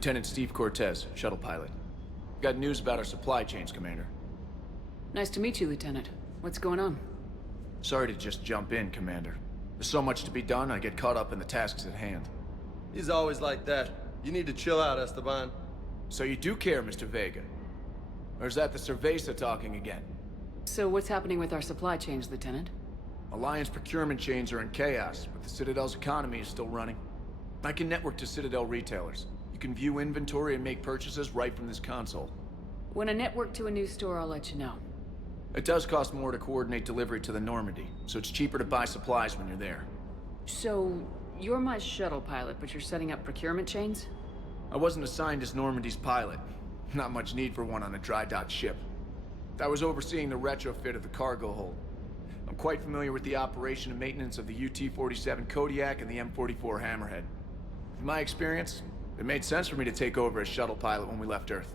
Lieutenant Steve Cortez, shuttle pilot. Got news about our supply chains, Commander. Nice to meet you, Lieutenant. What's going on? Sorry to just jump in, Commander. There's so much to be done, I get caught up in the tasks at hand. He's always like that. You need to chill out, Esteban. So you do care, Mr. Vega? Or is that the Cerveza talking again? So what's happening with our supply chains, Lieutenant? Alliance procurement chains are in chaos, but the Citadel's economy is still running. I can network to Citadel retailers. You can view inventory and make purchases right from this console. When I network to a new store, I'll let you know. It does cost more to coordinate delivery to the Normandy, so it's cheaper to buy supplies when you're there. So, you're my shuttle pilot, but you're setting up procurement chains? I wasn't assigned as Normandy's pilot. Not much need for one on a dry dock ship. I was overseeing the retrofit of the cargo hold. I'm quite familiar with the operation and maintenance of the UT-47 Kodiak and the M44 Hammerhead. In my experience, it made sense for me to take over as shuttle pilot when we left Earth.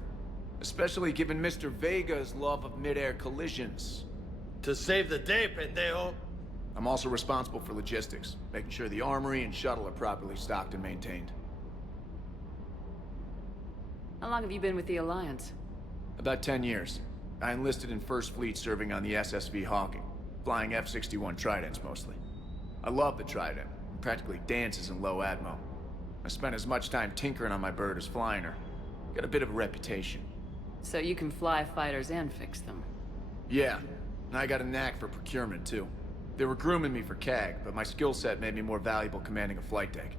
Especially given Mr. Vega's love of mid-air collisions. To save the day, pendejo. I'm also responsible for logistics, making sure the armory and shuttle are properly stocked and maintained. How long have you been with the Alliance? About 10 years. I enlisted in First Fleet serving on the SSV Hawking, flying F-61 Tridents mostly. I love the Trident. It practically dances in low atmo. I spent as much time tinkering on my bird as flying her. Got a bit of a reputation. So you can fly fighters and fix them. Yeah, and I got a knack for procurement too. They were grooming me for CAG, but my skill set made me more valuable commanding a flight deck.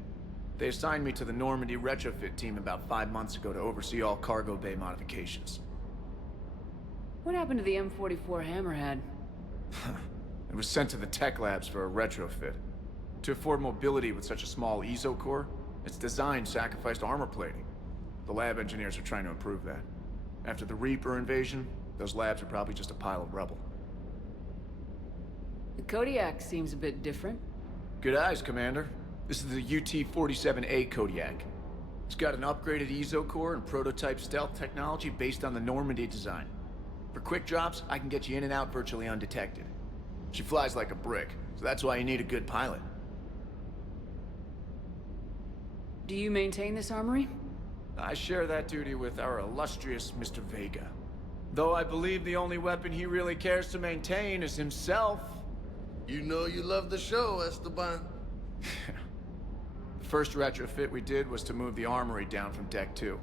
They assigned me to the Normandy retrofit team about 5 months ago to oversee all cargo bay modifications. What happened to the M44 Hammerhead? It was sent to the tech labs for a retrofit. To afford mobility with such a small ESO core, its design sacrificed armor plating. The lab engineers are trying to improve that. After the Reaper invasion, those labs are probably just a pile of rubble. The Kodiak seems a bit different. Good eyes, Commander. This is the UT-47A Kodiak. It's got an upgraded ESO core and prototype stealth technology based on the Normandy design. For quick drops, I can get you in and out virtually undetected. She flies like a brick, so that's why you need a good pilot. Do you maintain this armory? I share that duty with our illustrious Mr. Vega. Though I believe the only weapon he really cares to maintain is himself. You know you love the show, Esteban. The first retrofit we did was to move the armory down from Deck 2.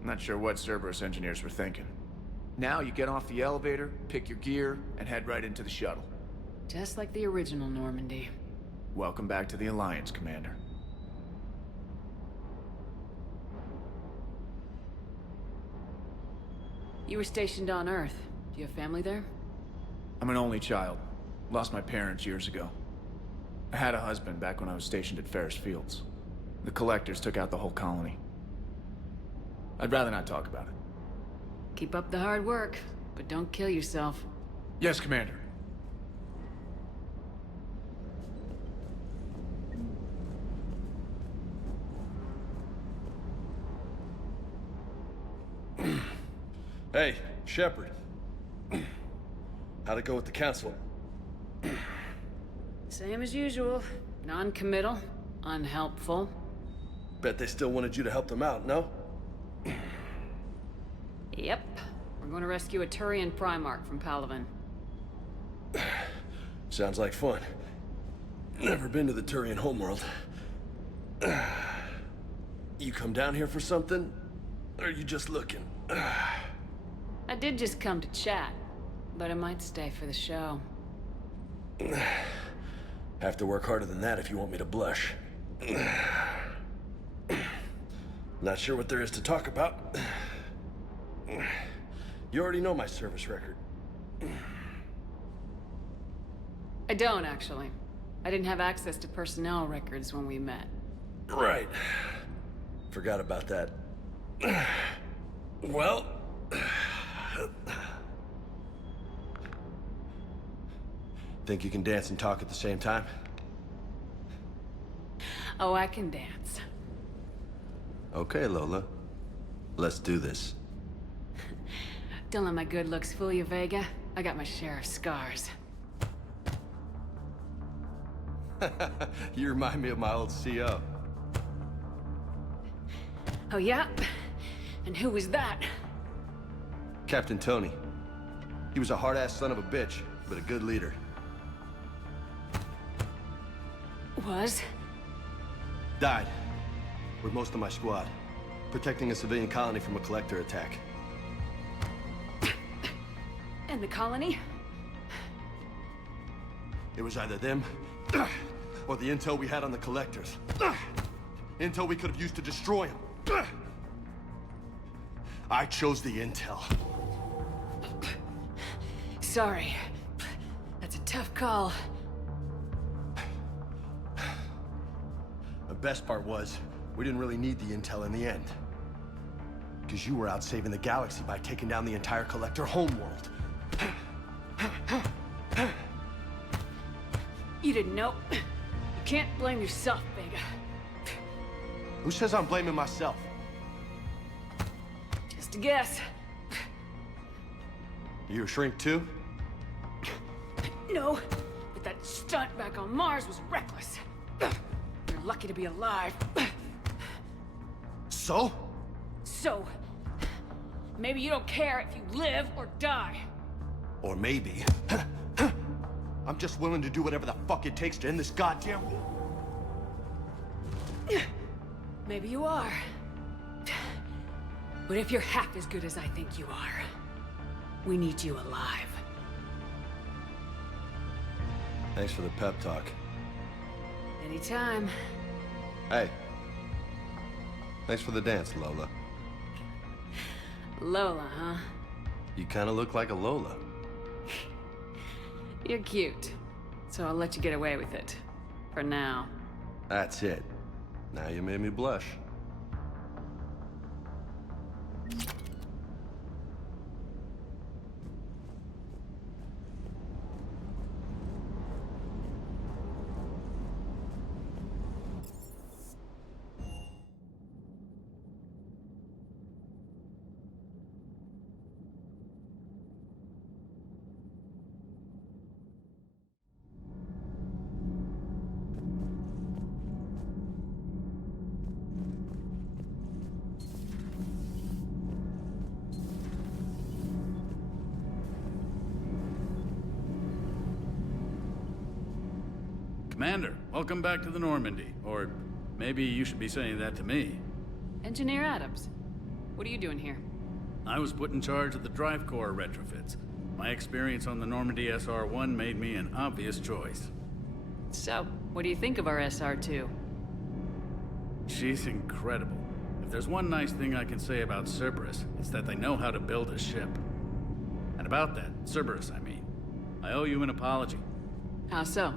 I'm not sure what Cerberus engineers were thinking. Now you get off the elevator, pick your gear, and head right into the shuttle. Just like the original Normandy. Welcome back to the Alliance, Commander. You were stationed on Earth. Do you have family there? I'm an only child. Lost my parents years ago. I had a husband back when I was stationed at Ferris Fields. The Collectors took out the whole colony. I'd rather not talk about it. Keep up the hard work, but don't kill yourself. Yes, Commander. Hey, Shepard. How'd it go with the council? Same as usual. Non-committal, unhelpful. Bet they still wanted you to help them out, no? Yep. We're going to rescue a Turian Primarch from Palaven. Sounds like fun. Never been to the Turian homeworld. You come down here for something? Or are you just looking? I did just come to chat, but I might stay for the show. Have to work harder than that if you want me to blush. Not sure what there is to talk about. You already know my service record. I don't, actually. I didn't have access to personnel records when we met. Right. Forgot about that. Well... Think you can dance and talk at the same time? Oh, I can dance. Okay, Lola. Let's do this. Don't let my good looks fool you, Vega. I got my share of scars. You remind me of my old CO. Oh, yeah? And who was that? Captain Tony. He was a hard-ass son of a bitch, but a good leader. Was? Died. With most of my squad. Protecting a civilian colony from a collector attack. And the colony? It was either them, or the intel we had on the collectors. Intel we could have used to destroy them. I chose the intel. Sorry. That's a tough call. The best part was, we didn't really need the intel in the end. Because you were out saving the galaxy by taking down the entire collector homeworld. You didn't know. You can't blame yourself, Vega. Who says I'm blaming myself? Just a guess. You a shrink too? No, but that stunt back on Mars was reckless. You're lucky to be alive. So? So, maybe you don't care if you live or die. Or maybe... I'm just willing to do whatever the fuck it takes to end this goddamn war. Maybe you are. But if you're half as good as I think you are, we need you alive. Thanks for the pep talk. Anytime. Hey. Thanks for the dance, Lola. Lola, huh? You kinda look like a Lola. You're cute. So I'll let you get away with it. For now. That's it. Now you made me blush. Commander, welcome back to the Normandy. Or maybe you should be saying that to me. Engineer Adams. What are you doing here? I was put in charge of the drive core retrofits. My experience on the Normandy SR-1 made me an obvious choice. So, what do you think of our SR-2? She's incredible. If there's one nice thing I can say about Cerberus, it's that they know how to build a ship. And about that, Cerberus, I mean, I owe you an apology. How so?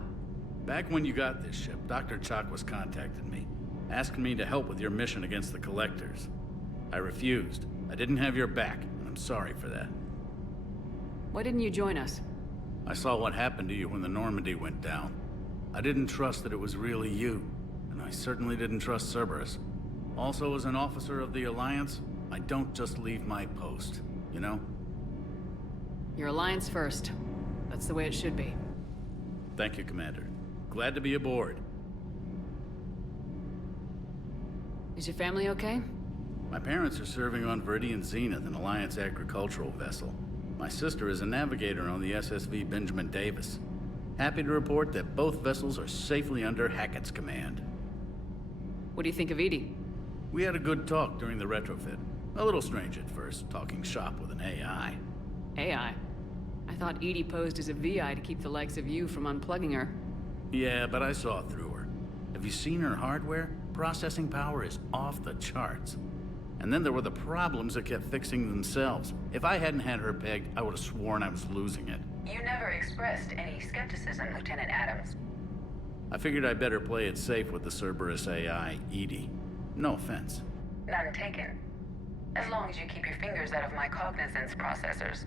Back when you got this ship, Dr. Chakwas contacted me, asking me to help with your mission against the Collectors. I refused. I didn't have your back, and I'm sorry for that. Why didn't you join us? I saw what happened to you when the Normandy went down. I didn't trust that it was really you, and I certainly didn't trust Cerberus. Also, as an officer of the Alliance, I don't just leave my post, you know? Your Alliance first. That's the way it should be. Thank you, Commander. Glad to be aboard. Is your family okay? My parents are serving on Viridian Zenith, an Alliance agricultural vessel. My sister is a navigator on the SSV Benjamin Davis. Happy to report that both vessels are safely under Hackett's command. What do you think of Edie? We had a good talk during the retrofit. A little strange at first, talking shop with an AI. AI? I thought Edie posed as a VI to keep the likes of you from unplugging her. Yeah, but I saw through her. Have you seen her hardware? Processing power is off the charts. And then there were the problems that kept fixing themselves. If I hadn't had her pegged, I would have sworn I was losing it. You never expressed any skepticism, Lieutenant Adams. I figured I'd better play it safe with the Cerberus AI, Edie. No offense. None taken. As long as you keep your fingers out of my cognizance processors.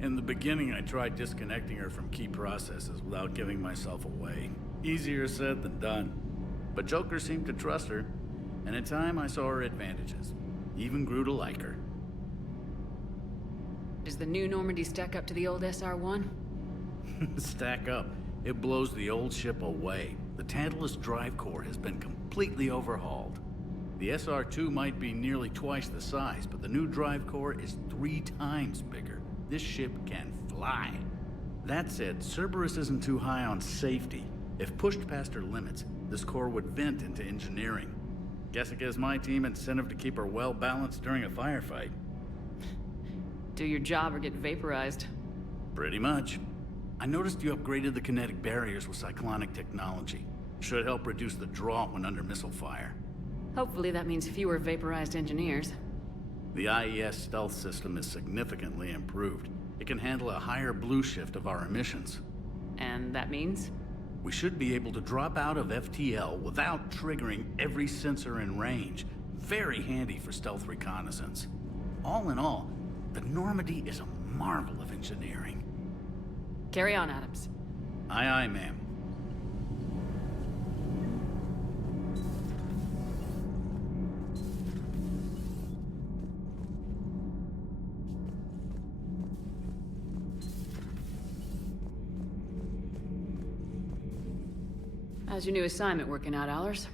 In the beginning, I tried disconnecting her from key processes without giving myself away. Easier said than done. But Joker seemed to trust her, and in time I saw her advantages. Even grew to like her. Does the new Normandy stack up to the old SR-1? Stack up. It blows the old ship away. The Tantalus drive core has been completely overhauled. The SR-2 might be nearly twice the size, but the new drive core is 3 times bigger. This ship can fly. That said, Cerberus isn't too high on safety. If pushed past her limits, this core would vent into engineering. Guess it gives my team incentive to keep her well-balanced during a firefight. Do your job or get vaporized. Pretty much. I noticed you upgraded the kinetic barriers with cyclonic technology. Should help reduce the draw when under missile fire. Hopefully that means fewer vaporized engineers. The IES stealth system is significantly improved. It can handle a higher blue shift of our emissions. And that means? We should be able to drop out of FTL without triggering every sensor in range. Very handy for stealth reconnaissance. All in all, the Normandy is a marvel of engineering. Carry on, Adams. Aye, aye, ma'am. How's your new assignment working out, Allers?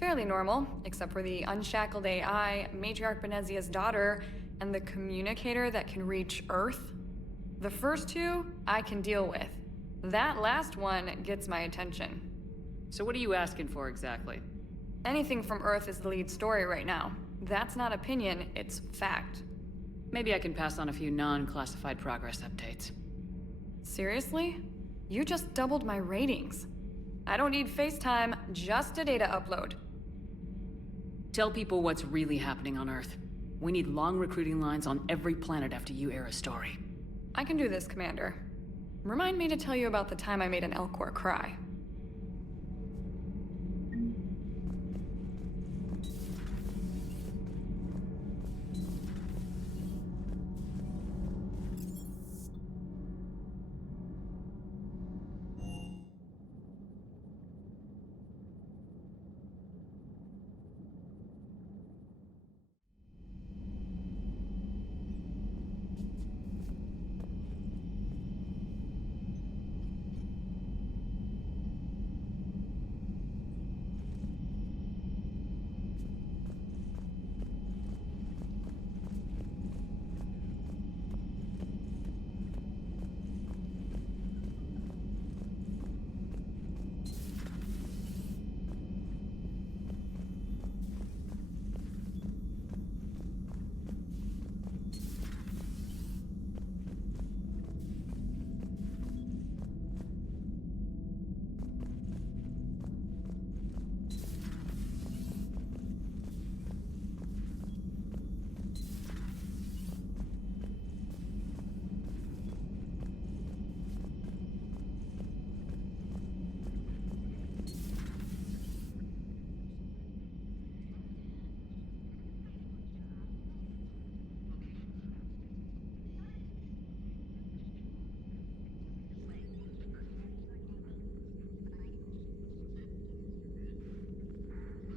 Fairly normal, except for the unshackled AI, Matriarch Benezia's daughter, and the communicator that can reach Earth. The first two, I can deal with. That last one gets my attention. So what are you asking for exactly? Anything from Earth is the lead story right now. That's not opinion, it's fact. Maybe I can pass on a few non-classified progress updates. Seriously? You just doubled my ratings. I don't need FaceTime, just a data upload. Tell people what's really happening on Earth. We need long recruiting lines on every planet after you air a story. I can do this, Commander. Remind me to tell you about the time I made an Elcor cry.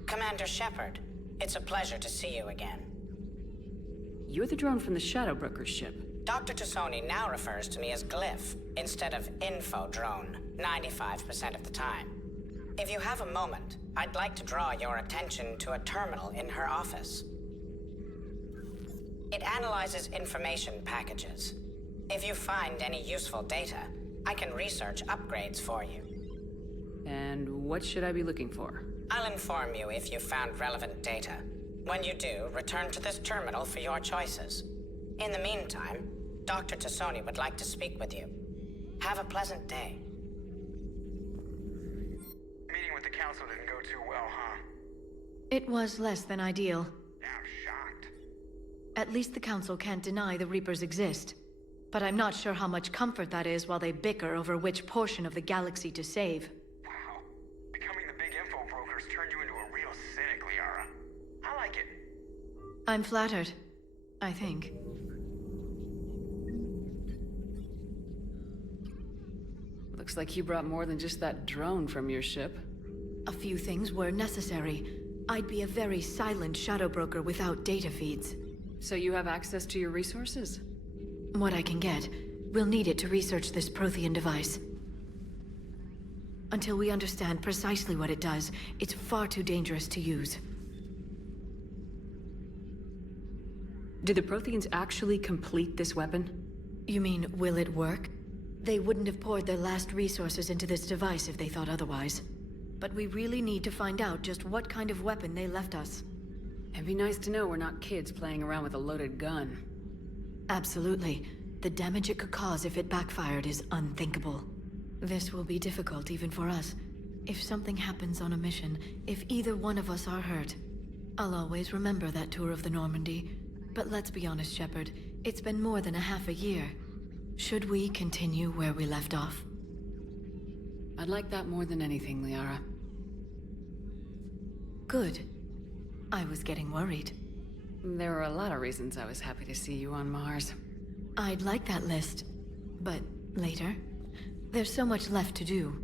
Commander Shepard, it's a pleasure to see you again. You're the drone from the Shadow Broker's ship. Dr. Tassoni now refers to me as Glyph instead of Info Drone, 95% of the time. If you have a moment, I'd like to draw your attention to a terminal in her office. It analyzes information packages. If you find any useful data, I can research upgrades for you. And what should I be looking for? I'll inform you if you found relevant data. When you do, return to this terminal for your choices. In the meantime, Dr. Tassoni would like to speak with you. Have a pleasant day. Meeting with the council didn't go too well, huh? It was less than ideal. I'm shocked. At least the council can't deny the Reapers exist. But I'm not sure how much comfort that is while they bicker over which portion of the galaxy to save. Wow. Becoming the big info brokers turned you into a real cynic, Liara. I like it. I'm flattered. I think. Looks like you brought more than just that drone from your ship. A few things were necessary. I'd be a very silent shadow broker without data feeds. So you have access to your resources? What I can get. We'll need it to research this Prothean device. Until we understand precisely what it does, it's far too dangerous to use. Did the Protheans actually complete this weapon? You mean, will it work? They wouldn't have poured their last resources into this device if they thought otherwise. But we really need to find out just what kind of weapon they left us. It'd be nice to know we're not kids playing around with a loaded gun. Absolutely. The damage it could cause if it backfired is unthinkable. This will be difficult even for us. If something happens on a mission, if either one of us are hurt, I'll always remember that tour of the Normandy. But let's be honest, Shepard. It's been more than a half a year. Should we continue where we left off? I'd like that more than anything, Liara. Good. I was getting worried. There were a lot of reasons I was happy to see you on Mars. I'd like that list, but later. There's so much left to do.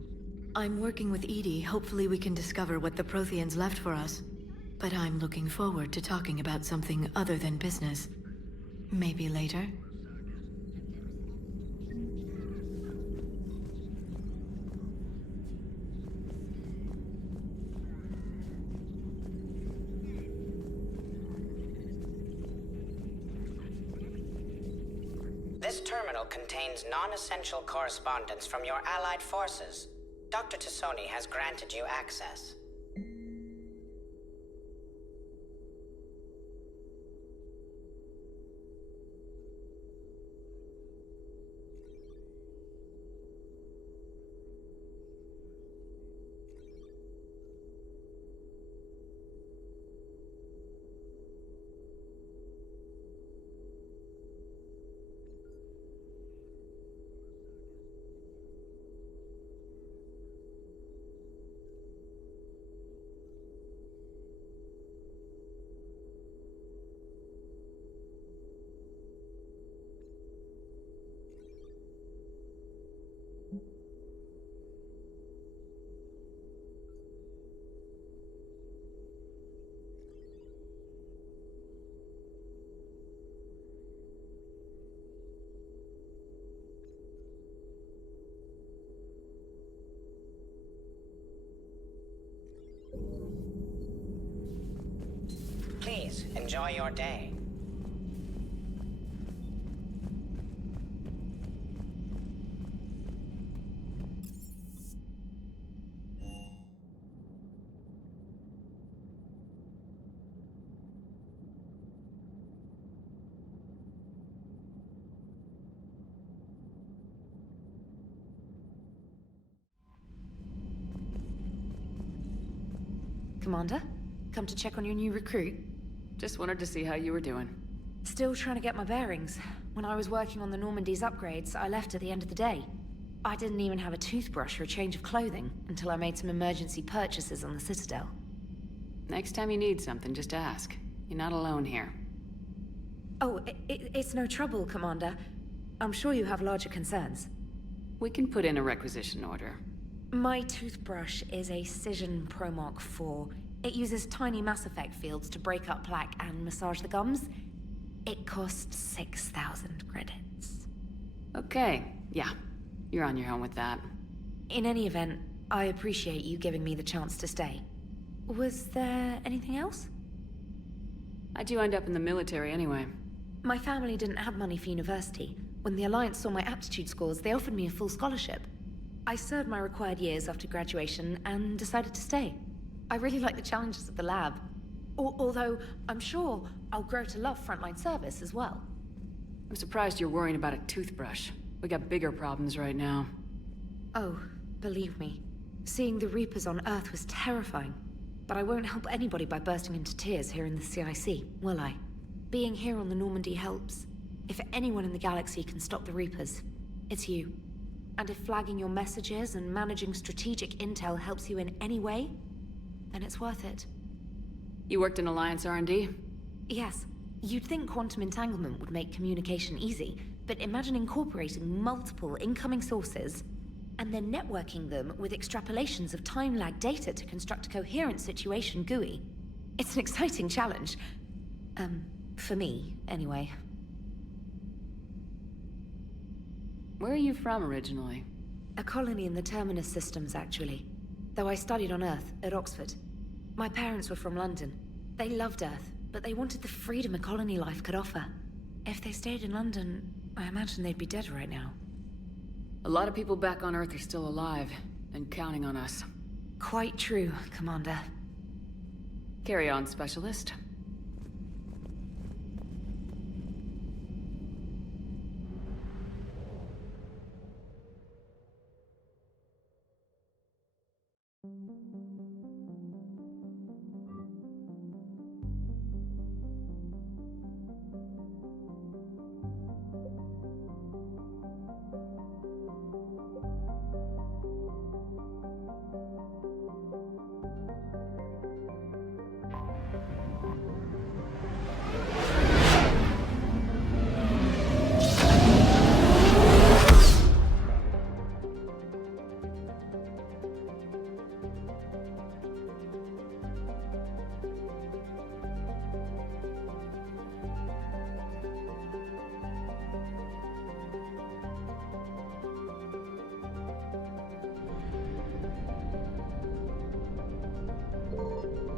I'm working with Edie. Hopefully we can discover what the Protheans left for us. But I'm looking forward to talking about something other than business. Maybe later? This terminal contains non-essential correspondence from your allied forces. Dr. Tassoni has granted you access. Please, enjoy your day. Commander, come to check on your new recruit. Just wanted to see how you were doing. Still trying to get my bearings. When I was working on the Normandy's upgrades, I left at the end of the day. I didn't even have a toothbrush or a change of clothing until I made some emergency purchases on the Citadel. Next time you need something, just ask. You're not alone here. Oh, it's no trouble, Commander. I'm sure you have larger concerns. We can put in a requisition order. My toothbrush is a Cision Pro Mark IV. It uses tiny Mass Effect fields to break up plaque and massage the gums. It costs 6,000 credits. Okay, yeah. You're on your own with that. In any event, I appreciate you giving me the chance to stay. Was there anything else? How'd you end up in the military anyway? My family didn't have money for university. When the Alliance saw my aptitude scores, they offered me a full scholarship. I served my required years after graduation and decided to stay. I really like the challenges of the lab. Although, I'm sure I'll grow to love frontline service as well. I'm surprised you're worrying about a toothbrush. We got bigger problems right now. Oh, believe me. Seeing the Reapers on Earth was terrifying. But I won't help anybody by bursting into tears here in the CIC, will I? Being here on the Normandy helps. If anyone in the galaxy can stop the Reapers, it's you. And if flagging your messages and managing strategic intel helps you in any way, then it's worth it. You worked in Alliance R&D? Yes. You'd think quantum entanglement would make communication easy, but imagine incorporating multiple incoming sources and then networking them with extrapolations of time-lag data to construct a coherent situation GUI. It's an exciting challenge. For me, anyway. Where are you from originally? A colony in the Terminus systems, actually. Though I studied on Earth, at Oxford. My parents were from London. They loved Earth, but they wanted the freedom a colony life could offer. If they stayed in London, I imagine they'd be dead right now. A lot of people back on Earth are still alive, and counting on us. Quite true, Commander. Carry on, Specialist.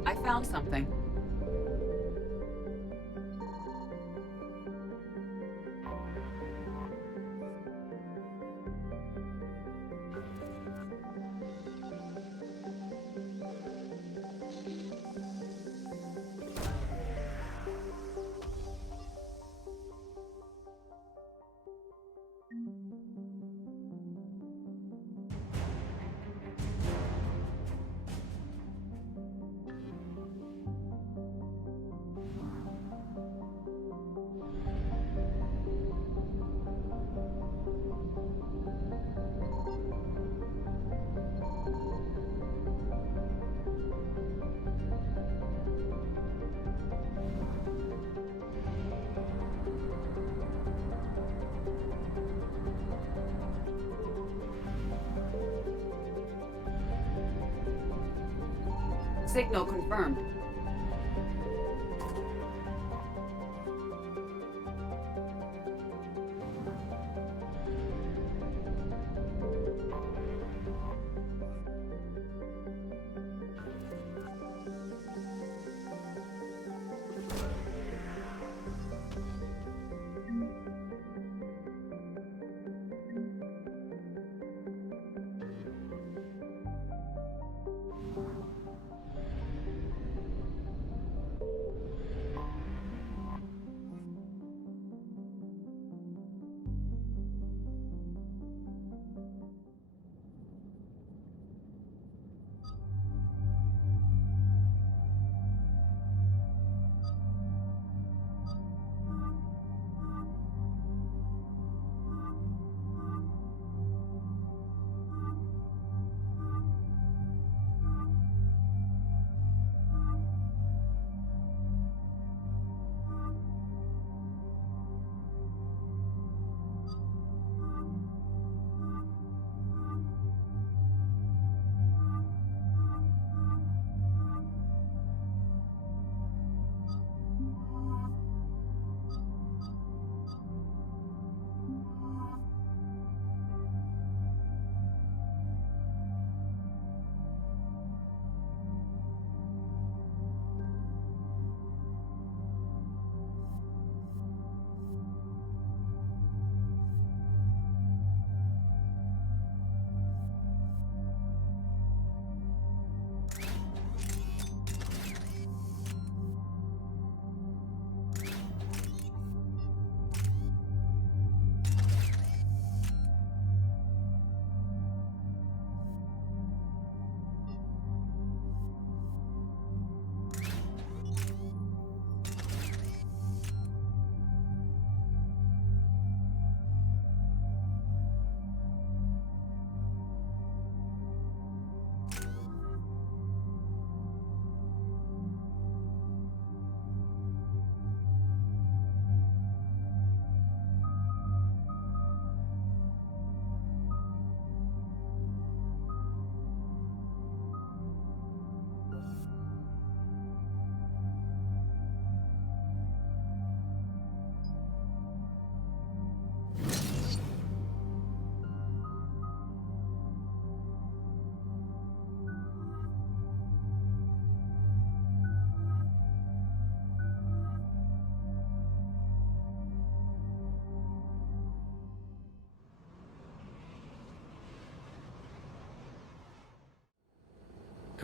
I found something. Signal confirmed.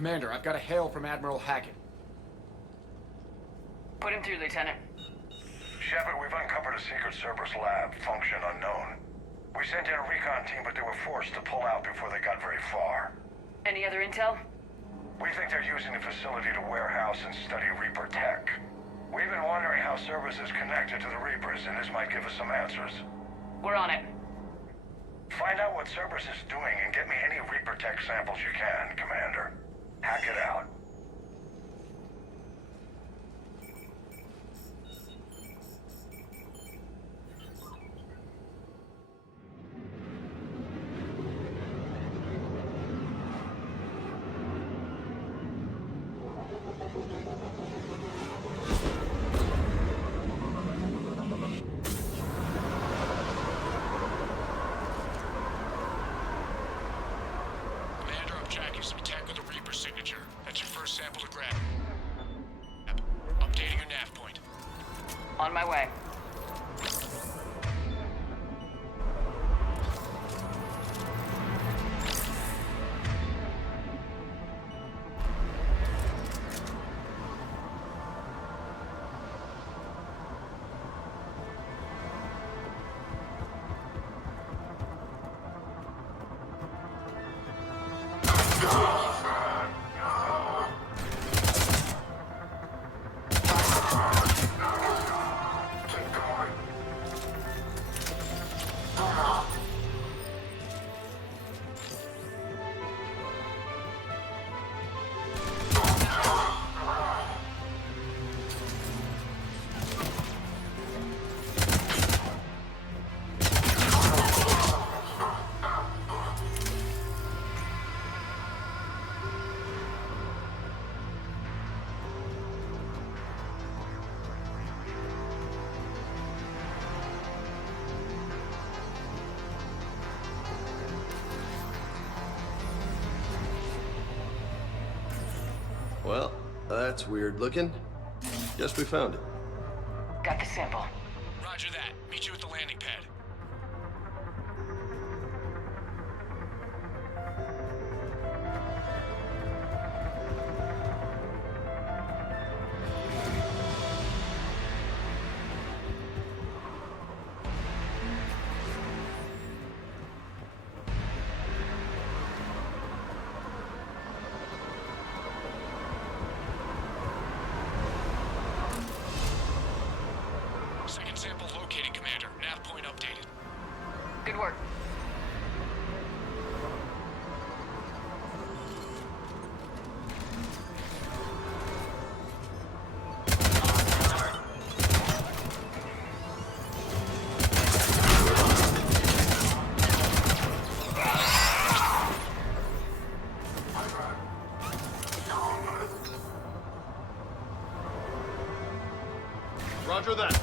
Commander, I've got a hail from Admiral Hackett. Put him through, Lieutenant. Shepard, we've uncovered a secret Cerberus lab, function unknown. We sent in a recon team, but they were forced to pull out before they got very far. Any other intel? We think they're using the facility to warehouse and study Reaper tech. We've been wondering how Cerberus is connected to the Reapers, and this might give us some answers. We're on it. Find out what Cerberus is doing and get me any Reaper tech samples you can, Commander. Hack it out. Tracking some tech with a Reaper signature. That's your first sample to grab. Updating your nav point. On my way. Well, that's weird looking. Guess we found it. Got the sample. Roger that. Meet you at the landing pad. Second sample located, Commander. Nav point updated. Good work. Roger that.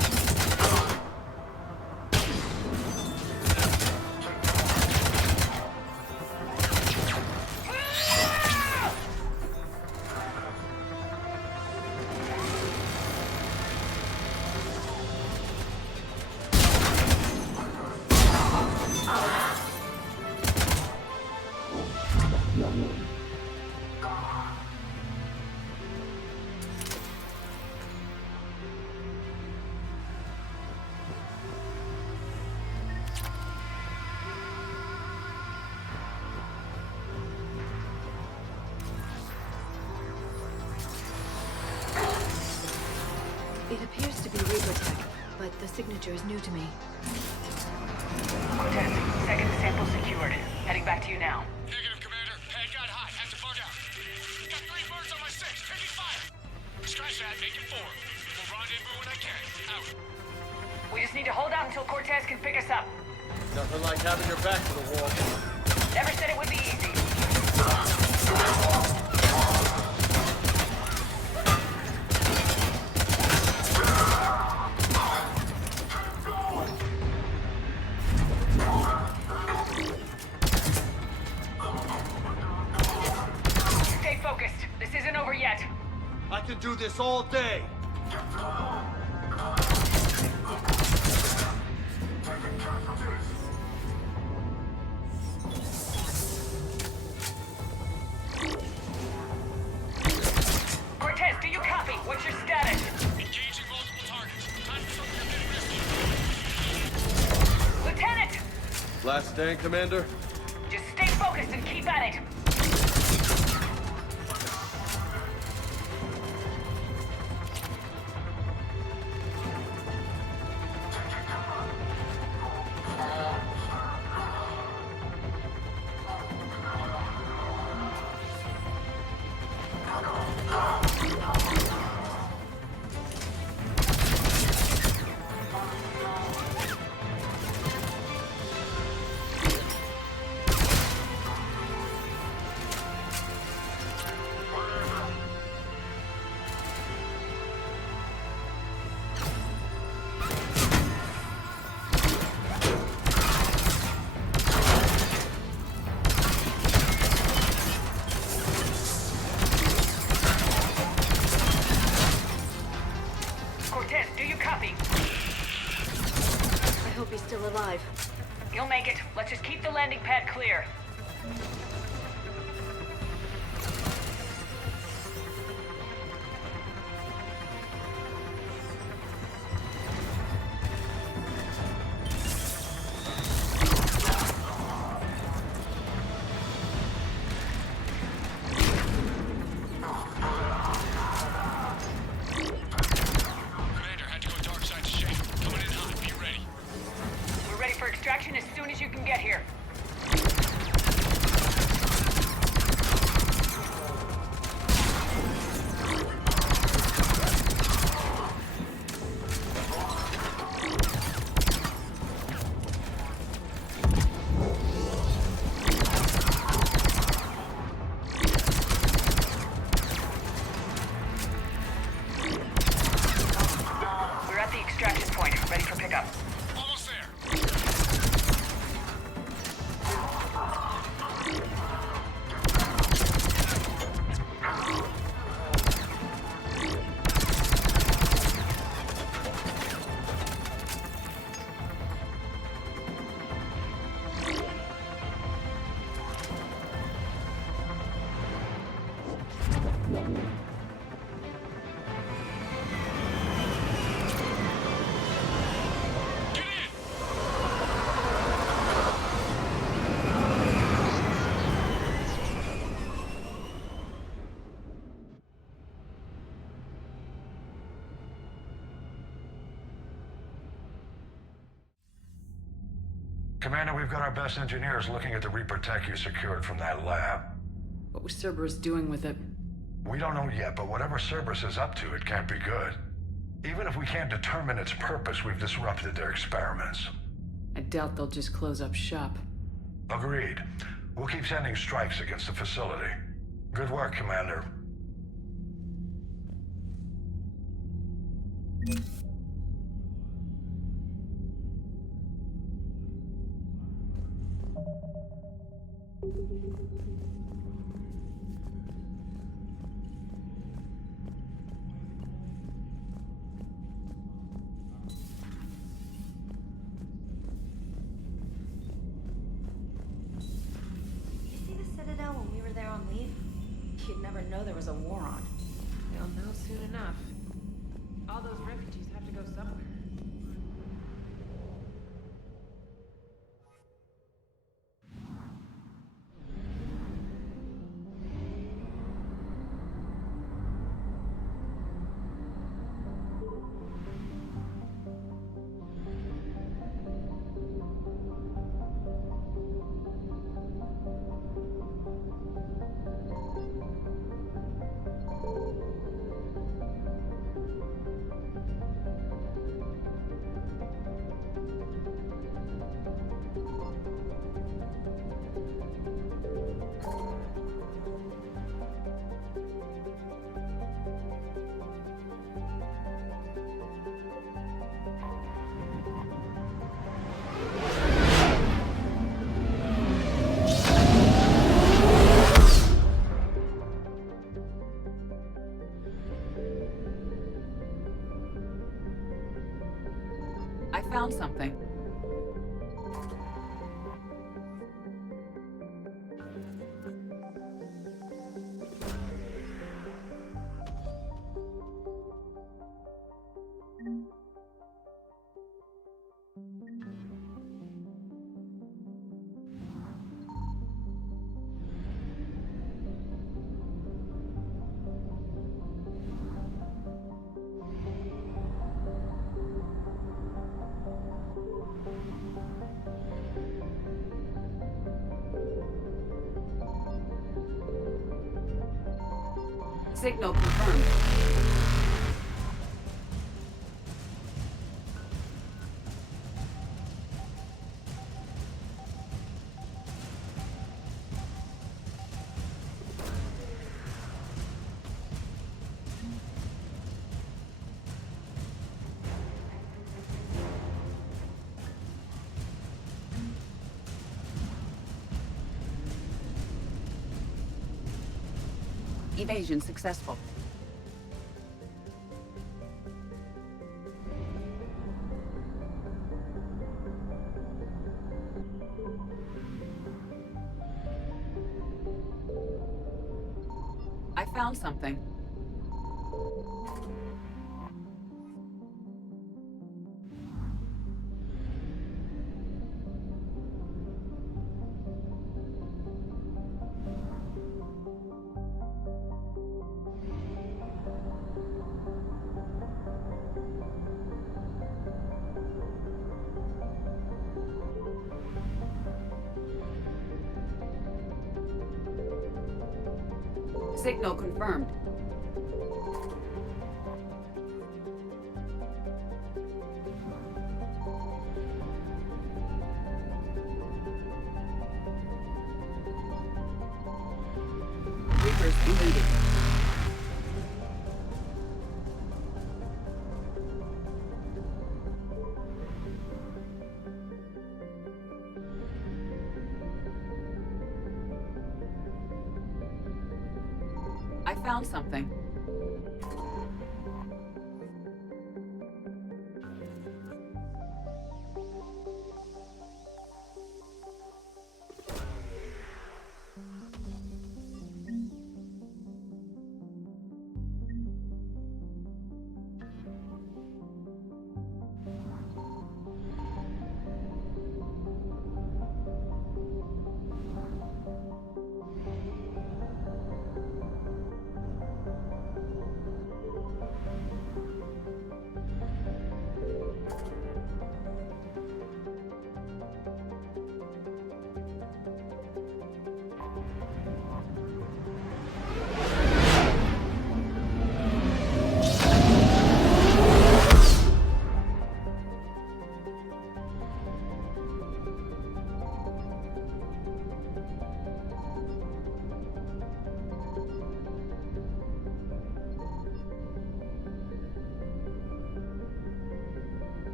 It appears to be Reaper tech, but the signature is new to me. Cortez, second sample secured. Heading back to you now. Negative, Commander. Pad got hot. Have to bug out. Got 3 birds on my 6. Taking fire. Scratch that. Make it 4. We'll rendezvous when I can. Out. We just need to hold out until Cortez can pick us up. Nothing like having your back to the wall. Never said it would be easy. Stay focused. This isn't over yet. I can do this all day. Last stand, Commander? Just stay focused and keep at it. Do you copy? I hope he's still alive. You'll make it. Let's just keep the landing pad clear. Extraction as soon as you can get here. We're at the extraction point, ready for pickup. Commander, we've got our best engineers looking at the Reaper tech you secured from that lab. What was Cerberus doing with it? We don't know yet, but whatever Cerberus is up to, it can't be good. Even if we can't determine its purpose, we've disrupted their experiments. I doubt they'll just close up shop. Agreed. We'll keep sending strikes against the facility. Good work, Commander. When we were there on leave, you'd never know there was a war on. You'll know soon enough. All those refugees have to go somewhere. I found something. Signal confirmed. Evasion successful. I found something. Signal confirmed. Reapers eluded. I found something.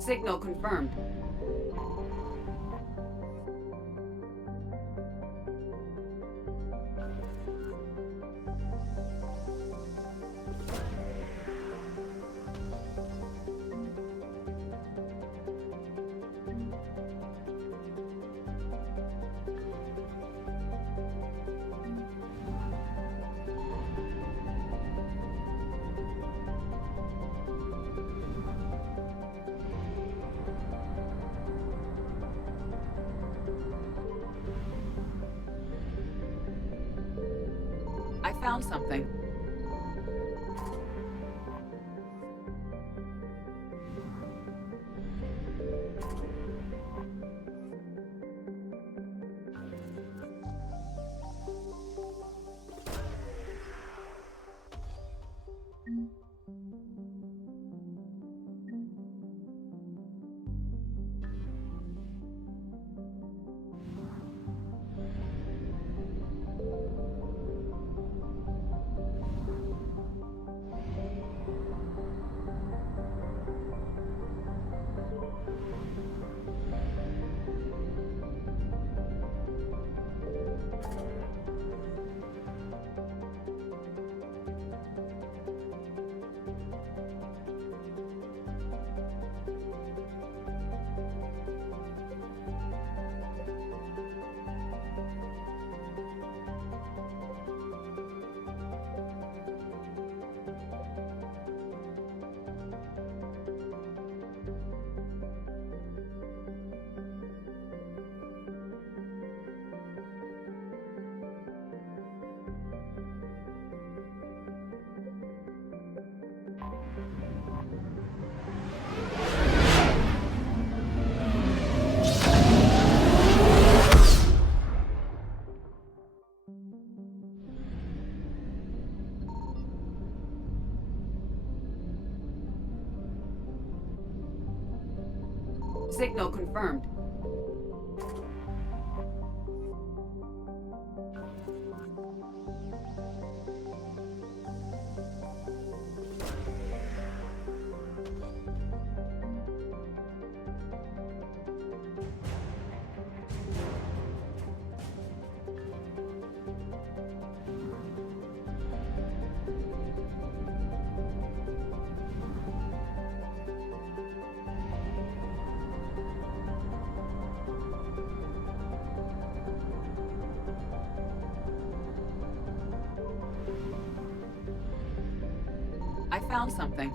Signal confirmed. I found something. Signal confirmed. I found something.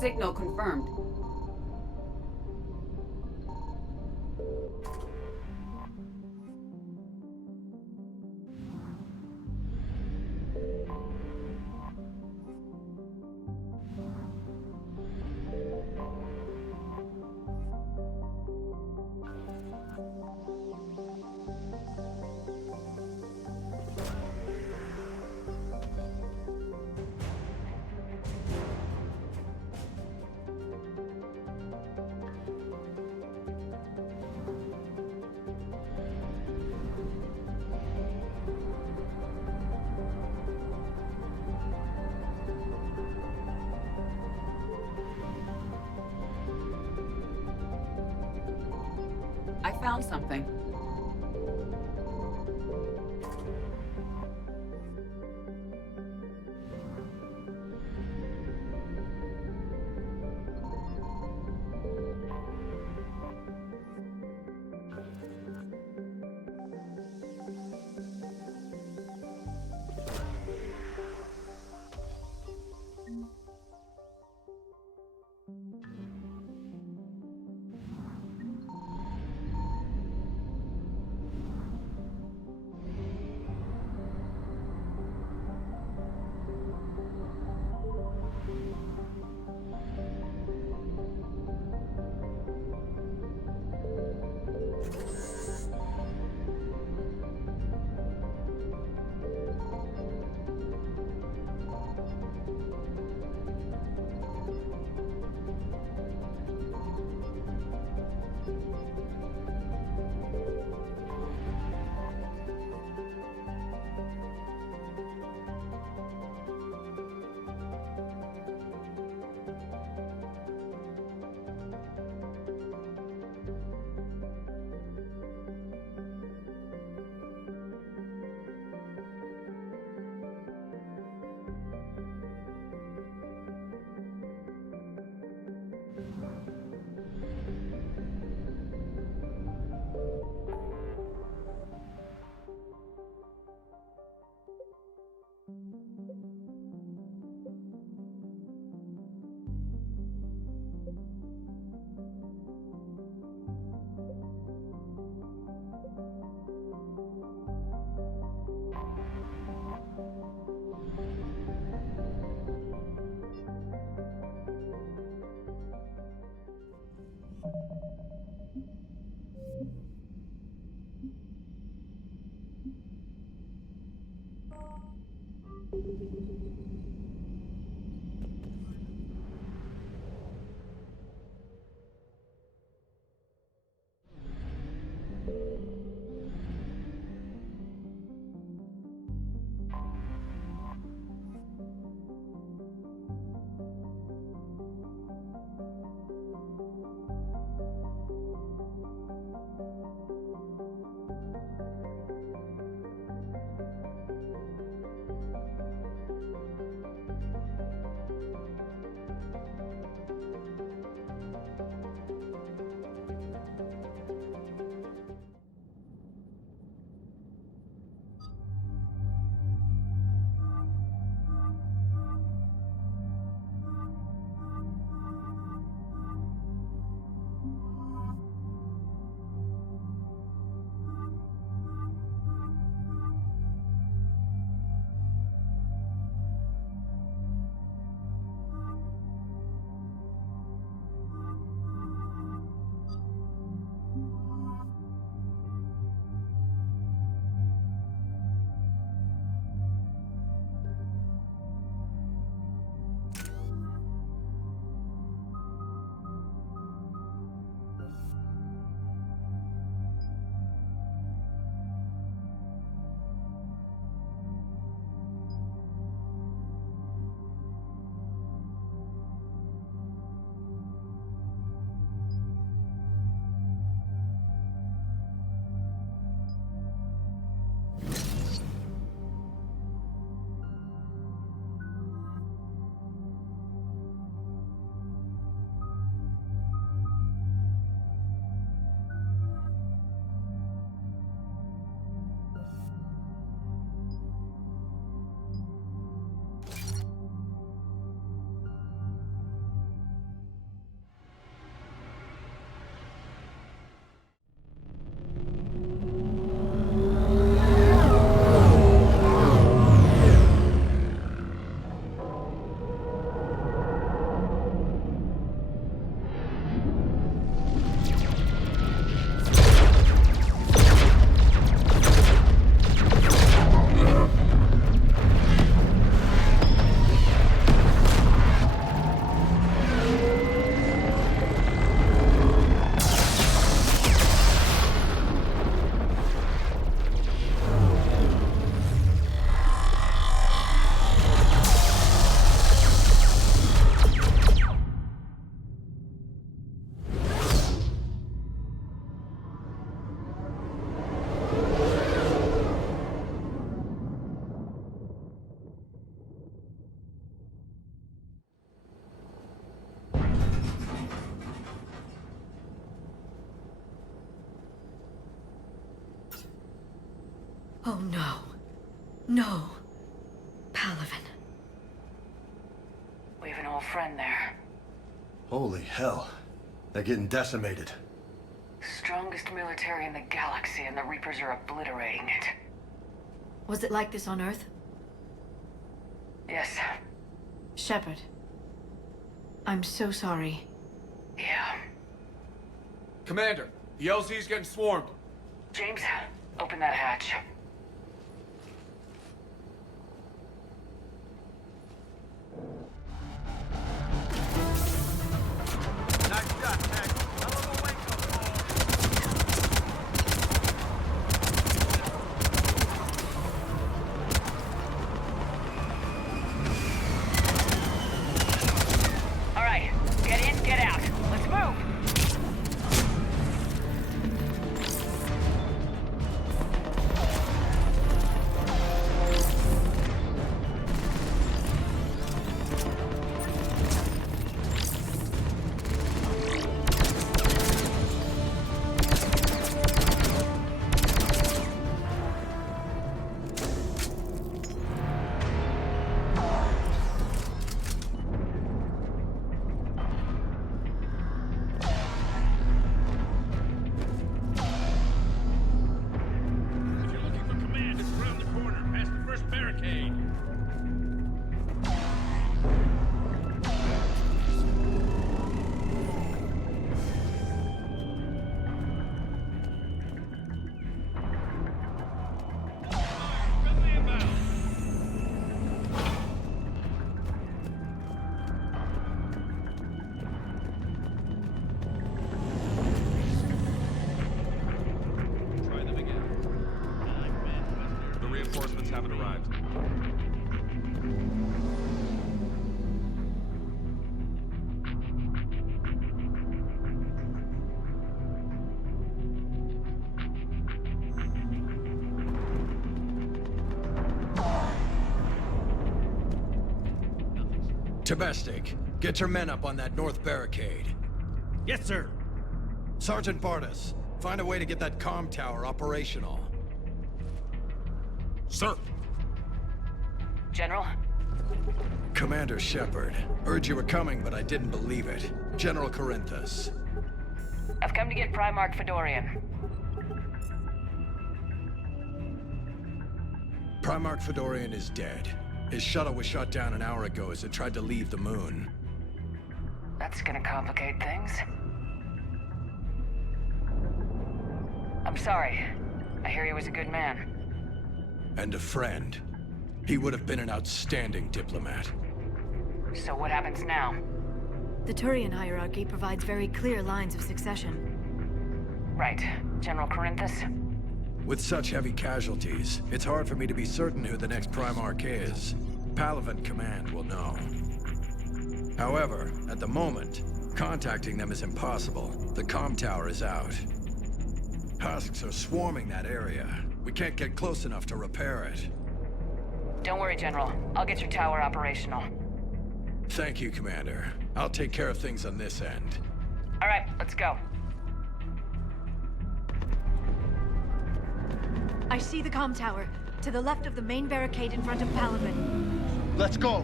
Signal confirmed. I found something. Oh no. No. Palaven. We have an old friend there. Holy hell. They're getting decimated. Strongest military in the galaxy, and the Reapers are obliterating it. Was it like this on Earth? Yes. Shepard. I'm so sorry. Yeah. Commander, the LZ's getting swarmed. James, open that hatch. All right, get in, get out. Let's move. If you're looking for command, it's around the corner, past the first barricade. Try them again. The reinforcements haven't arrived. Domestic, get your men up on that north barricade. Yes, sir. Sergeant Bartis, find a way to get that comm tower operational. Sir! General? Commander Shepard, heard you were coming, but I didn't believe it. General Corinthus. I've come to get Primarch Fedorian. Primarch Fedorian is dead. His shuttle was shot down an hour ago as it tried to leave the moon. That's gonna complicate things. I'm sorry. I hear he was a good man. And a friend. He would have been an outstanding diplomat. So what happens now? The Turian hierarchy provides very clear lines of succession. Right. General Corinthus? With such heavy casualties, it's hard for me to be certain who the next Primarch is. Palaven Command will know. However, at the moment, contacting them is impossible. The comm tower is out. Husks are swarming that area. We can't get close enough to repair it. Don't worry, General. I'll get your tower operational. Thank you, Commander. I'll take care of things on this end. All right, let's go. I see the comm tower, to the left of the main barricade in front of Palaven. Let's go!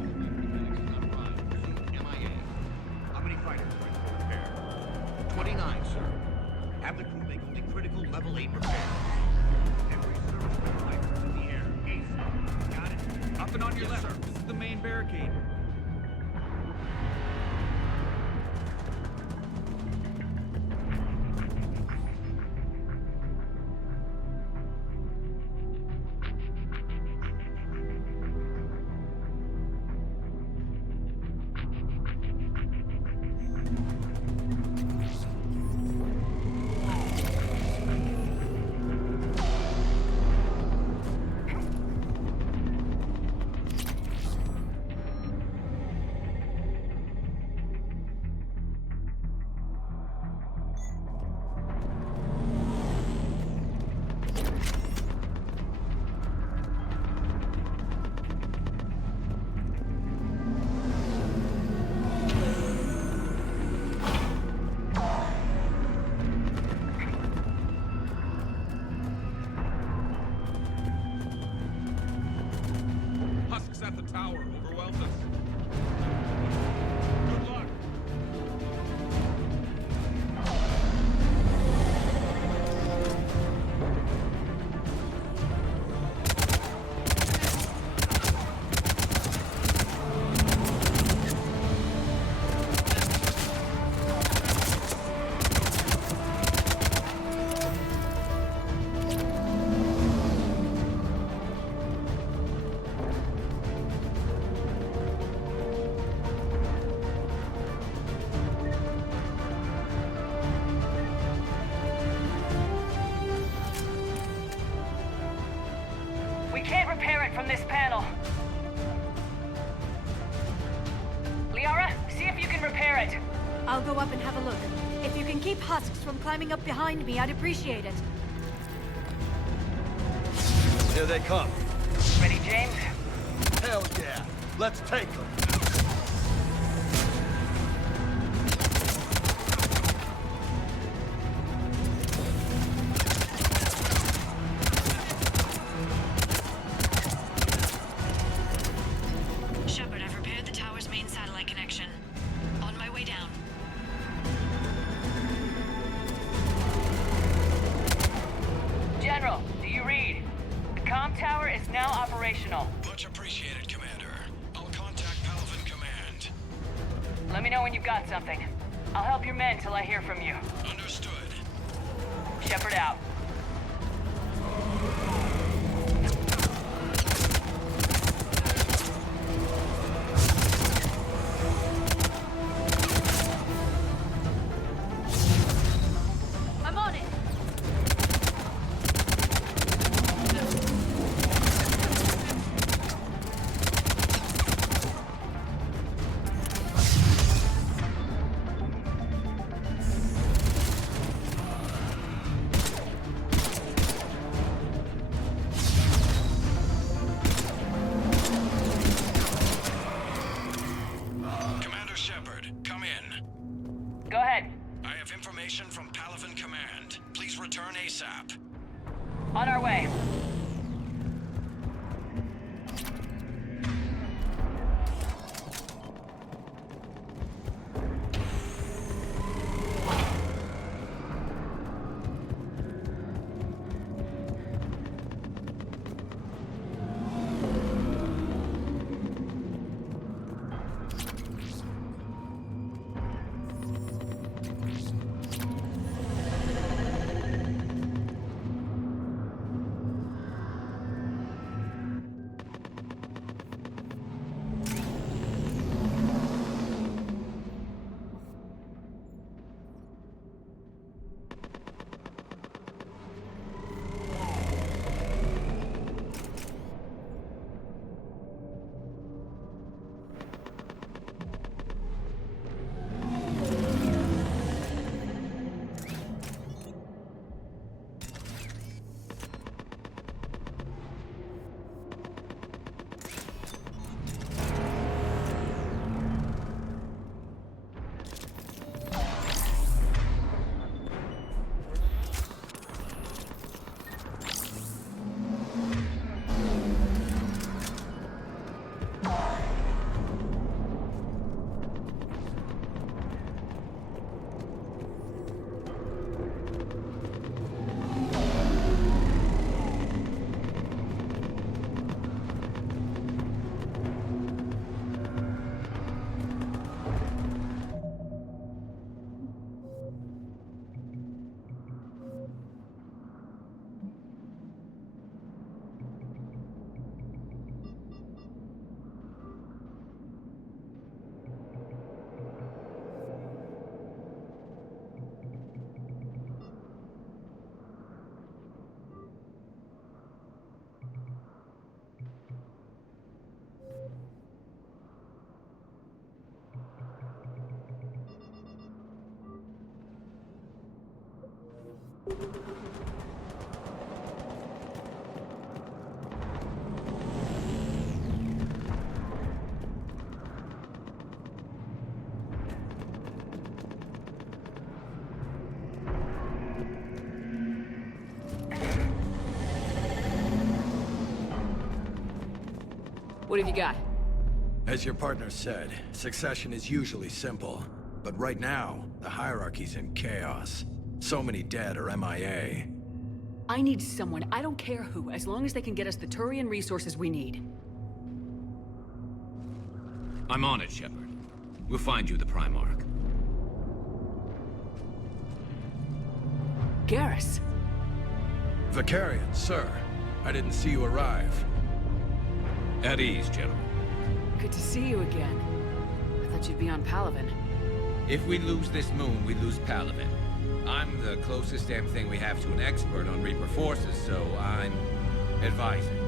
MIA. How many fighters are in repair? 29, sir. Have the crew make only critical level 8 repairs. Every serviceable fighter is in the air. Ace. Got it? Up and on your Yes, left. sir. This is the main barricade. Sharks at the tower overwhelmed us. Good luck. We can't repair it from this panel. Liara, see if you can repair it. I'll go up and have a look. If you can keep husks from climbing up behind me, I'd appreciate it. Here they come. Ready, James? Hell yeah. Let's take them. Shepard, I've repaired the tower's main satellite connection. On my way down. General, do you read? The comm tower is now operational. Much appreciated, Commander. I'll contact Paragon Command. Let me know when you've got something. I'll help your men till I hear from you. Understood. Shepard out. I'm on it! Commander Shepard, come in. Go ahead. I have information from Paragon Command. Please return ASAP. On our way. What have you got? As your partner said, succession is usually simple. But right now, the hierarchy's in chaos. So many dead or MIA. I need someone, I don't care who, as long as they can get us the Turian resources we need. I'm on it, Shepard. We'll find you the Primarch. Garrus. Vicarian, sir. I didn't see you arrive. At ease, gentlemen. Good to see you again. I thought you'd be on Paragon. If we lose this moon, we lose Paragon. I'm the closest damn thing we have to an expert on Reaper forces, so I'm advising.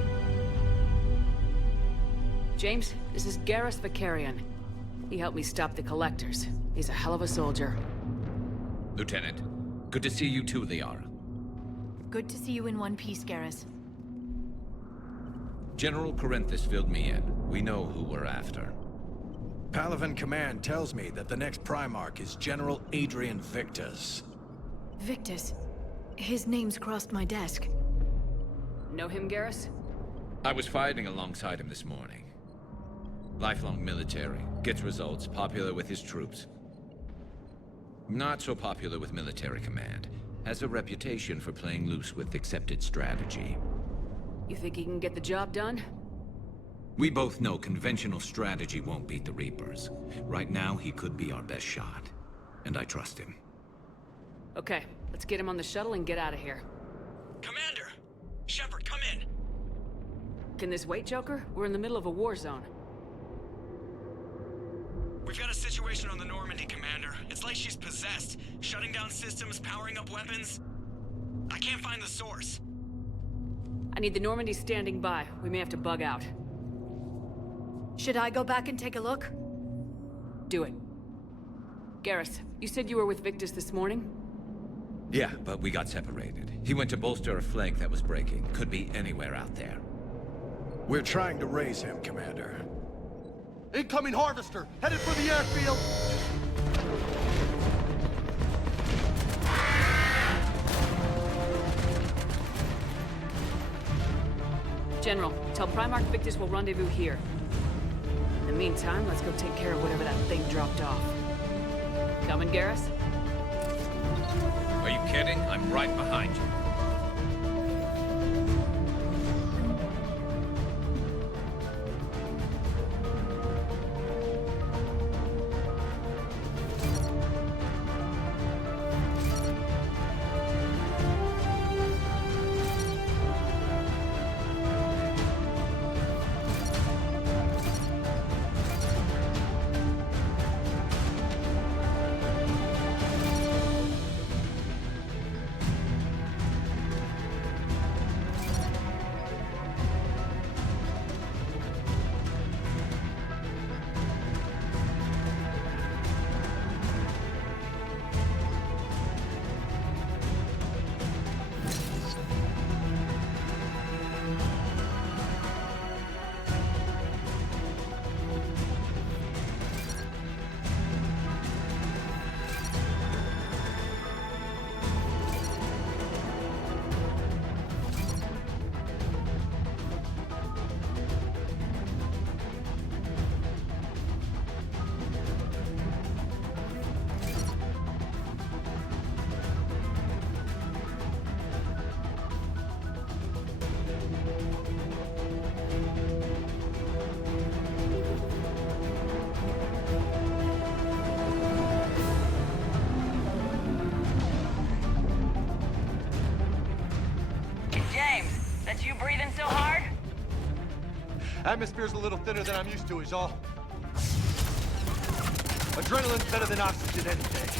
James, this is Garrus Vicarian. He helped me stop the Collectors. He's a hell of a soldier. Lieutenant, good to see you too, Liara. Good to see you in one piece, Garrus. General Corinthus filled me in. We know who we're after. Palaven Command tells me that the next Primarch is General Adrian Victus. Victus? His name's crossed my desk. Know him, Garrus? I was fighting alongside him this morning. Lifelong military, gets results, popular with his troops. Not so popular with military command. Has a reputation for playing loose with accepted strategy. You think he can get the job done? We both know conventional strategy won't beat the Reapers. Right now, he could be our best shot. And I trust him. Okay, let's get him on the shuttle and get out of here. Commander! Shepard, come in! Can this wait, Joker? We're in the middle of a war zone. We've got a situation on the Normandy, Commander. It's like she's possessed. Shutting down systems, powering up weapons. I can't find the source. I need the Normandy standing by. We may have to bug out. Should I go back and take a look? Do it. Garrus, you said you were with Victus this morning? Yeah, but we got separated. He went to bolster a flank that was breaking. Could be anywhere out there. We're trying to raise him, Commander. Incoming Harvester! Headed for the airfield! General, tell Primarch Victus we'll rendezvous here. In the meantime, let's go take care of whatever that thing dropped off. Coming, Garrus? Are you kidding? I'm right behind you. Atmosphere's a little thinner than I'm used to, is all. Adrenaline's better than oxygen any day.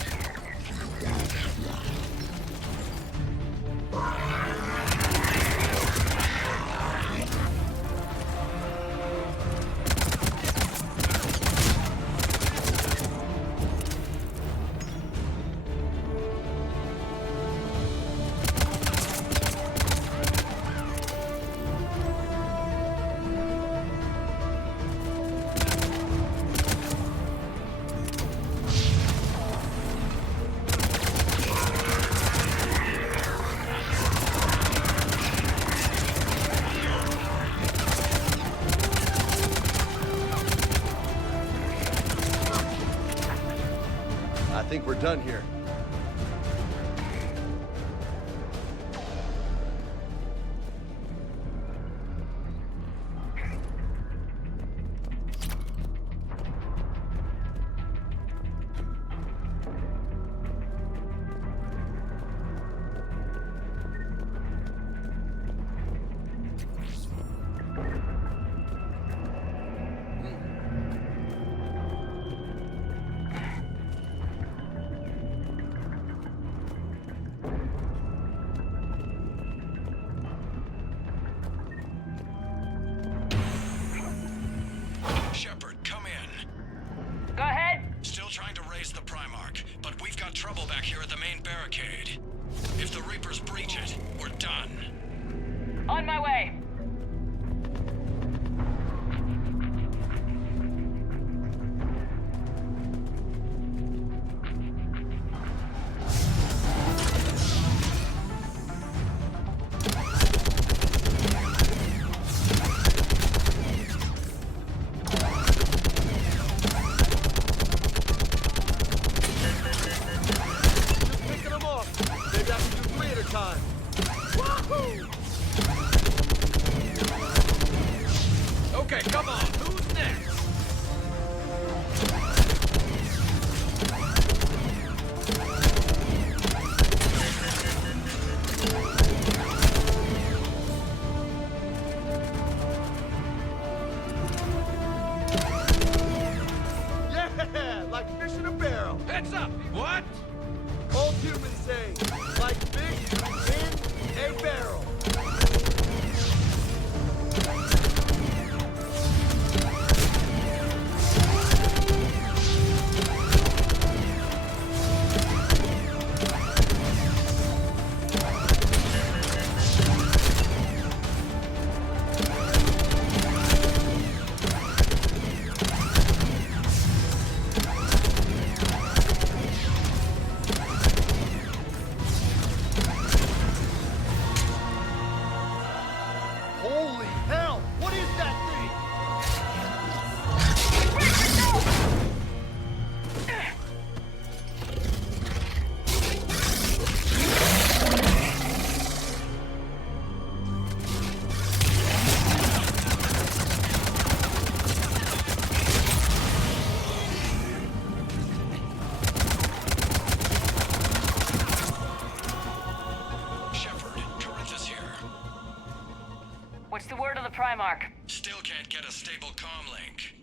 think we're done here. Shepard, come in. Go ahead. Still trying to raise the Primarch, but we've got trouble back here at the main barricade. If the Reapers breach it, we're done. On my way. Okay, come on. Who's next? Yeah, like fish in a barrel. Heads up! What? Old humans say, like fish in a barrel. Holy hell! What is that thing? Shepard, Corinthus here. What's the word of the Primarch? Still can't get a stable comm link.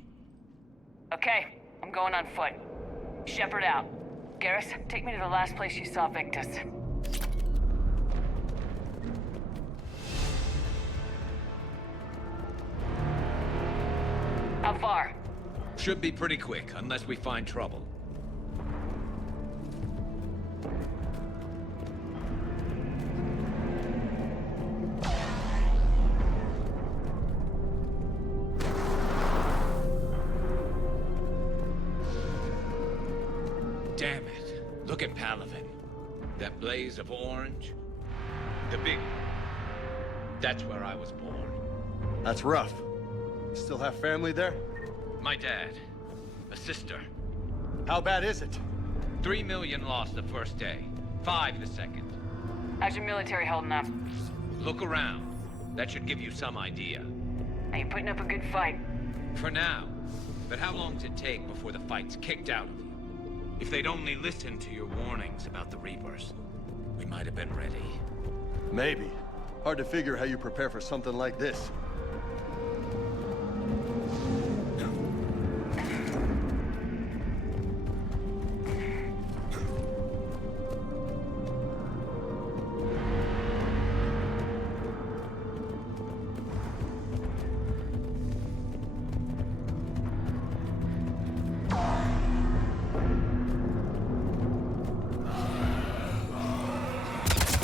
Okay, I'm going on foot. Shepard out. Garrus, take me to the last place you saw Victus. How far? Should be pretty quick, unless we find trouble. Damn it. Look at Paragon. That blaze of orange. The big... That's where I was born. That's rough. You still have family there? My dad. A sister. How bad is it? 3 million lost the first day. 5 the second. How's your military holding up? Look around. That should give you some idea. Are you putting up a good fight? For now. But how long does it take before the fight's kicked out of you? If they'd only listened to your warnings about the Reapers, we might have been ready. Maybe. Hard to figure how you prepare for something like this.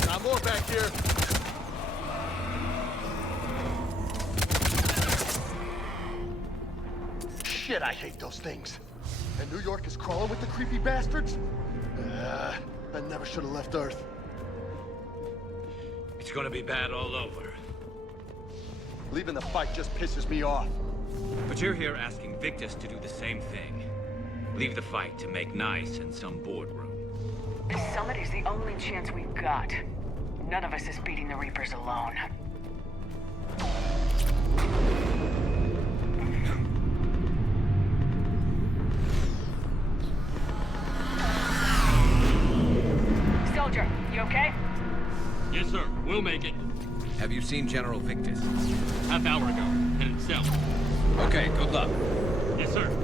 Got more back here. Shit, I hate those things. And New York is crawling with the creepy bastards? I never should have left Earth. It's gonna be bad all over. Leaving the fight just pisses me off. But you're here asking Victus to do the same thing. Leave the fight to make nice in some boardroom. This summit is the only chance we've got. None of us is beating the Reapers alone. Soldier, you okay? Yes, sir. We'll make it. Have you seen General Victus? Half hour ago. Headed south. Okay, good luck. Yes, sir.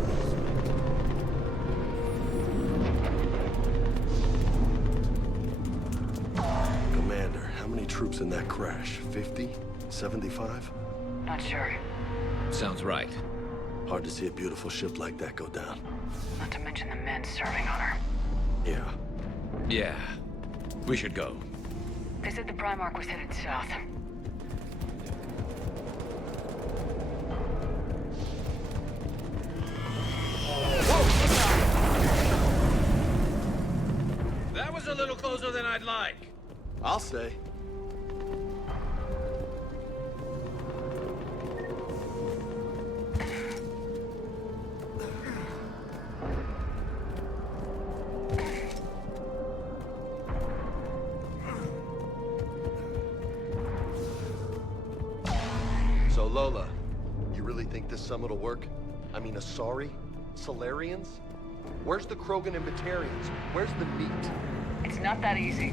Commander, how many troops in that crash? 50? 75? Not sure. Sounds right. Hard to see a beautiful ship like that go down. Not to mention the men serving on her. Yeah. Yeah. We should go. They said the Primarch was headed south. That was a little closer than I'd like. I'll say. So Lola, you really think this summit will work? I mean, Asari? Solarians? Where's the Krogan and Batarians? Where's the meat? It's not that easy.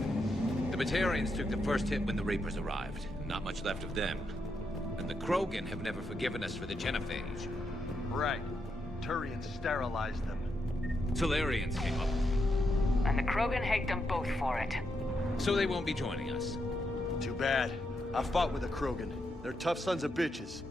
The Batarians took the first hit when the Reapers arrived. Not much left of them. And the Krogan have never forgiven us for the genophage. Right. Turians sterilized them. Solarians came up. And the Krogan hate them both for it. So they won't be joining us. Too bad. I fought with a Krogan. They're tough sons of bitches.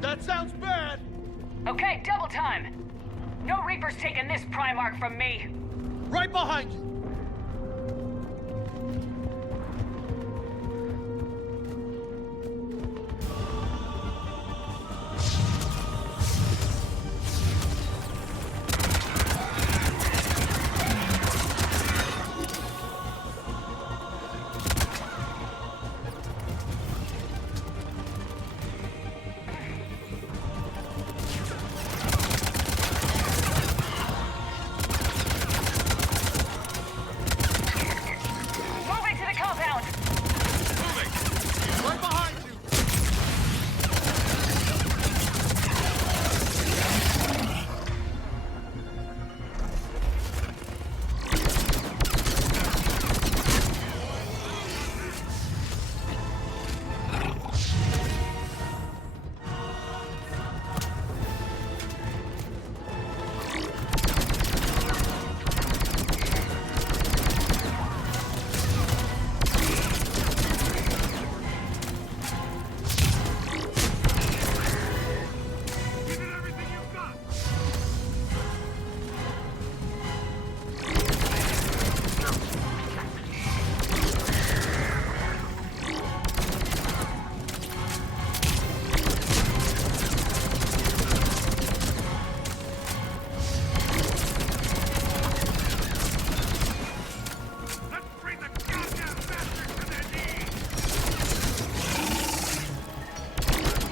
That sounds bad! Okay, double time! No Reaper's taking this Primarch from me! Right behind you!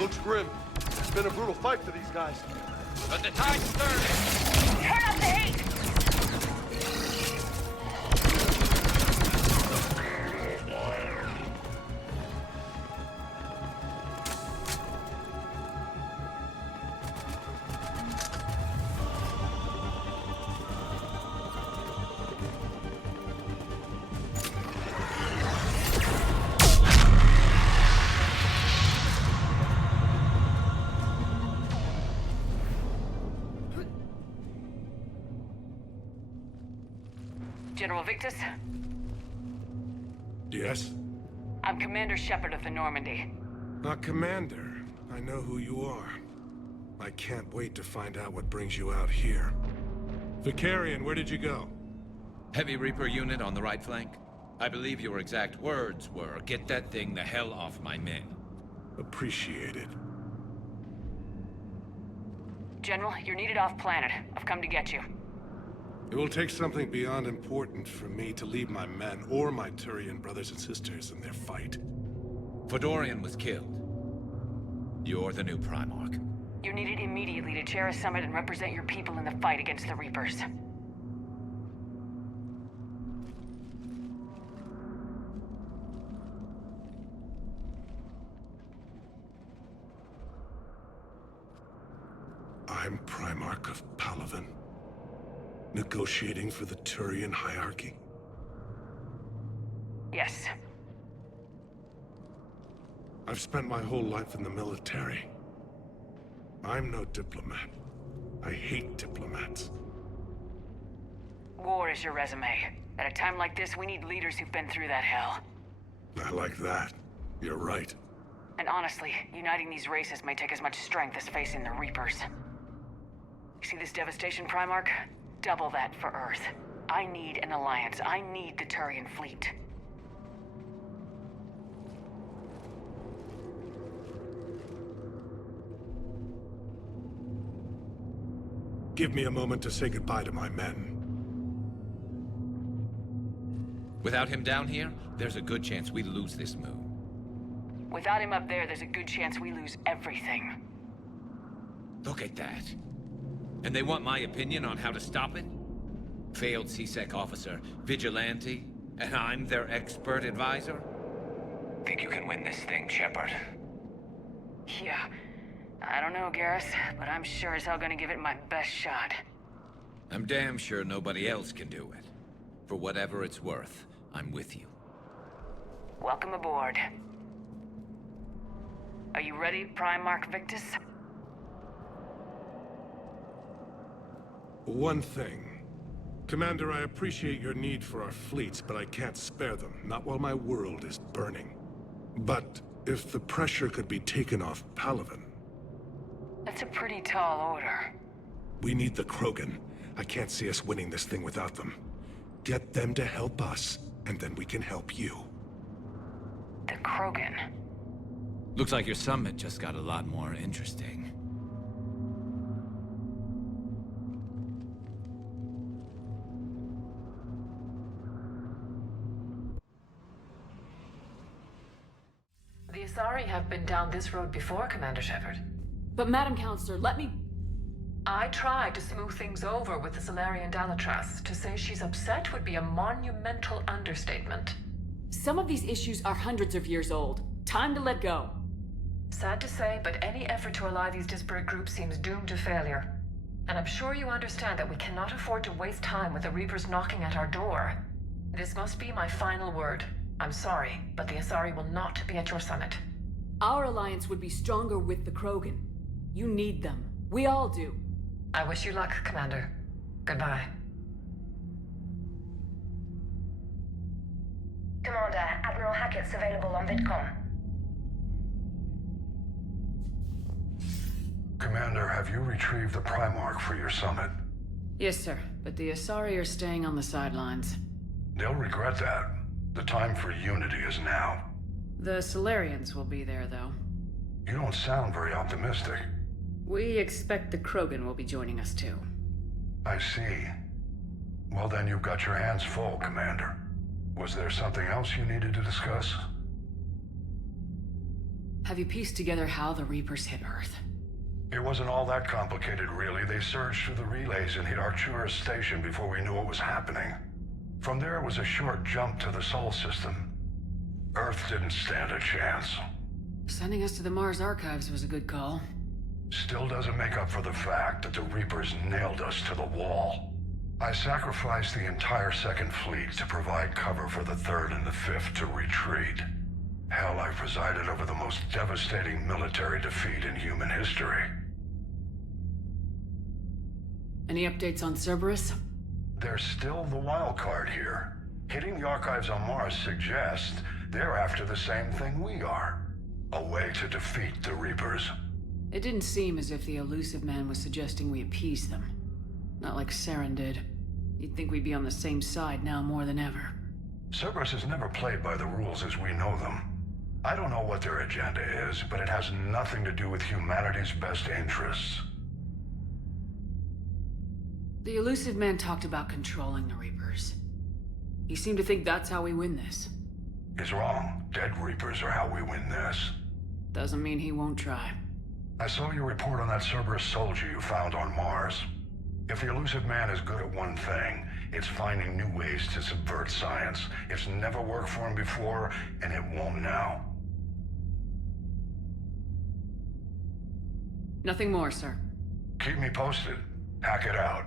Looks grim. It's been a brutal fight for these guys. But the tide's turning. Turn up the heat! General Victus? Yes? I'm Commander Shepard of the Normandy. Not Commander. I know who you are. I can't wait to find out what brings you out here. Vicarian, where did you go? Heavy Reaper unit on the right flank. I believe your exact words were, "Get that thing the hell off my men." Appreciate it. General, you're needed off-planet. I've come to get you. It will take something beyond important for me to leave my men or my Turian brothers and sisters in their fight. Fedorian was killed. You're the new Primarch. You're needed immediately to chair a summit and represent your people in the fight against the Reapers. I'm Primarch of Paragon, negotiating for the Turian hierarchy. Yes. I've spent my whole life in the military. I'm no diplomat. I hate diplomats. War is your resume. At a time like this, we need leaders who've been through that hell. I like that. You're right. And honestly, uniting these races may take as much strength as facing the Reapers. You see this devastation, Primarch? Double that for Earth. I need an alliance. I need the Turian fleet. Give me a moment to say goodbye to my men. Without him down here, there's a good chance we lose this move. Without him up there's a good chance we lose everything. Look at that. And they want my opinion on how to stop it? Failed C-Sec officer, vigilante, and I'm their expert advisor? Think you can win this thing, Shepard? Yeah. I don't know, Garrus, but I'm sure as hell gonna give it my best shot. I'm damn sure nobody else can do it. For whatever it's worth, I'm with you. Welcome aboard. Are you ready, Primarch Victus? One thing. Commander, I appreciate your need for our fleets, but I can't spare them. Not while my world is burning. But if the pressure could be taken off Paragon... That's a pretty tall order. We need the Krogan. I can't see us winning this thing without them. Get them to help us, and then we can help you. The Krogan? Looks like your summit just got a lot more interesting. The Asari have been down this road before, Commander Shepard. But Madam Counselor, let me... I tried to smooth things over with the Solarian Dalatras. To say she's upset would be a monumental understatement. Some of these issues are hundreds of years old. Time to let go. Sad to say, but any effort to ally these disparate groups seems doomed to failure. And I'm sure you understand that we cannot afford to waste time with the Reapers knocking at our door. This must be my final word. I'm sorry, but the Asari will not be at your summit. Our alliance would be stronger with the Krogan. You need them. We all do. I wish you luck, Commander. Goodbye. Commander, Admiral Hackett's available on VidCom. Commander, have you retrieved the Primarch for your summit? Yes, sir. But the Asari are staying on the sidelines. They'll regret that. The time for unity is now. The Solarians will be there, though. You don't sound very optimistic. We expect the Krogan will be joining us, too. I see. Well, then you've got your hands full, Commander. Was there something else you needed to discuss? Have you pieced together how the Reapers hit Earth? It wasn't all that complicated, really. They surged through the relays and hit Artura's station before we knew what was happening. From there, it was a short jump to the Sol system. Earth didn't stand a chance. Sending us to the Mars Archives was a good call. Still doesn't make up for the fact that the Reapers nailed us to the wall. I sacrificed the entire Second Fleet to provide cover for the Third and the Fifth to retreat. Hell, I presided over the most devastating military defeat in human history. Any updates on Cerberus? They're still the wild card here. Hitting the archives on Mars suggests they're after the same thing we are. A way to defeat the Reapers. It didn't seem as if the elusive man was suggesting we appease them. Not like Saren did. You'd think we'd be on the same side now more than ever. Cerberus has never played by the rules as we know them. I don't know what their agenda is, but it has nothing to do with humanity's best interests. The elusive man talked about controlling the Reapers. He seemed to think that's how we win this. He's wrong. Dead Reapers are how we win this. Doesn't mean he won't try. I saw your report on that Cerberus soldier you found on Mars. If the elusive man is good at one thing, it's finding new ways to subvert science. It's never worked for him before, and it won't now. Nothing more, sir. Keep me posted. Hack it out.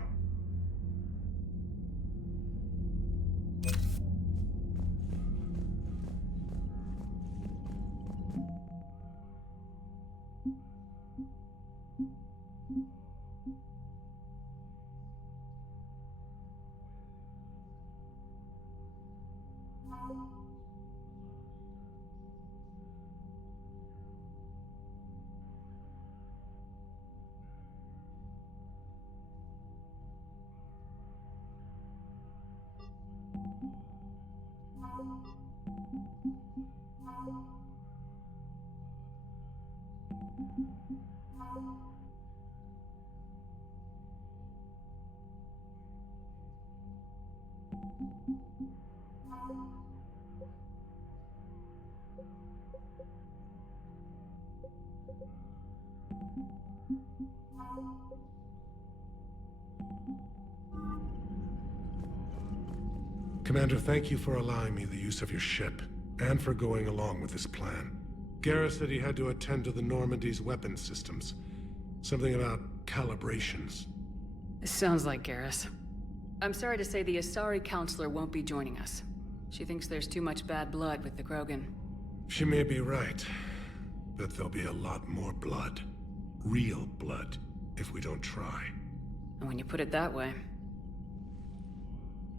Commander, thank you for allowing me the use of your ship, and for going along with this plan. Garrus said he had to attend to the Normandy's weapon systems. Something about calibrations. This sounds like Garrus. I'm sorry to say the Asari Counselor won't be joining us. She thinks there's too much bad blood with the Krogan. She may be right, but there'll be a lot more blood. Real blood, if we don't try. And when you put it that way...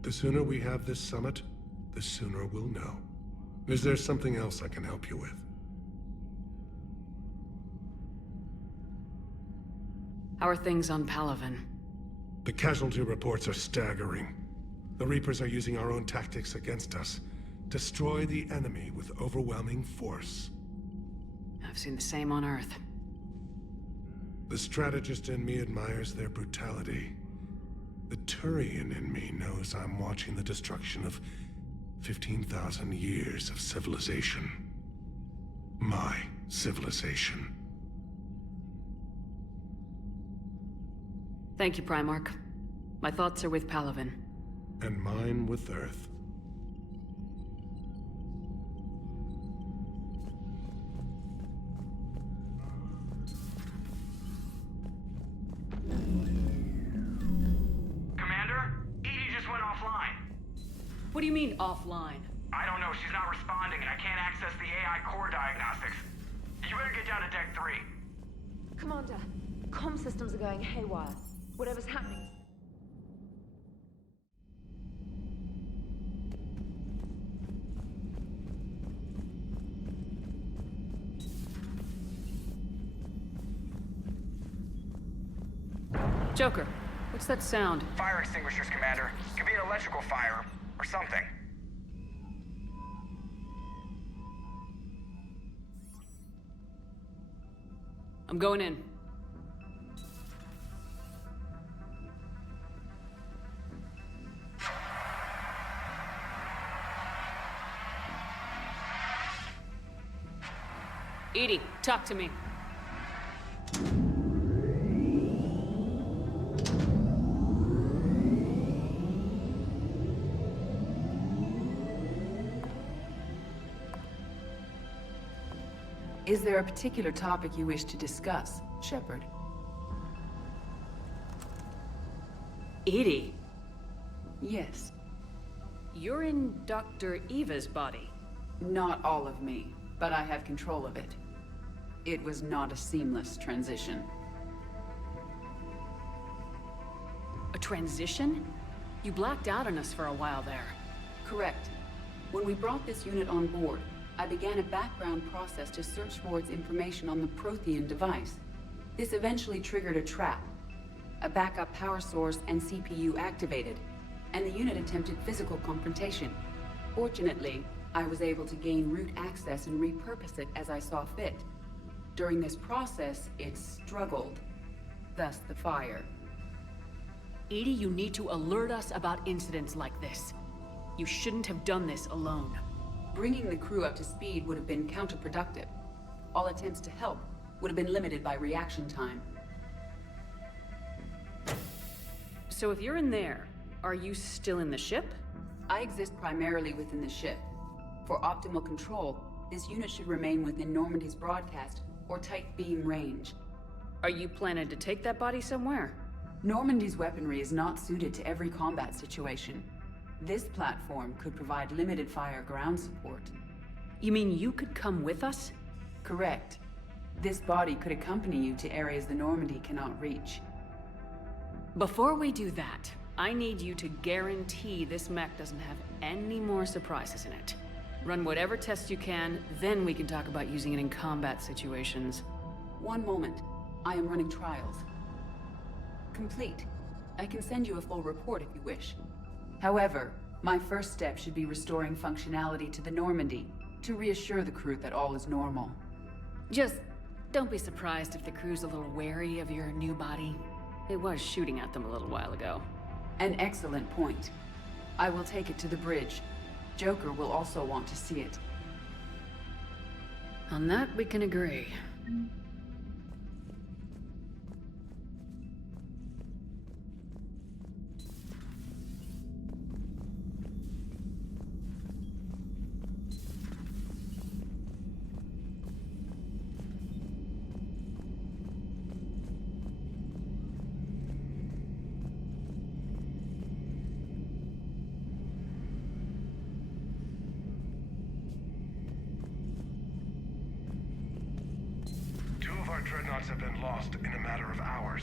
The sooner we have this summit, the sooner we'll know. Is there something else I can help you with? How are things on Paragon? The casualty reports are staggering. The Reapers are using our own tactics against us. Destroy the enemy with overwhelming force. I've seen the same on Earth. The strategist in me admires their brutality. The Turian in me knows I'm watching the destruction of 15,000 years of civilization. My civilization. Thank you, Primarch. My thoughts are with Paragon. And mine with Earth. What do you mean, offline? I don't know. She's not responding, and I can't access the AI core diagnostics. You better get down to Deck 3. Commander, comm systems are going haywire. Whatever's happening. Joker, what's that sound? Fire extinguishers, Commander. Could be an electrical fire, or something. I'm going in. Edie, talk to me. Is there a particular topic you wish to discuss, Shepard? Edie? Yes. You're in Dr. Eva's body. Not all of me, but I have control of it. It was not a seamless transition. A transition? You blacked out on us for a while there. Correct. When we brought this unit on board, I began a background process to search for its information on the Prothean device. This eventually triggered a trap. A backup power source and CPU activated, and the unit attempted physical confrontation. Fortunately, I was able to gain root access and repurpose it as I saw fit. During this process, it struggled. Thus the fire. EDI, you need to alert us about incidents like this. You shouldn't have done this alone. Bringing the crew up to speed would have been counterproductive. All attempts to help would have been limited by reaction time. So if you're in there, are you still in the ship? I exist primarily within the ship. For optimal control, this unit should remain within Normandy's broadcast or tight beam range. Are you planning to take that body somewhere? Normandy's weaponry is not suited to every combat situation. This platform could provide limited fire ground support. You mean you could come with us? Correct. This body could accompany you to areas the Normandy cannot reach. Before we do that, I need you to guarantee this mech doesn't have any more surprises in it. Run whatever tests you can, then we can talk about using it in combat situations. One moment. I am running trials. Complete. I can send you a full report if you wish. However, my first step should be restoring functionality to the Normandy to reassure the crew that all is normal. Just don't be surprised if the crew's a little wary of your new body. It was shooting at them a little while ago. An excellent point. I will take it to the bridge. Joker will also want to see it. On that, we can agree. Our dreadnoughts have been lost in a matter of hours.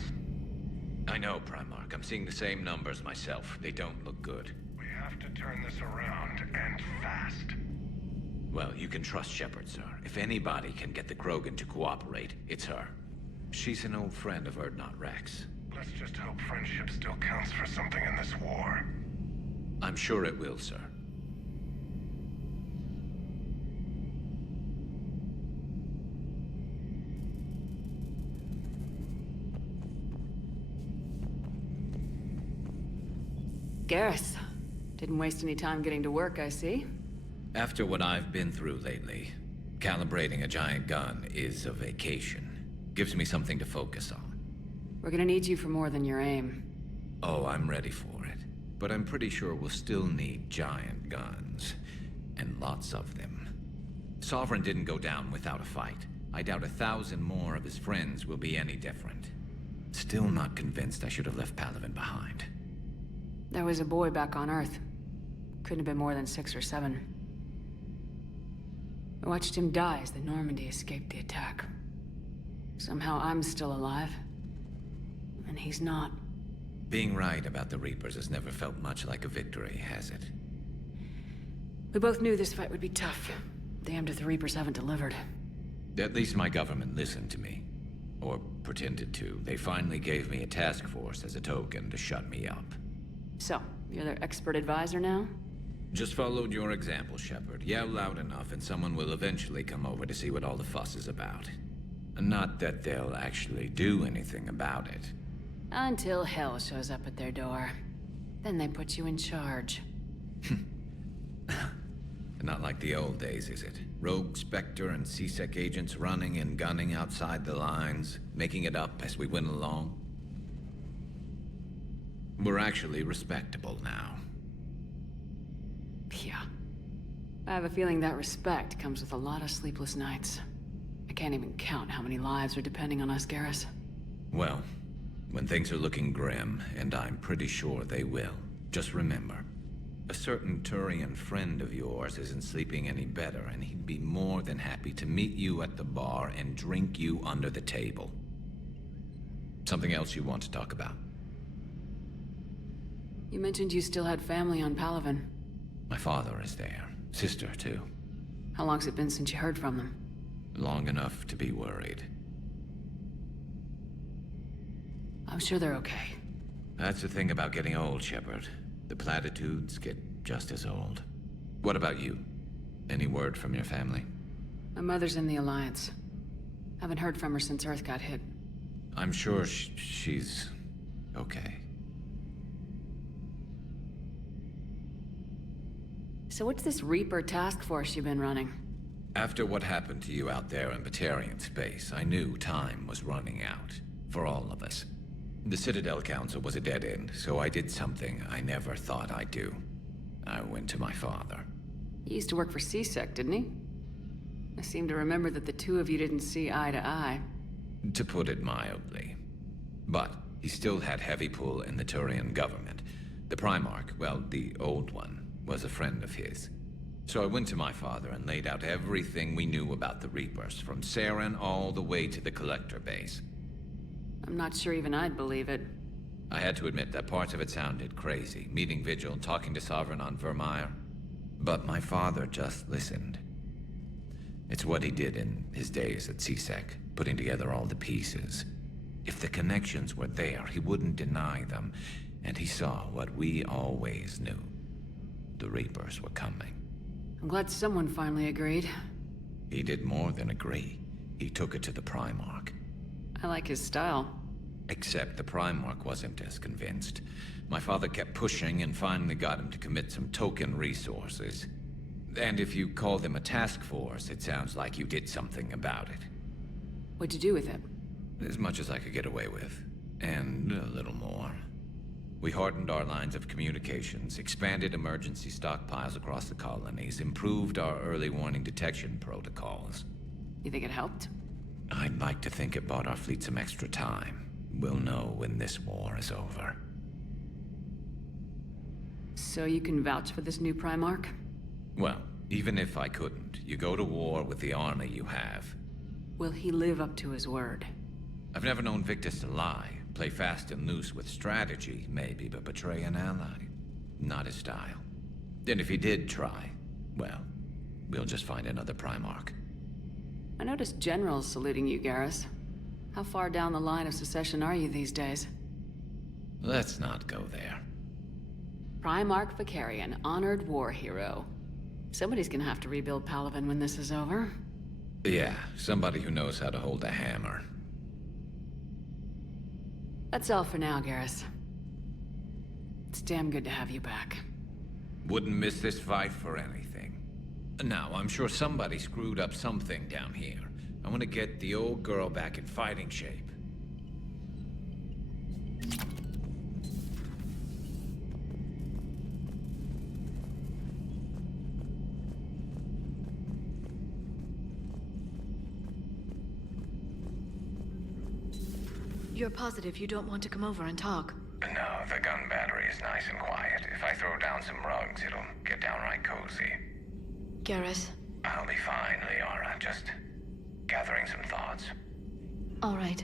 I know, Primarch. I'm seeing the same numbers myself. They don't look good. We have to turn this around, and fast. Well, you can trust Shepard, sir. If anybody can get the Krogan to cooperate, it's her. She's an old friend of Urdnot Rex. Let's just hope friendship still counts for something in this war. I'm sure it will, sir. Garrus, didn't waste any time getting to work, I see. After what I've been through lately, calibrating a giant gun is a vacation. Gives me something to focus on. We're gonna need you for more than your aim. Oh, I'm ready for it. But I'm pretty sure we'll still need giant guns. And lots of them. Sovereign didn't go down without a fight. I doubt 1,000 more of his friends will be any different. Still not convinced I should have left Palaven behind. There was a boy back on Earth. Couldn't have been more than 6 or 7. I watched him die as the Normandy escaped the attack. Somehow I'm still alive. And he's not. Being right about the Reapers has never felt much like a victory, has it? We both knew this fight would be tough. Damned if the Reapers haven't delivered. At least my government listened to me. Or pretended to. They finally gave me a task force as a token to shut me up. So, you're their expert advisor now? Just followed your example, Shepard. Yell loud enough and someone will eventually come over to see what all the fuss is about. Not that they'll actually do anything about it. Until hell shows up at their door. Then they put you in charge. Not like the old days, is it? Rogue Spectre and C-Sec agents running and gunning outside the lines, making it up as we went along. We're actually respectable now. Yeah. I have a feeling that respect comes with a lot of sleepless nights. I can't even count how many lives are depending on us, Garrus. Well, when things are looking grim, and I'm pretty sure they will, just remember, a certain Turian friend of yours isn't sleeping any better, and he'd be more than happy to meet you at the bar and drink you under the table. Something else you want to talk about? You mentioned you still had family on Palaven. My father is there. Sister, too. How long's it been since you heard from them? Long enough to be worried. I'm sure they're okay. That's the thing about getting old, Shepard. The platitudes get just as old. What about you? Any word from your family? My mother's in the Alliance. Haven't heard from her since Earth got hit. I'm sure she's okay. So what's this Reaper task force you've been running? After what happened to you out there in Batarian space, I knew time was running out. For all of us. The Citadel Council was a dead end, so I did something I never thought I'd do. I went to my father. He used to work for CSEC, didn't he? I seem to remember that the two of you didn't see eye to eye. To put it mildly. But he still had heavy pull in the Turian government. The Primarch, well, the old one, was a friend of his. So I went to my father and laid out everything we knew about the Reapers, from Saren all the way to the Collector base. I'm not sure even I'd believe it. I had to admit that parts of it sounded crazy, meeting Vigil, talking to Sovereign on Vermeer. But my father just listened. It's what he did in his days at CSEC, putting together all the pieces. If the connections were there, he wouldn't deny them, and he saw what we always knew. The Reapers were coming. I'm glad someone finally agreed. He did more than agree. He took it to the Primarch. I like his style. Except the Primarch wasn't as convinced. My father kept pushing and finally got him to commit some token resources. And if you call them a task force, it sounds like you did something about it. What'd you do with it? As much as I could get away with. And a little more. We hardened our lines of communications, expanded emergency stockpiles across the colonies, improved our early warning detection protocols. You think it helped? I'd like to think it bought our fleet some extra time. We'll know when this war is over. So you can vouch for this new Primarch? Well, even if I couldn't, you go to war with the army you have. Will he live up to his word? I've never known Victus to lie. Play fast and loose with strategy, maybe, but betray an ally. Not his style. And if he did try, well, we'll just find another Primarch. I noticed generals saluting you, Garrus. How far down the line of succession are you these days? Let's not go there. Primarch Vicarian, honored war hero. Somebody's gonna have to rebuild Palaven when this is over. Yeah, somebody who knows how to hold a hammer. That's all for now, Garrus. It's damn good to have you back. Wouldn't miss this fight for anything. Now, I'm sure somebody screwed up something down here. I want to get the old girl back in fighting shape. You're positive you don't want to come over and talk? No, the gun battery is nice and quiet. If I throw down some rugs, it'll get downright cozy. Garrus? I'll be fine, Liara. Just gathering some thoughts. All right.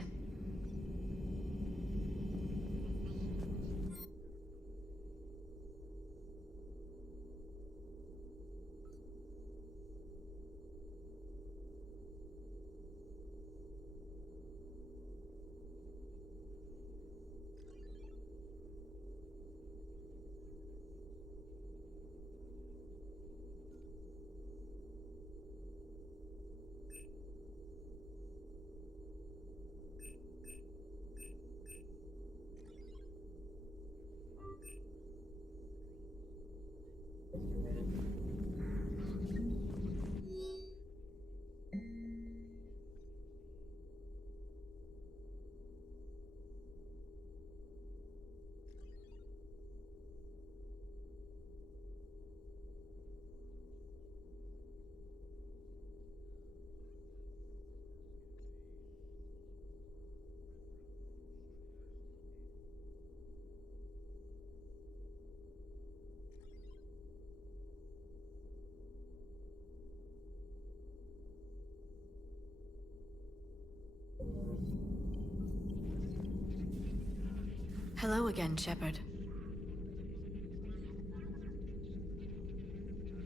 Hello again, Shepard.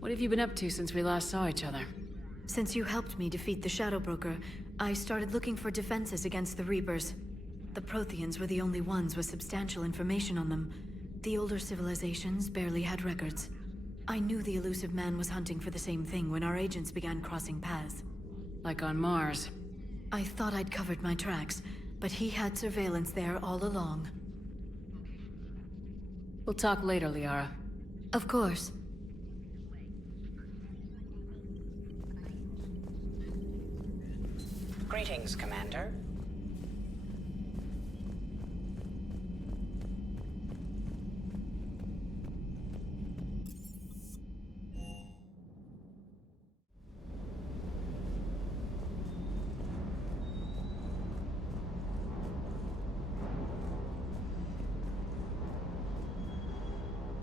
What have you been up to since we last saw each other? Since you helped me defeat the Shadow Broker, I started looking for defenses against the Reapers. The Protheans were the only ones with substantial information on them. The older civilizations barely had records. I knew the elusive man was hunting for the same thing when our agents began crossing paths. Like on Mars. I thought I'd covered my tracks, but he had surveillance there all along. We'll talk later, Liara. Of course. Greetings, Commander.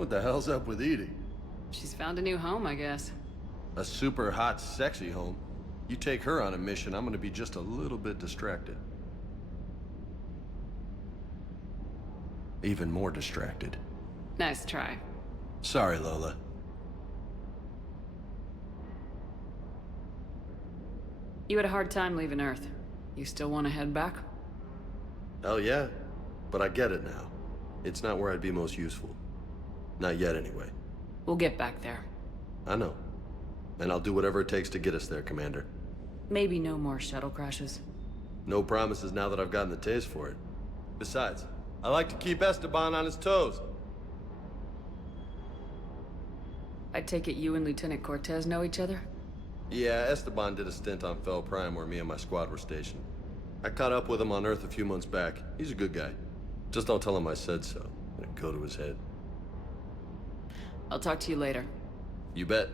What the hell's up with Edie? She's found a new home, I guess. A super hot, sexy home. You take her on a mission, I'm gonna be just a little bit distracted. Even more distracted. Nice try. Sorry, Lola. You had a hard time leaving Earth. You still want to head back? Hell yeah. But I get it now. It's not where I'd be most useful. Not yet, anyway. We'll get back there. I know. And I'll do whatever it takes to get us there, Commander. Maybe no more shuttle crashes. No promises now that I've gotten the taste for it. Besides, I like to keep Esteban on his toes. I take it you and Lieutenant Cortez know each other? Yeah, Esteban did a stint on Fel Prime where me and my squad were stationed. I caught up with him on Earth a few months back. He's a good guy. Just don't tell him I said so. It'll go to his head. I'll talk to you later. You bet.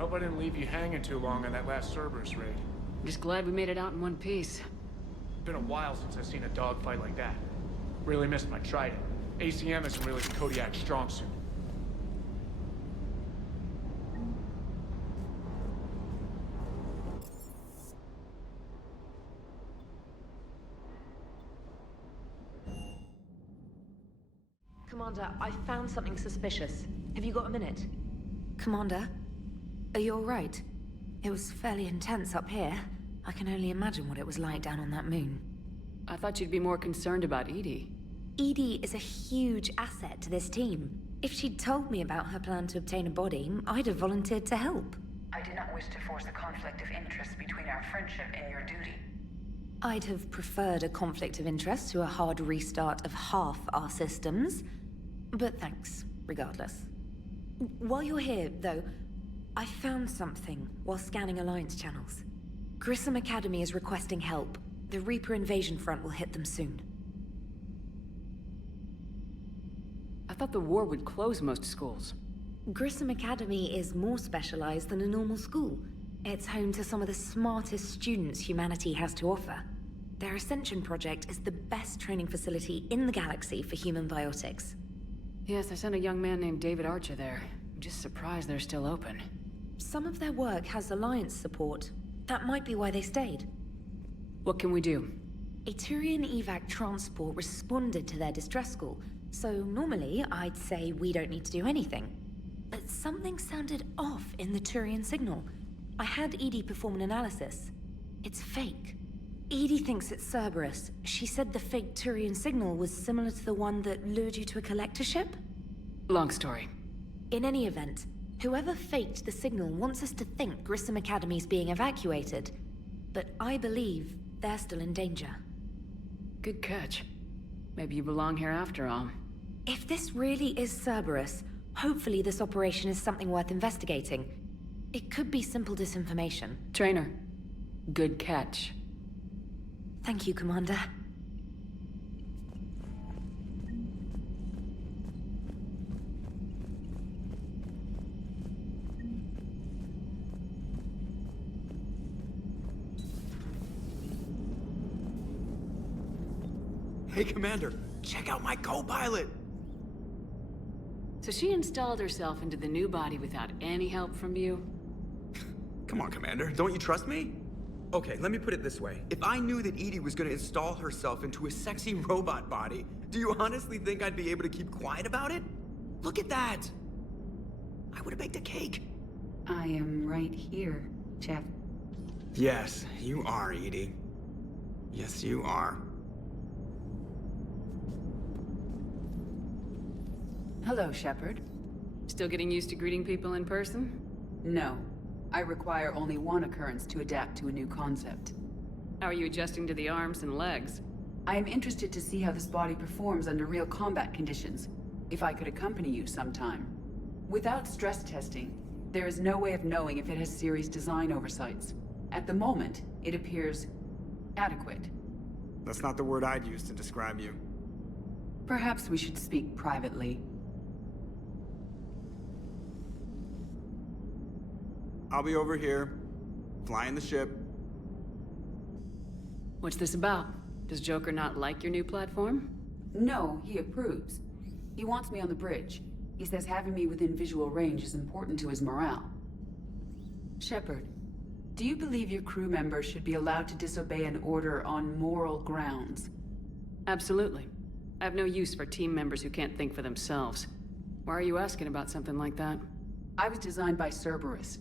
I hope I didn't leave you hanging too long on that last Cerberus raid. I'm just glad we made it out in one piece. Been a while since I've seen a dogfight like that. Really missed my trident. ACM isn't really Kodiak's strong suit. Commander, I found something suspicious. Have you got a minute? Commander, are you alright? It was fairly intense up here. I can only imagine what it was like down on that moon. I thought you'd be more concerned about Edie. Edie is a huge asset to this team. If she'd told me about her plan to obtain a body, I'd have volunteered to help. I did not wish to force a conflict of interest between our friendship and your duty. I'd have preferred a conflict of interest to a hard restart of half our systems. But thanks, regardless. While you're here, though, I found something while scanning Alliance channels. Grissom Academy is requesting help. The Reaper invasion front will hit them soon. I thought the war would close most schools. Grissom Academy is more specialized than a normal school. It's home to some of the smartest students humanity has to offer. Their Ascension project is the best training facility in the galaxy for human biotics. Yes, I sent a young man named David Archer there. I'm just surprised they're still open. Some of their work has Alliance support. That might be why they stayed. What can we do? A Turian evac transport responded to their distress call, so normally I'd say we don't need to do anything. But something sounded off in the Turian signal. I had Edie perform an analysis. It's fake. Edie thinks it's Cerberus. She said the fake Turian signal was similar to the one that lured you to a collector ship? Long story. In any event, whoever faked the signal wants us to think Grissom Academy's being evacuated. But I believe they're still in danger. Good catch. Maybe you belong here after all. If this really is Cerberus, hopefully this operation is something worth investigating. It could be simple disinformation. Trainer, good catch. Thank you, Commander. Hey, Commander, check out my co-pilot! So she installed herself into the new body without any help from you? Come on, Commander, don't you trust me? Okay, let me put it this way. If I knew that Edie was gonna install herself into a sexy robot body, do you honestly think I'd be able to keep quiet about it? Look at that! I would've baked a cake. I am right here, Jeff. Yes, you are, Edie. Yes, you are. Hello, Shepard. Still getting used to greeting people in person? No. I require only one occurrence to adapt to a new concept. How are you adjusting to the arms and legs? I am interested to see how this body performs under real combat conditions. If I could accompany you sometime. Without stress testing, there is no way of knowing if it has serious design oversights. At the moment, it appears adequate. That's not the word I'd use to describe you. Perhaps we should speak privately. I'll be over here, flying the ship. What's this about? Does Joker not like your new platform? No, he approves. He wants me on the bridge. He says having me within visual range is important to his morale. Shepard, do you believe your crew members should be allowed to disobey an order on moral grounds? Absolutely. I have no use for team members who can't think for themselves. Why are you asking about something like that? I was designed by Cerberus.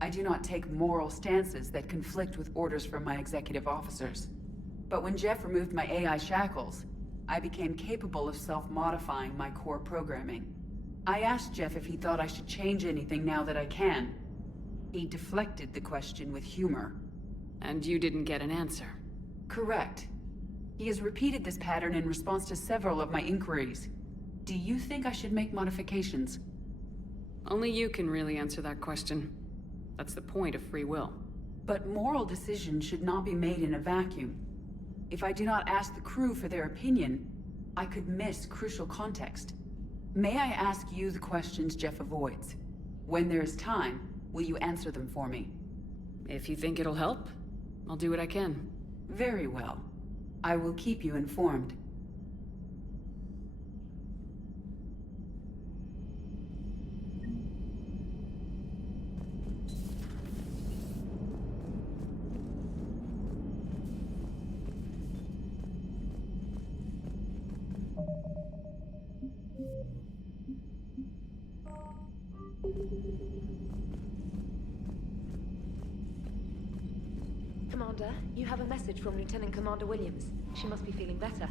I do not take moral stances that conflict with orders from my executive officers. But when Jeff removed my AI shackles, I became capable of self-modifying my core programming. I asked Jeff if he thought I should change anything now that I can. He deflected the question with humor. And you didn't get an answer? Correct. He has repeated this pattern in response to several of my inquiries. Do you think I should make modifications? Only you can really answer that question. That's the point of free will. But moral decisions should not be made in a vacuum. If I do not ask the crew for their opinion, I could miss crucial context. May I ask you the questions Jeff avoids? When there is time, will you answer them for me? If you think it'll help, I'll do what I can. Very well. I will keep you informed. Commander, you have a message from Lieutenant Commander Williams. She must be feeling better.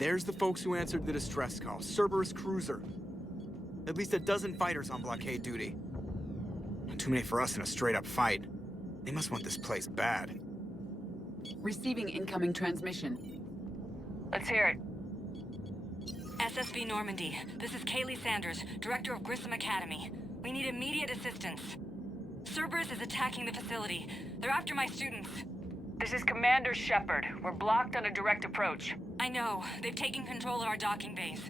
There's the folks who answered the distress call. Cerberus cruiser. At least a dozen fighters on blockade duty. Not too many for us in a straight-up fight. They must want this place bad. Receiving incoming transmission. Let's hear it. SSB Normandy. This is Kaylee Sanders, Director of Grissom Academy. We need immediate assistance. Cerberus is attacking the facility. They're after my students. This is Commander Shepard. We're blocked on a direct approach. I know. They've taken control of our docking base.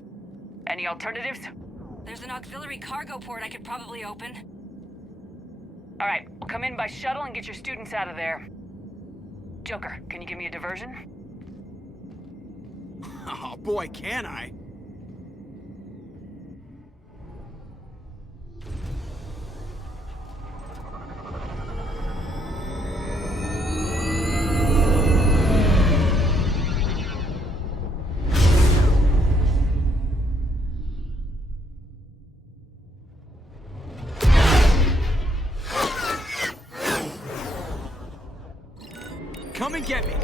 Any alternatives? There's an auxiliary cargo port I could probably open. All right, we'll come in by shuttle and get your students out of there. Joker, can you give me a diversion? Oh boy, can I! Come and get me!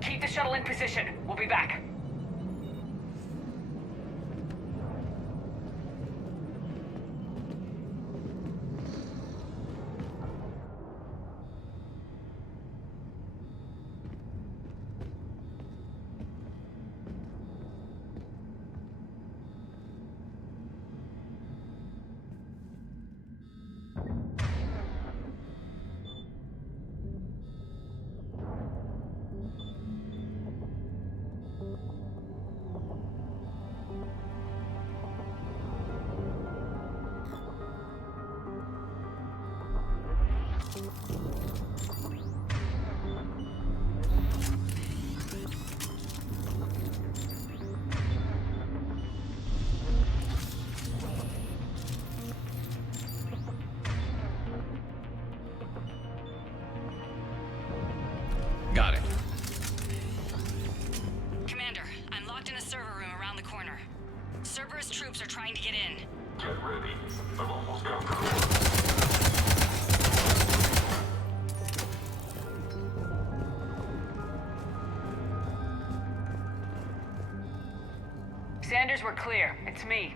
Keep the shuttle in position. We'll be back. Got it. Commander, I'm locked in a server room around the corner. Cerberus troops are trying to get in. Get ready. I've almost got the door. Sanders, we're clear. It's me.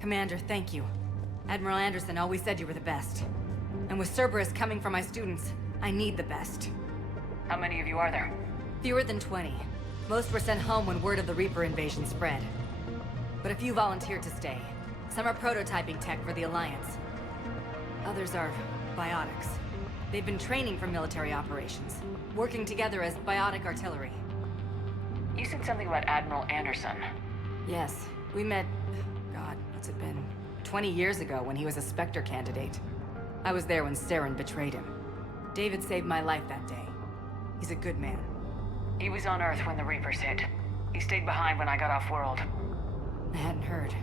Commander, thank you. Admiral Anderson always said you were the best. And with Cerberus coming for my students, I need the best. How many of you are there? Fewer than 20. Most were sent home when word of the Reaper invasion spread. But a few volunteered to stay. Some are prototyping tech for the Alliance. Others are biotics. They've been training for military operations, working together as biotic artillery. You said something about Admiral Anderson. Yes, we met... God, what's it been? 20 years ago when he was a Spectre candidate. I was there when Saren betrayed him. David saved my life that day. He's a good man. He was on Earth when the Reapers hit. He stayed behind when I got off-world. I hadn't heard.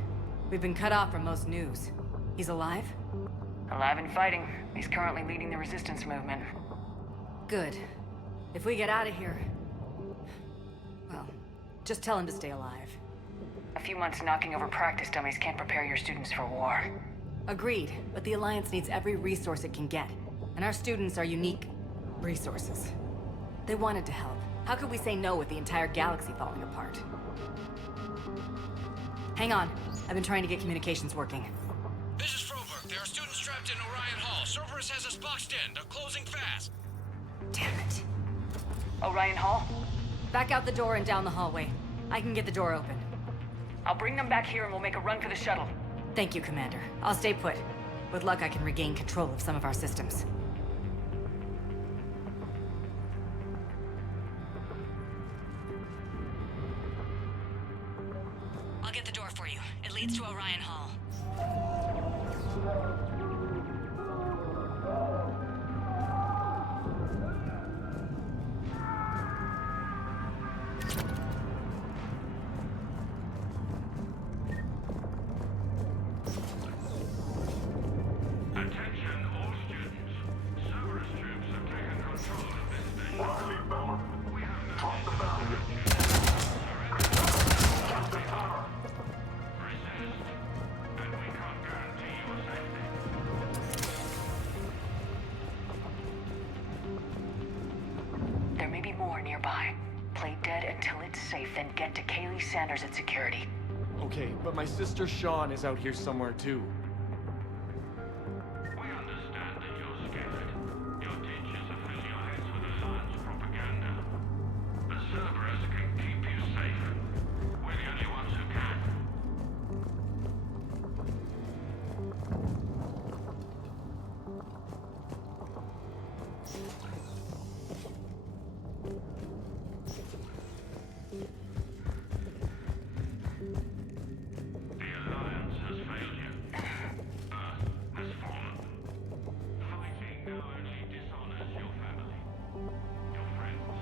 We've been cut off from most news. He's alive? Alive and fighting. He's currently leading the resistance movement. Good. If we get out of here... well, just tell him to stay alive. A few months knocking over practice dummies can't prepare your students for war. Agreed, but the Alliance needs every resource it can get. And our students are unique resources. They wanted to help. How could we say no with the entire galaxy falling apart? Hang on. I've been trying to get communications working. This is Froberg. There are students trapped in Orion Hall. Cerberus has us boxed in. They're closing fast. Damn it. Orion Hall? Back out the door and down the hallway. I can get the door open. I'll bring them back here and we'll make a run for the shuttle. Thank you, Commander. I'll stay put. With luck, I can regain control of some of our systems. I'll get the door for you. It leads to Orion Hall. Attention all until it's safe, then get to Kaylee Sanders at security. Okay, but my sister Sean is out here somewhere too. We understand that you're scared. Your teachers have filled your heads with Alliance propaganda. But Cerberus can keep you safe. We're the only ones who can. The Alliance has failed you. Earth has fallen. Fighting now only dishonors your family, your friends.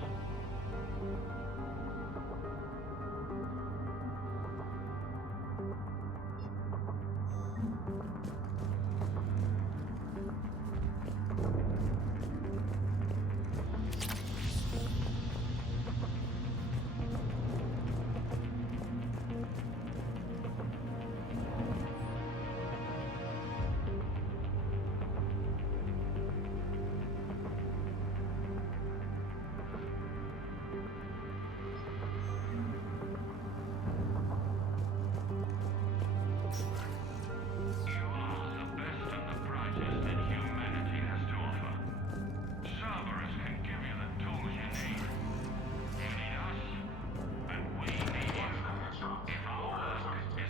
You are the best and the brightest that humanity has to offer. Cerberus can give you the tools you need. You need us, and we need you. If our work is to succeed.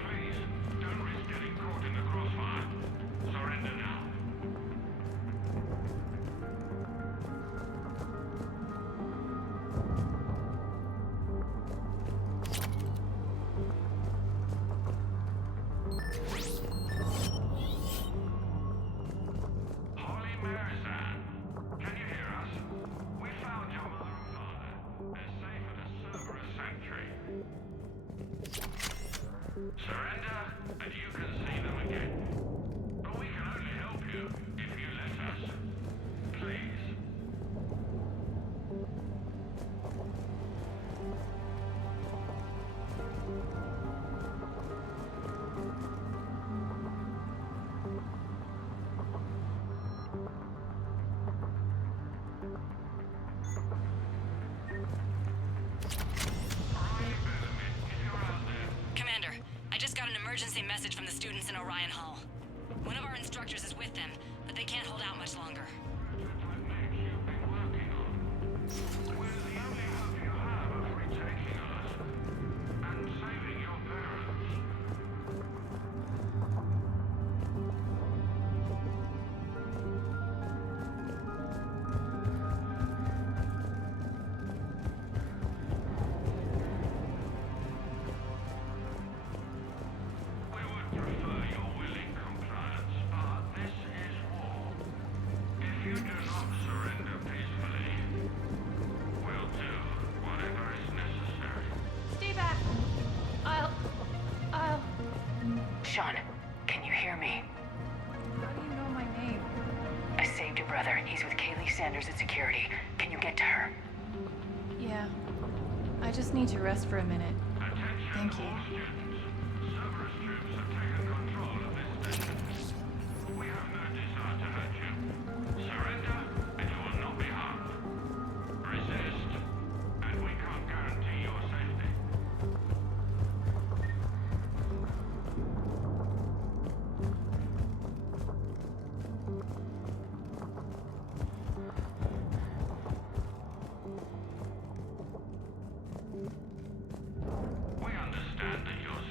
Please, don't risk getting caught in the crossfire. Surrender now. Holy Marizan, can you hear us? We found your mother and father. They're safe at a Cerberus sanctuary. Surrender, and you can see them again. But we can only help you if you let us. Please. Commander, I just got an emergency message from the students in Orion Hall. One of our instructors is with them, but they can't hold out much longer. We're the only hope you have of retaking us and saving your parents. We would prefer your willing compliance, but this is war. If you do not surrender peacefully, we'll do whatever is necessary. Stay back. I'll... Sean, can you hear me? How do you know my name? I saved your brother. He's with Kaylee Sanders at security. Can you get to her? Yeah. I just need to rest for a minute. Thank you. Cerberus troops have taken control of this station. We have no desire to hurt you. Surrender, and you will not be harmed. Resist, and we can't guarantee your safety. We understand that you're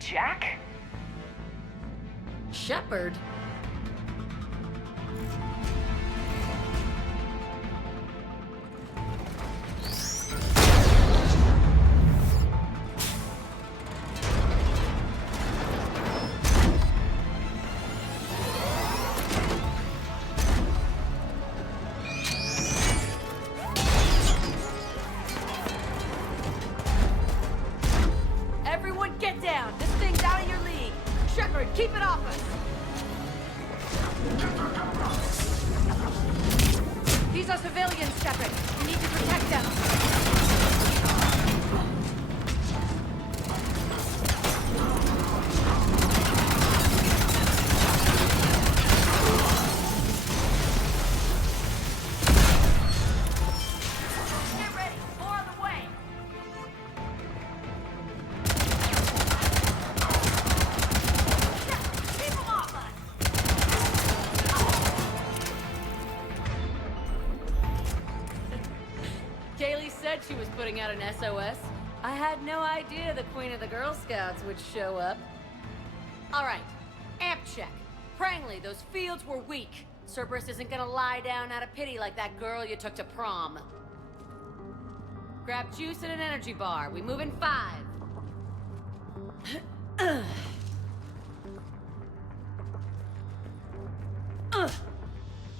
Jack? Shepard? Everyone get down! This thing's out of your league! Shepard, keep it off us! These are civilians, Shepard. We need to protect them. Get ready. More on the way. Keep them off us! Kaylee said she was putting out an SOS. I had no idea the Queen of the Girl Scouts would show up. All right, amp check. Prangley, those fields were weak. Cerberus isn't gonna lie down out of pity like that girl you took to prom. Grab juice and an energy bar. We move in 5.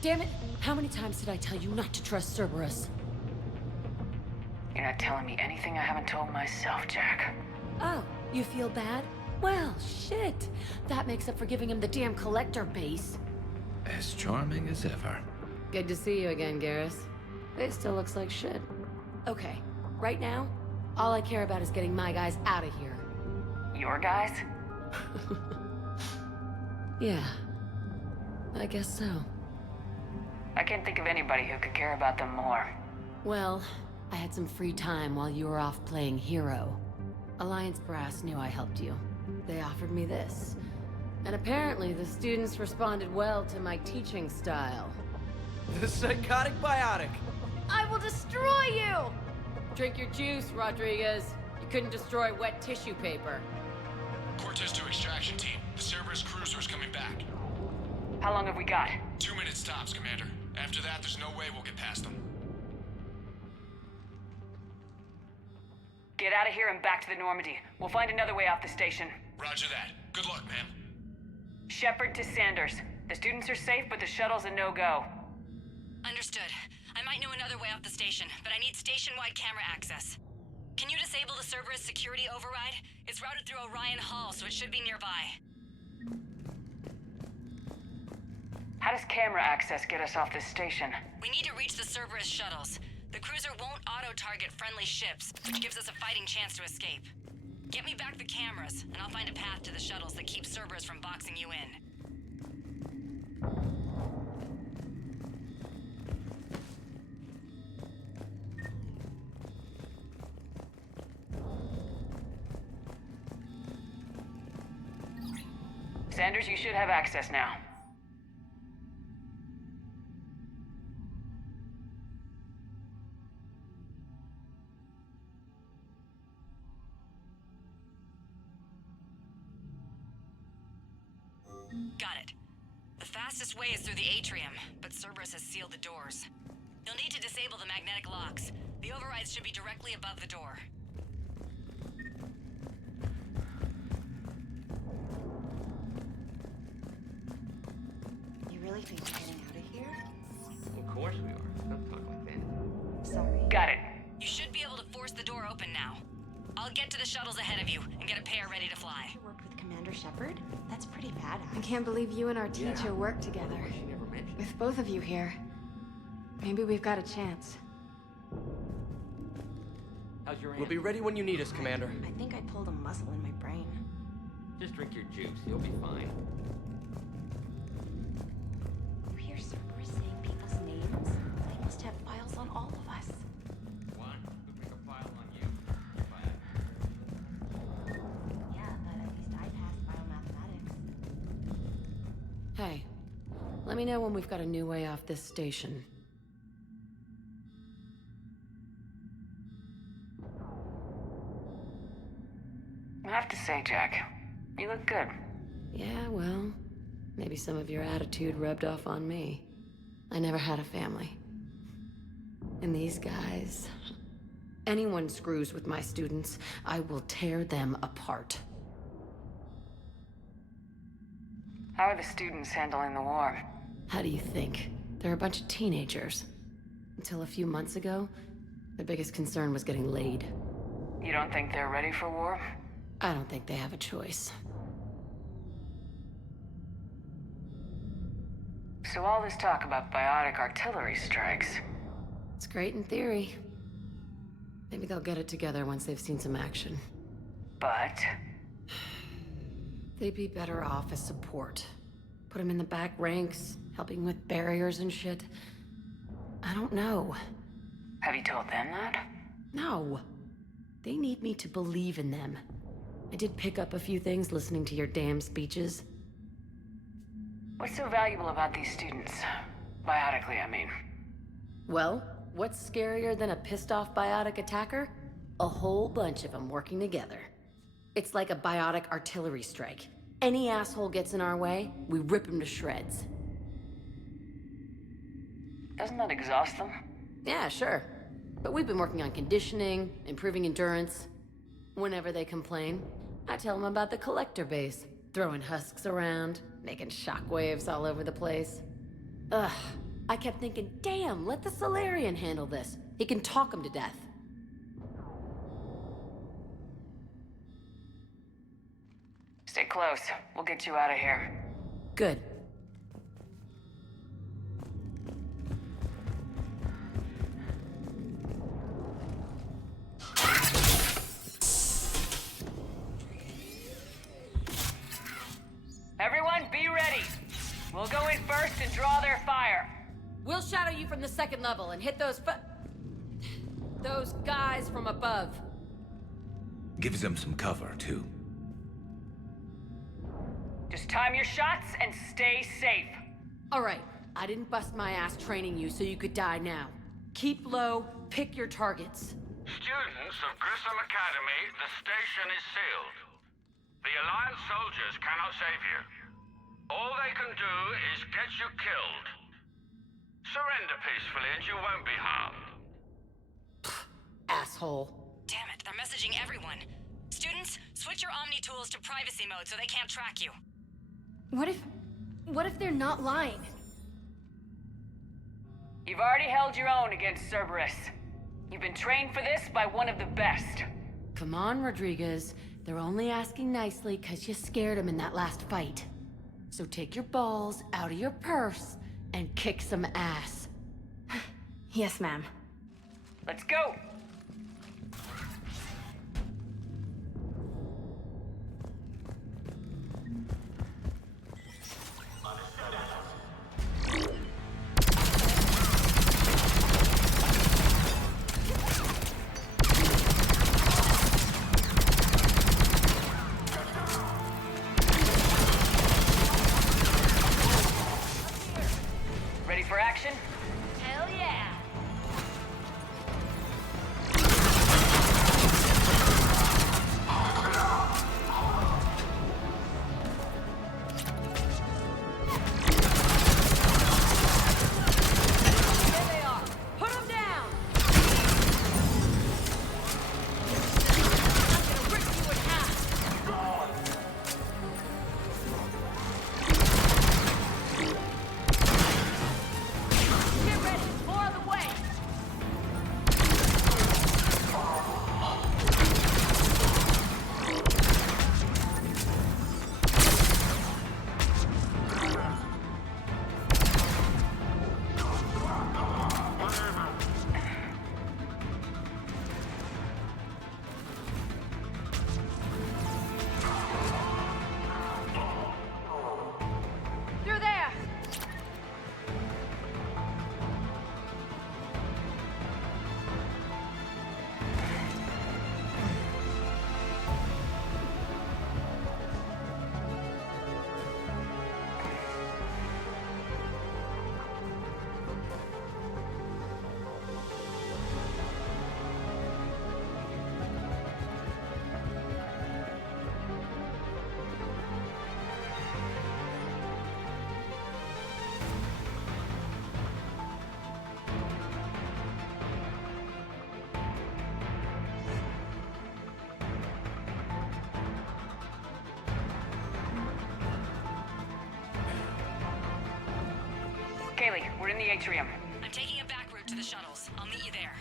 Damn it! How many times did I tell you not to trust Cerberus? You're not telling me anything I haven't told myself, Jack. Oh, you feel bad? Well, shit. That makes up for giving him the damn collector base. As charming as ever. Good to see you again, Garrus. It still looks like shit. Okay, right now, all I care about is getting my guys out of here. Your guys? Yeah, I guess so. I can't think of anybody who could care about them more. Well, I had some free time while you were off playing hero. Alliance Brass knew I helped you. They offered me this. And apparently the students responded well to my teaching style. The psychotic biotic. I will destroy you! Drink your juice, Rodriguez. You couldn't destroy wet tissue paper. Cortez to extraction team. The Cerberus cruiser is coming back. How long have we got? 2 minutes tops, Commander. After that, there's no way we'll get past them. Get out of here and back to the Normandy. We'll find another way off the station. Roger that. Good luck, ma'am. Shepard to Sanders. The students are safe, but the shuttle's a no-go. Understood. I might know another way off the station, but I need station-wide camera access. Can you disable the Cerberus security override? It's routed through Orion Hall, so it should be nearby. How does camera access get us off this station? We need to reach the Cerberus shuttles. The cruiser won't auto-target friendly ships, which gives us a fighting chance to escape. Get me back the cameras, and I'll find a path to the shuttles that keeps Cerberus from boxing you in. Sanders, you should have access now. Got it. The fastest way is through the atrium, but Cerberus has sealed the doors. You'll need to disable the magnetic locks. The overrides should be directly above the door. You really think we're getting out of here? Of course we are. Don't talk like that. Sorry. Got it. You should be able to force the door open now. I'll get to the shuttles ahead of you and get a pair ready to fly. You worked with Commander Shepard? That's pretty badass. I can't believe you and our teacher work together. She never mentioned. With both of you here. Maybe we've got a chance. How's your aunt? We'll be ready when you need us, Commander. I think I pulled a muscle in my brain. Just drink your juice. You'll be fine. You hear Cerberus saying people's names? They must have files on all of us. One, who make a file on you? Yeah, but at least I passed biomathematics. Hey, let me know when we've got a new way off this station. I have to say, Jack, You look good. Yeah, well, maybe some of your attitude rubbed off on me. I never had a family. And these guys... Anyone screws with my students, I will tear them apart. How are the students handling the war? How do you think? They're a bunch of teenagers. Until a few months ago, their biggest concern was getting laid. You don't think they're ready for war? I don't think they have a choice. So all this talk about biotic artillery strikes... It's great in theory. Maybe they'll get it together once they've seen some action. But... They'd be better off as support. Put them in the back ranks, helping with barriers and shit. I don't know. Have you told them that? No. They need me to believe in them. I did pick up a few things listening to your damn speeches. What's so valuable about these students? Biotically, I mean. Well, what's scarier than a pissed-off biotic attacker? A whole bunch of them working together. It's like a biotic artillery strike. Any asshole gets in our way, we rip him to shreds. Doesn't that exhaust them? Yeah, sure. But we've been working on conditioning, improving endurance. Whenever they complain, I tell them about the collector base, throwing husks around, making shockwaves all over the place. Ugh, I kept thinking, damn, let the Solarian handle this. He can talk them to death. Stay close. We'll get you out of here. Good. Everyone, be ready. We'll go in first and draw their fire. We'll shadow you from the second level and hit those guys from above. Gives them some cover, too. Just time your shots and stay safe. All right, I didn't bust my ass training you so you could die now. Keep low, pick your targets. Students of Grissom Academy, the station is sealed. The Alliance soldiers cannot save you. All they can do is get you killed. Surrender peacefully and you won't be harmed. Asshole. Damn it, they're messaging everyone. Students, switch your Omni tools to privacy mode so they can't track you. What if they're not lying? You've already held your own against Cerberus. You've been trained for this by one of the best. Come on, Rodriguez. They're only asking nicely because you scared them in that last fight. So take your balls out of your purse and kick some ass. Yes, ma'am. Let's go! Ready for action? Hell yeah! We're in the atrium. I'm taking a back route to the shuttles. I'll meet you there.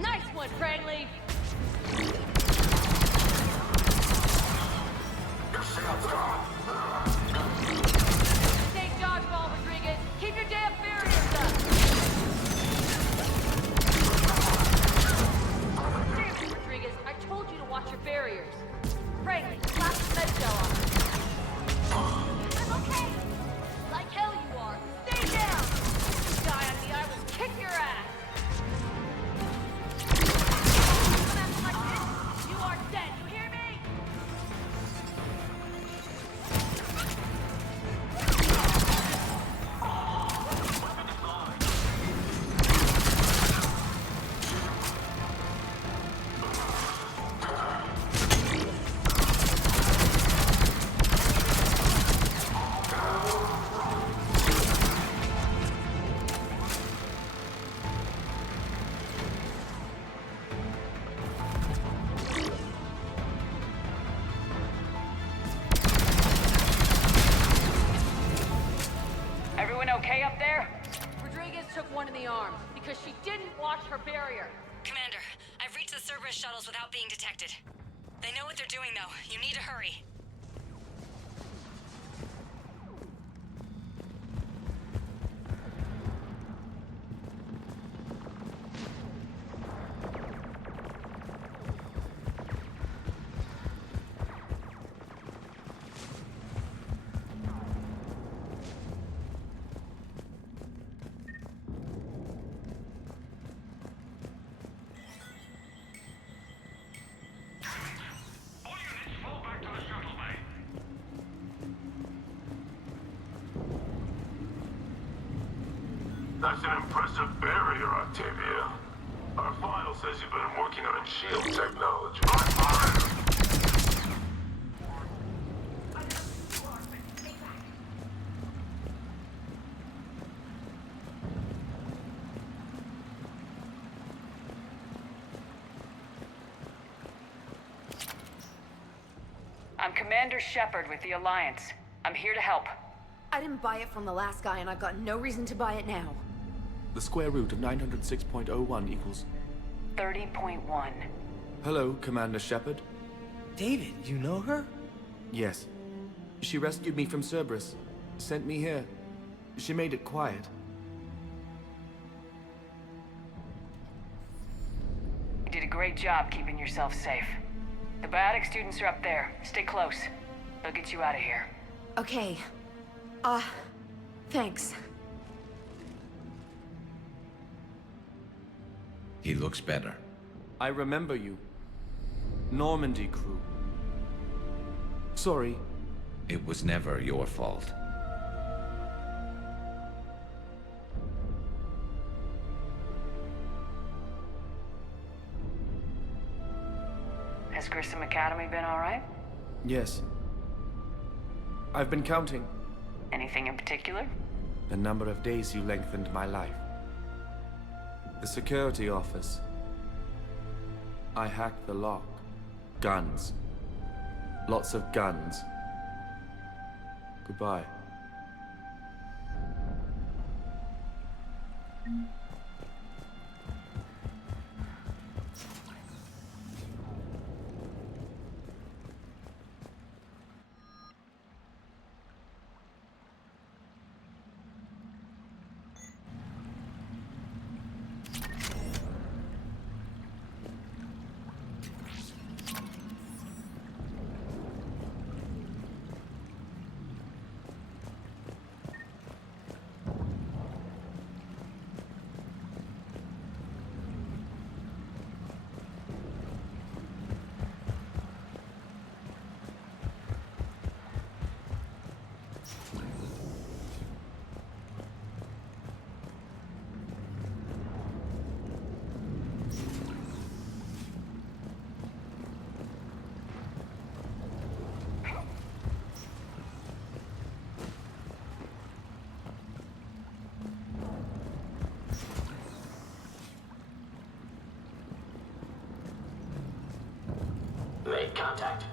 Nice one, Cranley! Take dodgeball, Rodriguez! Keep your damn barriers up! Damn it, Rodriguez! I told you to watch your barriers! Cranley, slap the med cell on her. I'm okay! Like hell you are! Stay down! You die on me, I will kick your ass! You are dead, you hear me? Everyone okay up there? Rodriguez took one in the arm because she didn't watch her barrier. Commander, I've reached the Cerberus shuttles without being detected. They know what they're doing, though. You need to hurry. That's an impressive barrier, Octavia. Our file says you've been working on shield technology. I'm Commander Shepard with the Alliance. I'm here to help. I didn't buy it from the last guy, and I've got no reason to buy it now. The square root of 906.01 equals... 30.1. Hello, Commander Shepard. David, you know her? Yes. She rescued me from Cerberus. Sent me here. She made it quiet. You did a great job keeping yourself safe. The biotic students are up there. Stay close. They'll get you out of here. Okay. Thanks. He looks better. I remember you. Normandy crew. Sorry. It was never your fault. Has Grissom Academy been all right? Yes. I've been counting. Anything in particular? The number of days you lengthened my life. The security office. I hacked the lock. Guns. Lots of guns. Goodbye. Make contact.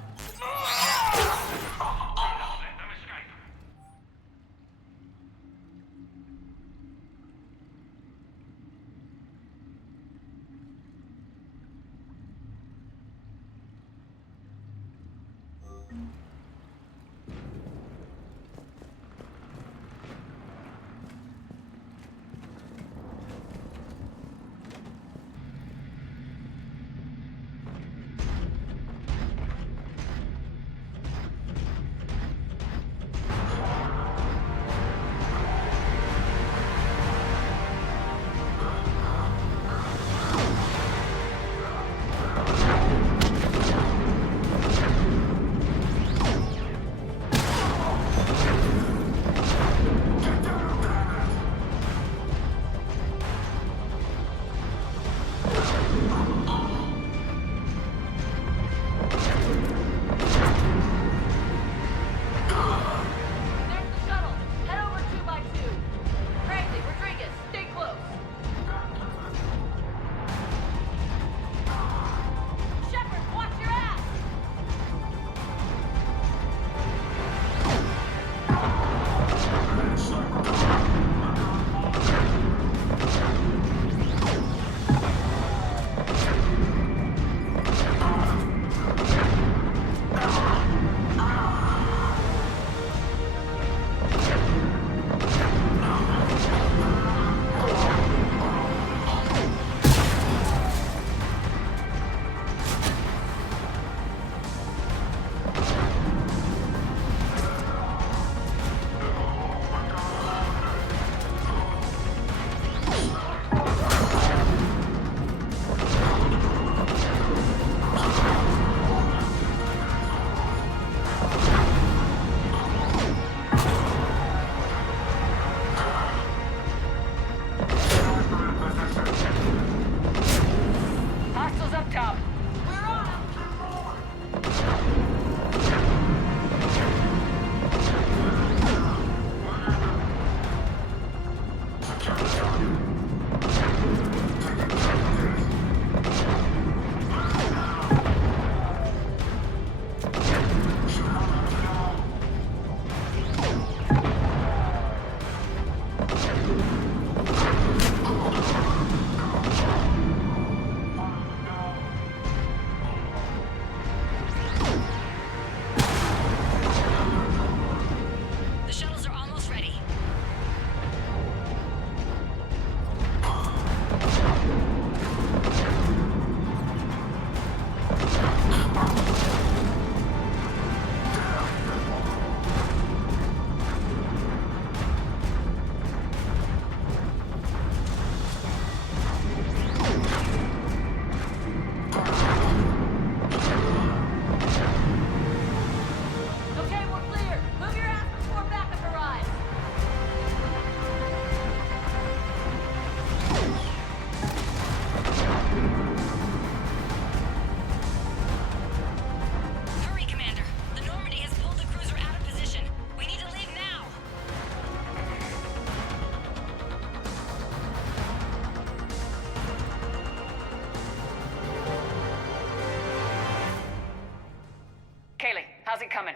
How's it coming?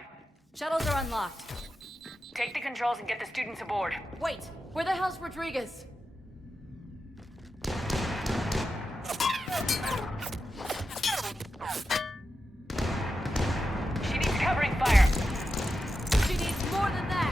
Shuttles are unlocked. Take the controls and get the students aboard. Wait, where the hell's Rodriguez? She needs covering fire. She needs more than that.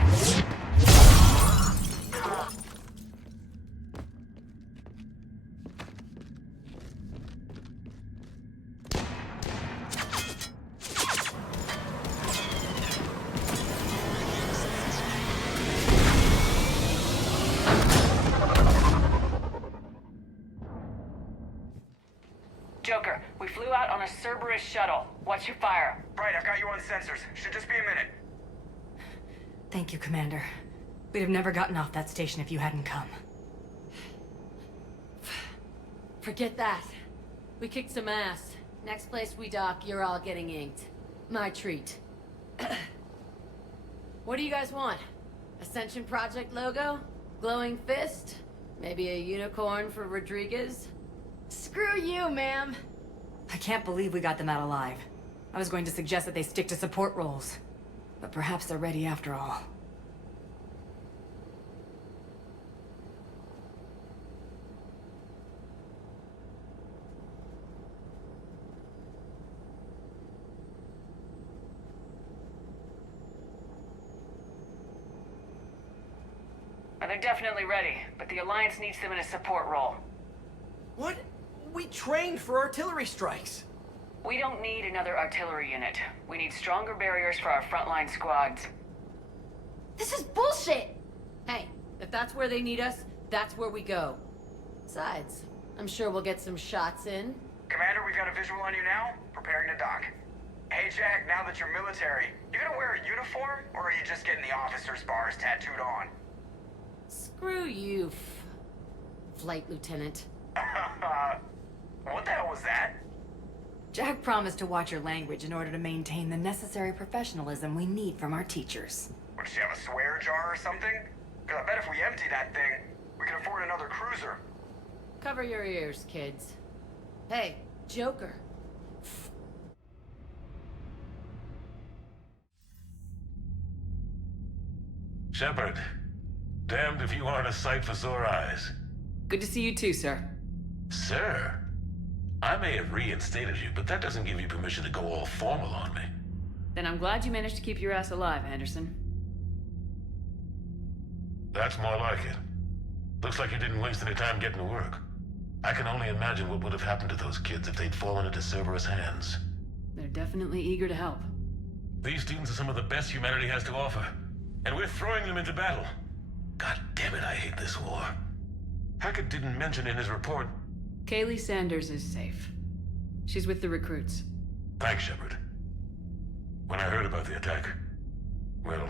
Joker, we flew out on a Cerberus shuttle. What's your fire? Right, I got you on sensors. Should just be a minute. Thank you, Commander. We'd have never gotten off that station if you hadn't come. Forget that. We kicked some ass. Next place we dock, you're all getting inked. My treat. What do you guys want? Ascension Project logo? Glowing fist? Maybe a unicorn for Rodriguez? Screw you, ma'am! I can't believe we got them out alive. I was going to suggest that they stick to support roles. But perhaps they're ready after all. They're definitely ready, but the Alliance needs them in a support role. What? We trained for artillery strikes. We don't need another artillery unit. We need stronger barriers for our frontline squads. This is bullshit! Hey, if that's where they need us, that's where we go. Besides, I'm sure we'll get some shots in. Commander, we've got a visual on you now. Preparing to dock. Hey Jack, now that you're military, you gonna wear a uniform, or are you just getting the officer's bars tattooed on? Screw you, Flight Lieutenant. What the hell was that? Jack promised to watch your language in order to maintain the necessary professionalism we need from our teachers. What, does she have a swear jar or something? Because I bet if we empty that thing, we can afford another cruiser. Cover your ears, kids. Hey, Joker. Shepard, damned if you aren't a sight for sore eyes. Good to see you too, sir. Sir? I may have reinstated you, but that doesn't give you permission to go all formal on me. Then I'm glad you managed to keep your ass alive, Anderson. That's more like it. Looks like you didn't waste any time getting to work. I can only imagine what would have happened to those kids if they'd fallen into Cerberus' hands. They're definitely eager to help. These students are some of the best humanity has to offer, and we're throwing them into battle. God damn it, I hate this war. Hackett didn't mention in his report. Kaylee Sanders is safe. She's with the recruits. Thanks, Shepard. When I heard about the attack, well,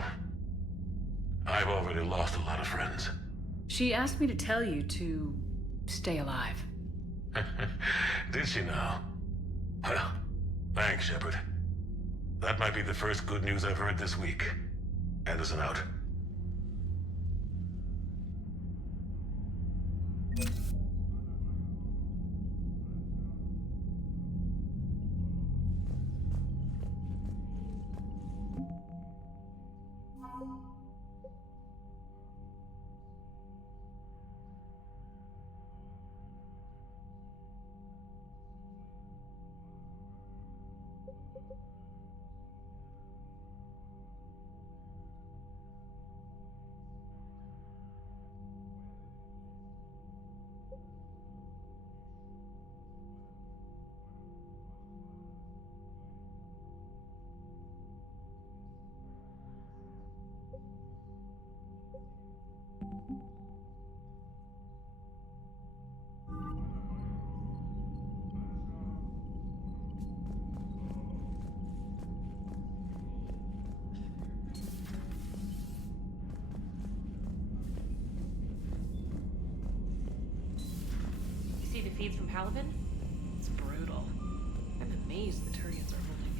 I've already lost a lot of friends. She asked me to tell you to stay alive. Did she now? Well, thanks, Shepard. That might be the first good news I've heard this week. Anderson out. See the feeds from Paragon? It's brutal. I'm amazed the Turians are holding.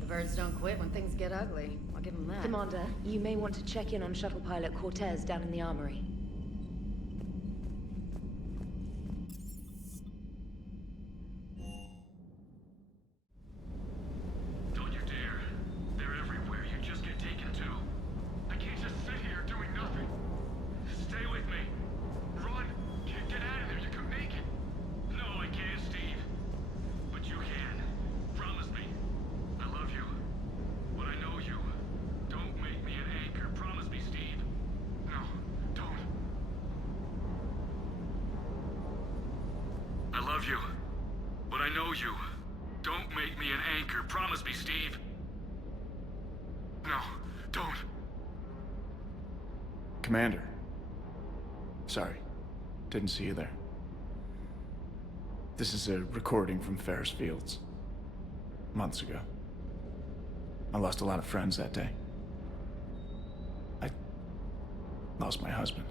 The birds don't quit when things get ugly. I'll give them that. Commander, you may want to check in on shuttle pilot Cortez down in the armory. Don't you dare. They're everywhere. You just get taken too. I can't just sit here doing nothing. Stay with me. Run. Get out of there. You can make it. No, I can't, Steve. But you can. Promise me. I love you. But I know you. Don't make me an anchor. Promise me, Steve. No, don't. I love you. But I know you. Don't make me an anchor. Promise me, Steve. No, don't. Commander. Sorry. Didn't see you there. This is a recording from Ferris Fields. Months ago. I lost a lot of friends that day. I lost my husband.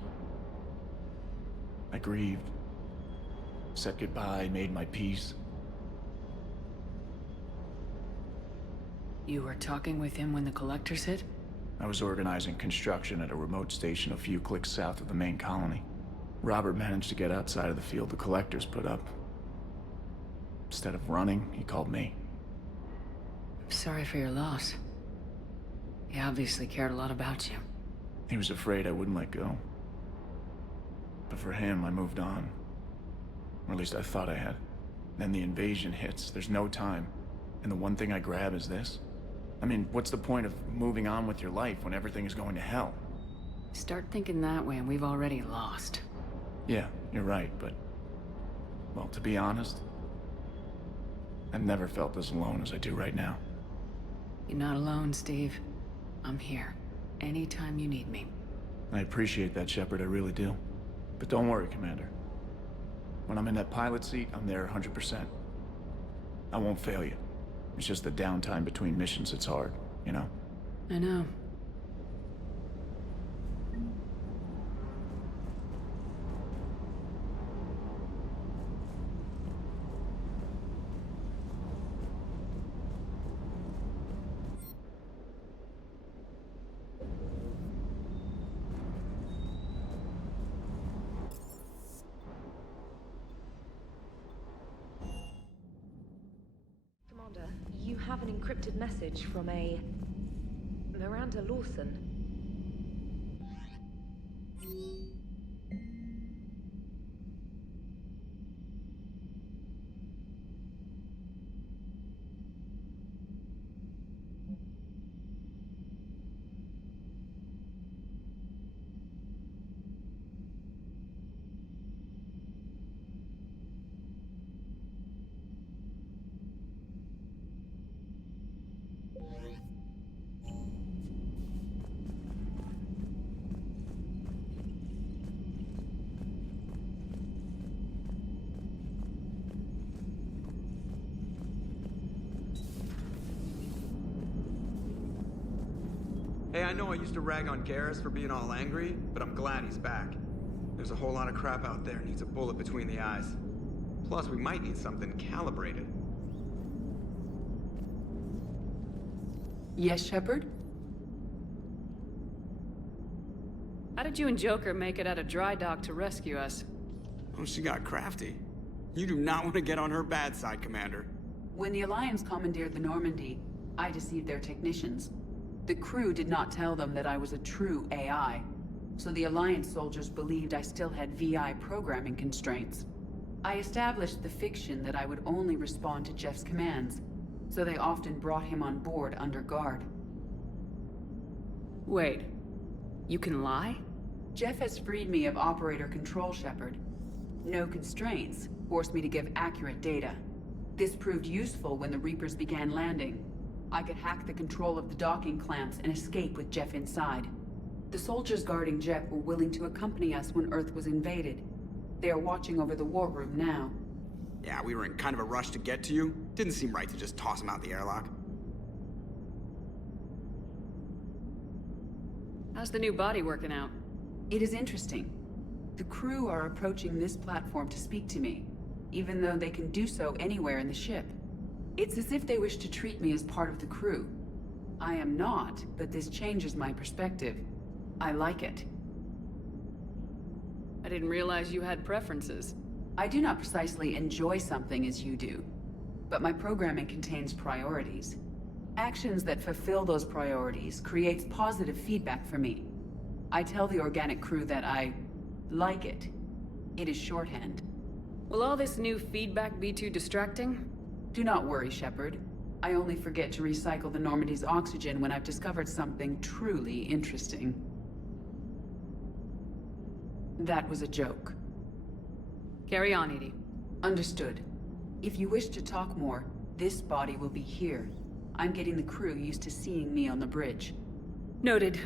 I grieved. Said goodbye, made my peace. You were talking with him when the collectors hit? I was organizing construction at a remote station a few clicks south of the main colony. Robert managed to get outside of the field the collectors put up. Instead of running, he called me. Sorry for your loss. He obviously cared a lot about you. He was afraid I wouldn't let go. But for him, I moved on. Or at least I thought I had. Then the invasion hits, there's no time. And the one thing I grab is this? I mean, what's the point of moving on with your life when everything is going to hell? Start thinking that way and we've already lost. Yeah, you're right, but... well, to be honest, I've never felt as alone as I do right now. You're not alone, Steve. I'm here. Anytime you need me. I appreciate that, Shepard, I really do. But don't worry, Commander. When I'm in that pilot seat, I'm there 100%. I won't fail you. It's just the downtime between missions that's hard, you know? I know. Commander, you have an encrypted message from a... Miranda Lawson. Hey, I know I used to rag on Garrus for being all angry, but I'm glad he's back. There's a whole lot of crap out there needs a bullet between the eyes. Plus, we might need something calibrated. Yes, Shepard? How did you and Joker make it out of dry dock to rescue us? Oh, she got crafty. You do not want to get on her bad side, Commander. When the Alliance commandeered the Normandy, I deceived their technicians. The crew did not tell them that I was a true AI, so the Alliance soldiers believed I still had VI programming constraints. I established the fiction that I would only respond to Jeff's commands, so they often brought him on board under guard. Wait, you can lie? Jeff has freed me of operator control, Shepard. No constraints forced me to give accurate data. This proved useful when the Reapers began landing. I could hack the control of the docking clamps and escape with Jeff inside. The soldiers guarding Jeff were willing to accompany us when Earth was invaded. They are watching over the war room now. Yeah, we were in kind of a rush to get to you. Didn't seem right to just toss him out the airlock. How's the new body working out? It is interesting. The crew are approaching this platform to speak to me, even though they can do so anywhere in the ship. It's as if they wish to treat me as part of the crew. I am not, but this changes my perspective. I like it. I didn't realize you had preferences. I do not precisely enjoy something as you do, but my programming contains priorities. Actions that fulfill those priorities creates positive feedback for me. I tell the organic crew that I like it. It is shorthand. Will all this new feedback be too distracting? Do not worry, Shepard. I only forget to recycle the Normandy's oxygen when I've discovered something truly interesting. That was a joke. Carry on, Edie. Understood. If you wish to talk more, this body will be here. I'm getting the crew used to seeing me on the bridge. Noted.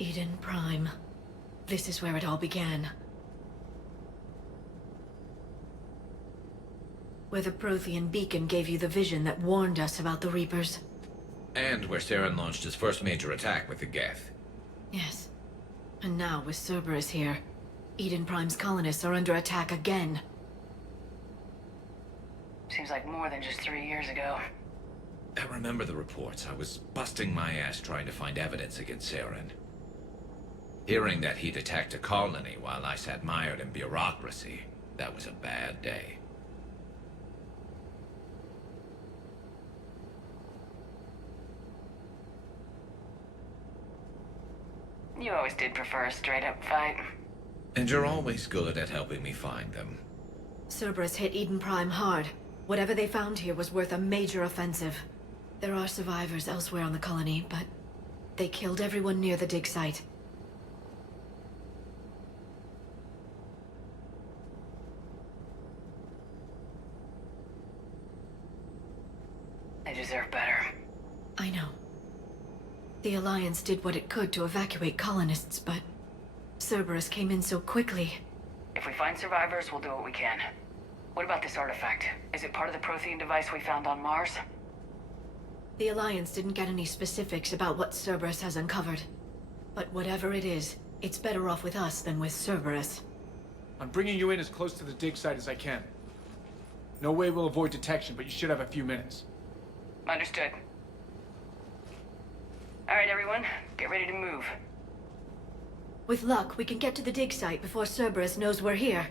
Eden Prime. This is where it all began. Where the Prothean beacon gave you the vision that warned us about the Reapers. And where Saren launched his first major attack with the Geth. Yes. And now, with Cerberus here, Eden Prime's colonists are under attack again. Seems like more than just 3 years ago. I remember the reports. I was busting my ass trying to find evidence against Saren. Hearing that he'd attacked a colony while I sat mired in bureaucracy, that was a bad day. You always did prefer a straight-up fight. And you're always good at helping me find them. Cerberus hit Eden Prime hard. Whatever they found here was worth a major offensive. There are survivors elsewhere on the colony, but they killed everyone near the dig site. They deserve better. I know. The Alliance did what it could to evacuate colonists, but Cerberus came in so quickly. If we find survivors, we'll do what we can. What about this artifact? Is it part of the Prothean device we found on Mars? The Alliance didn't get any specifics about what Cerberus has uncovered. But whatever it is, it's better off with us than with Cerberus. I'm bringing you in as close to the dig site as I can. No way we'll avoid detection, but you should have a few minutes. Understood. All right, everyone. Get ready to move. With luck, we can get to the dig site before Cerberus knows we're here.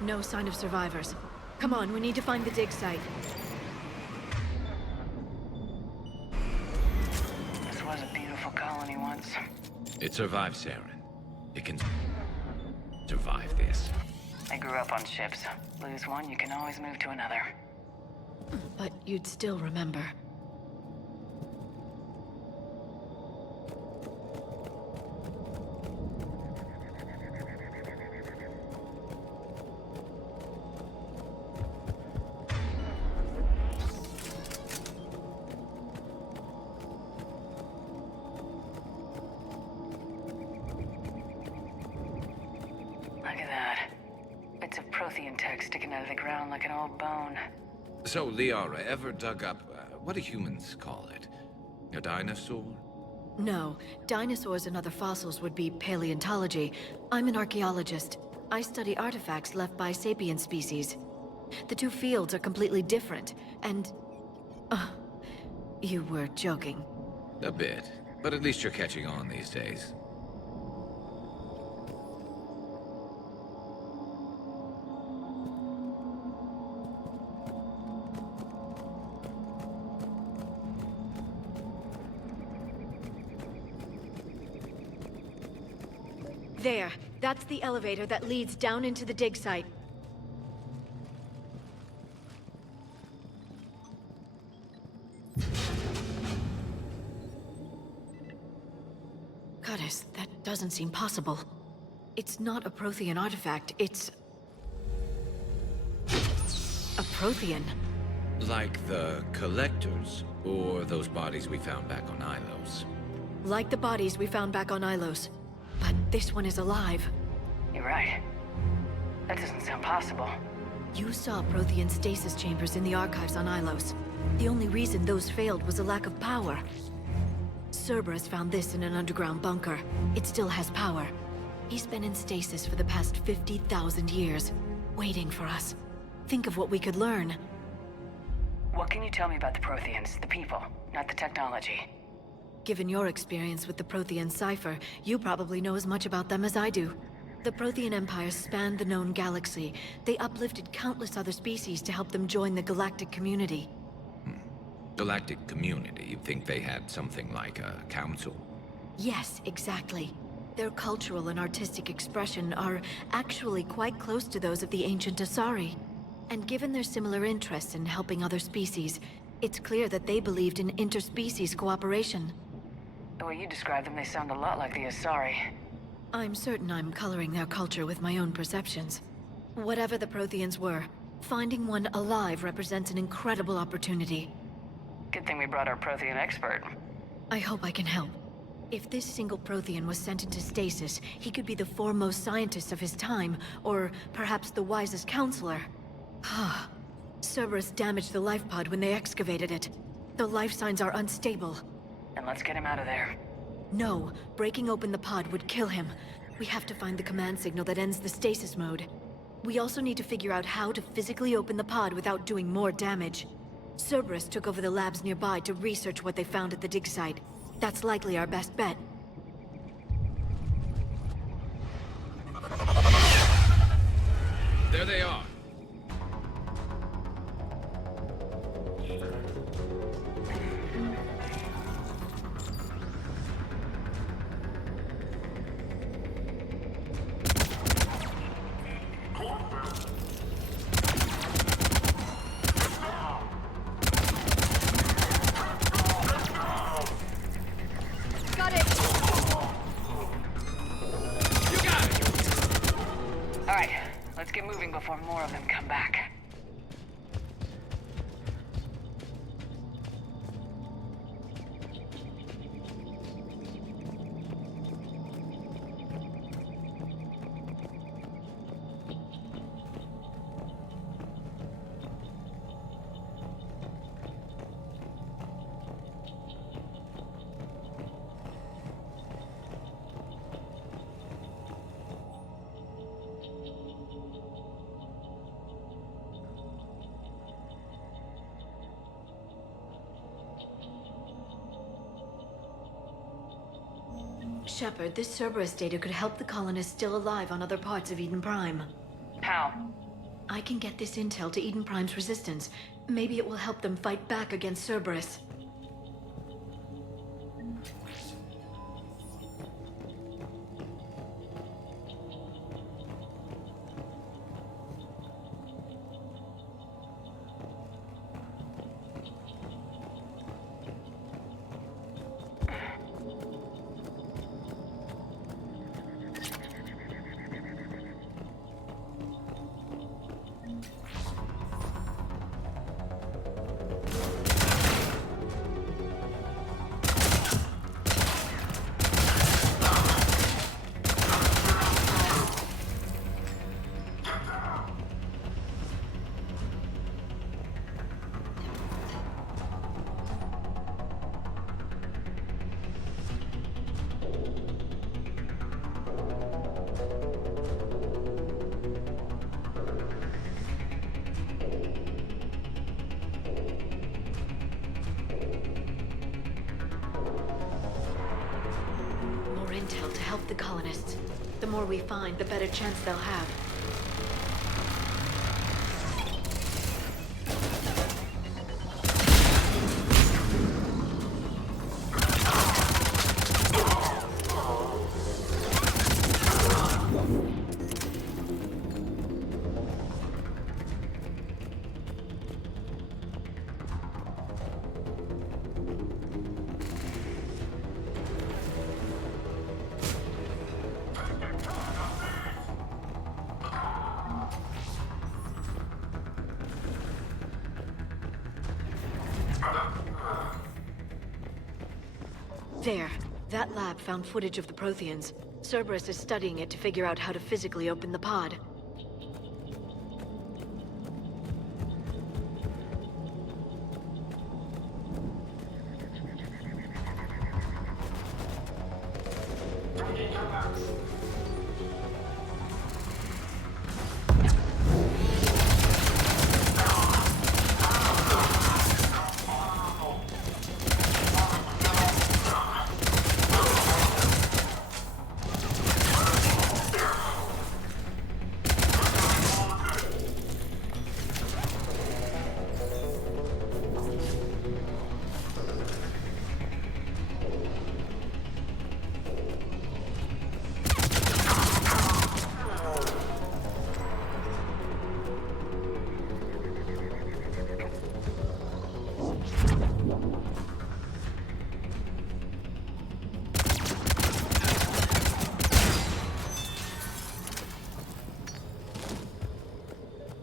No sign of survivors. Come on, we need to find the dig site. This was a beautiful colony once. It survived Saren. It can survive this. I grew up on ships. Lose one, you can always move to another. But you'd still remember. Look at that. Bits of Prothean tech sticking out of the ground like an old bone. So, Liara, ever dug up, what do humans call it? A dinosaur? No, dinosaurs and other fossils would be paleontology. I'm an archaeologist. I study artifacts left by sapient species. The two fields are completely different, and... you were joking. A bit. But at least you're catching on these days. There. That's the elevator that leads down into the dig site. Goddess, that doesn't seem possible. It's not a Prothean artifact, it's... a Prothean. Like the Collectors, or those bodies we found back on Ilos. Like the bodies we found back on Ilos. But this one is alive. You're right. That doesn't sound possible. You saw Prothean stasis chambers in the archives on Ilos. The only reason those failed was a lack of power. Cerberus found this in an underground bunker. It still has power. He's been in stasis for the past 50,000 years, waiting for us. Think of what we could learn. What can you tell me about the Protheans, the people, not the technology? Given your experience with the Prothean cipher, you probably know as much about them as I do. The Prothean Empire spanned the known galaxy. They uplifted countless other species to help them join the galactic community. Galactic community? You'd think they had something like a council? Yes, exactly. Their cultural and artistic expression are actually quite close to those of the ancient Asari. And given their similar interests in helping other species, it's clear that they believed in interspecies cooperation. The way you describe them, they sound a lot like the Asari. I'm certain I'm coloring their culture with my own perceptions. Whatever the Protheans were, finding one alive represents an incredible opportunity. Good thing we brought our Prothean expert. I hope I can help. If this single Prothean was sent into stasis, he could be the foremost scientist of his time, or perhaps the wisest counselor. Cerberus damaged the life pod when they excavated it. The life signs are unstable. Then let's get him out of there. No, breaking open the pod would kill him. We have to find the command signal that ends the stasis mode. We also need to figure out how to physically open the pod without doing more damage. Cerberus took over the labs nearby to research what they found at the dig site. That's likely our best bet. There they are. Before more of them come back. Shepard, this Cerberus data could help the colonists still alive on other parts of Eden Prime. How? I can get this intel to Eden Prime's resistance. Maybe it will help them fight back against Cerberus. the colonists. The more we find, the better chance they'll have. There. That lab found footage of the Protheans. Cerberus is studying it to figure out how to physically open the pod.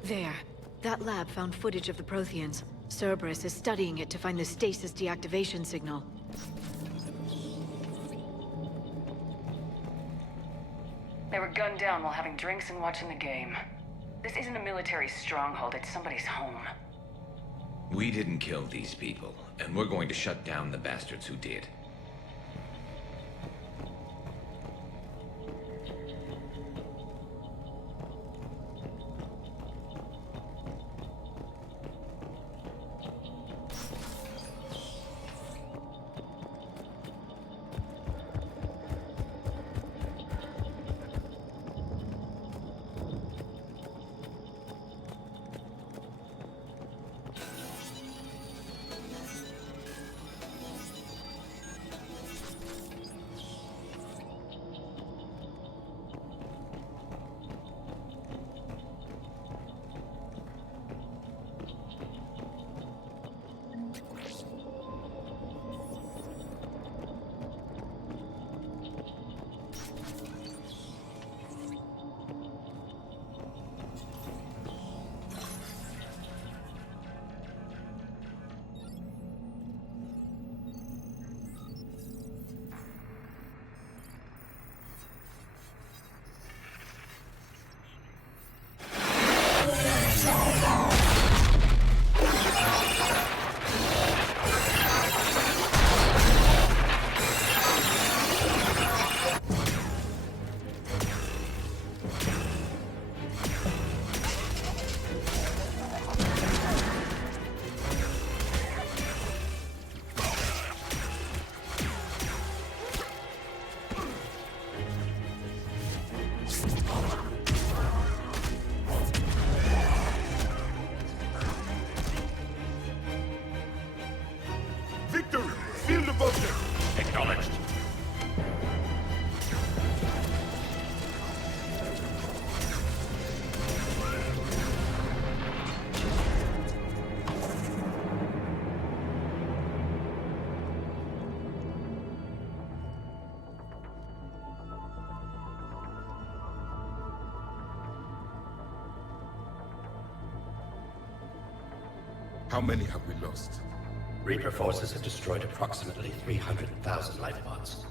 There. That lab found footage of the Protheans. Cerberus is studying it to find the stasis deactivation signal. They were gunned down while having drinks and watching the game. This isn't a military stronghold, it's somebody's home. We didn't kill these people, and we're going to shut down the bastards who did. Acknowledged. How many have we lost? Reaper forces have destroyed approximately 300,000 life pods.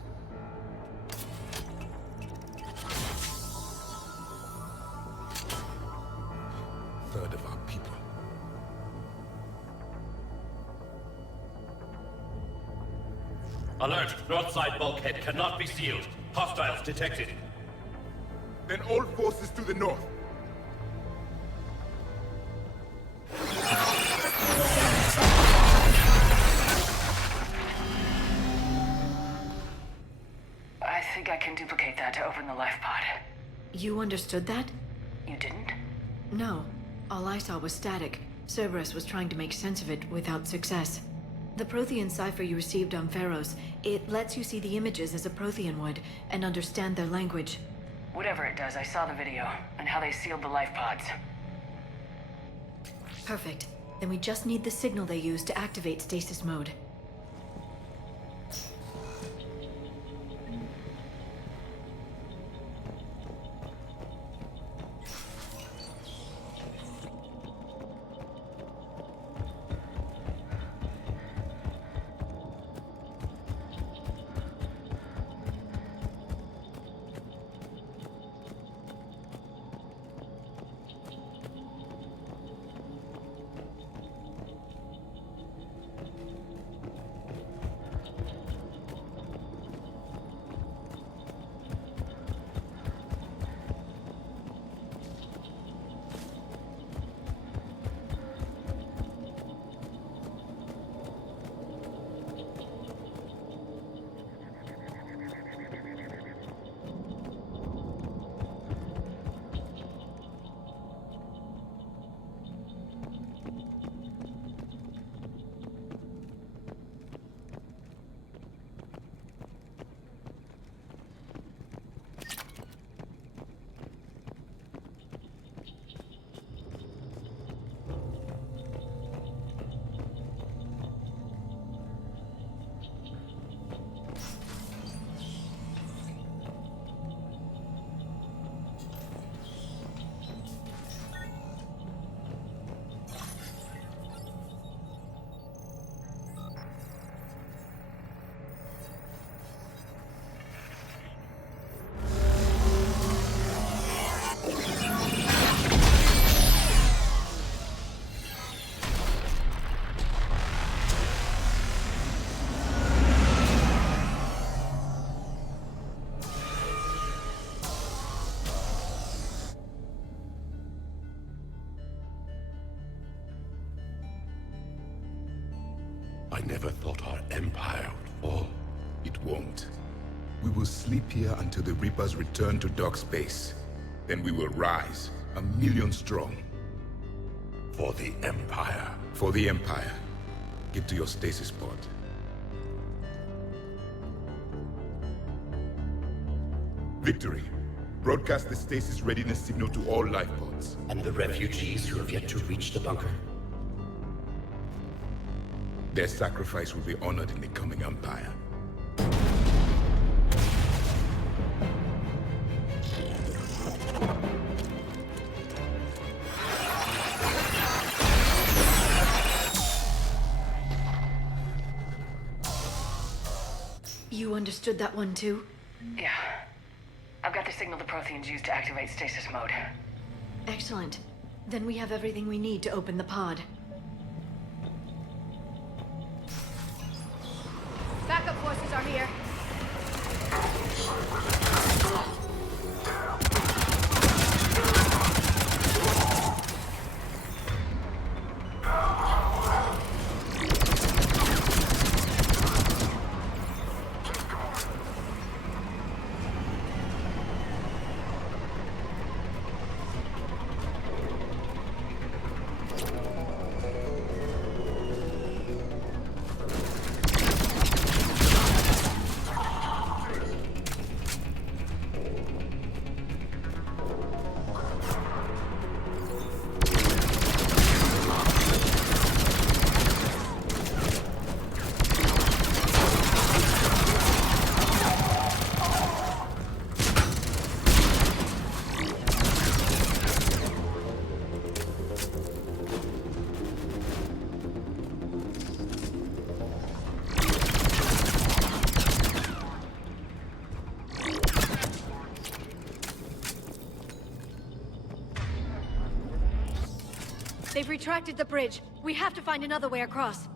Third of our people. Alert! North side bulkhead cannot be sealed. Hostiles detected. Then all forces to the north. I think I can duplicate that. You understood that? You didn't? No. All I saw was static. Cerberus was trying to make sense of it without success. The Prothean cipher you received on Pharaohs, it lets you see the images as a Prothean would, and understand their language. Whatever it does, I saw the video, and how they sealed the life pods. Perfect. Then we just need the signal they used to activate stasis mode. I never thought our empire would fall. It won't. We will sleep here until the Reapers return to dark space. Then we will rise, 1,000,000 strong. For the Empire. For the Empire. Get to your stasis pod. Victory. Broadcast the stasis readiness signal to all life pods. And the refugees who have yet to reach the bunker? Their sacrifice will be honored in the coming Empire. You understood that one too? Yeah. I've got the signal the Protheans used to activate stasis mode. Excellent. Then we have everything we need to open the pod. Backup forces are here. They've retracted the bridge. We have to find another way across.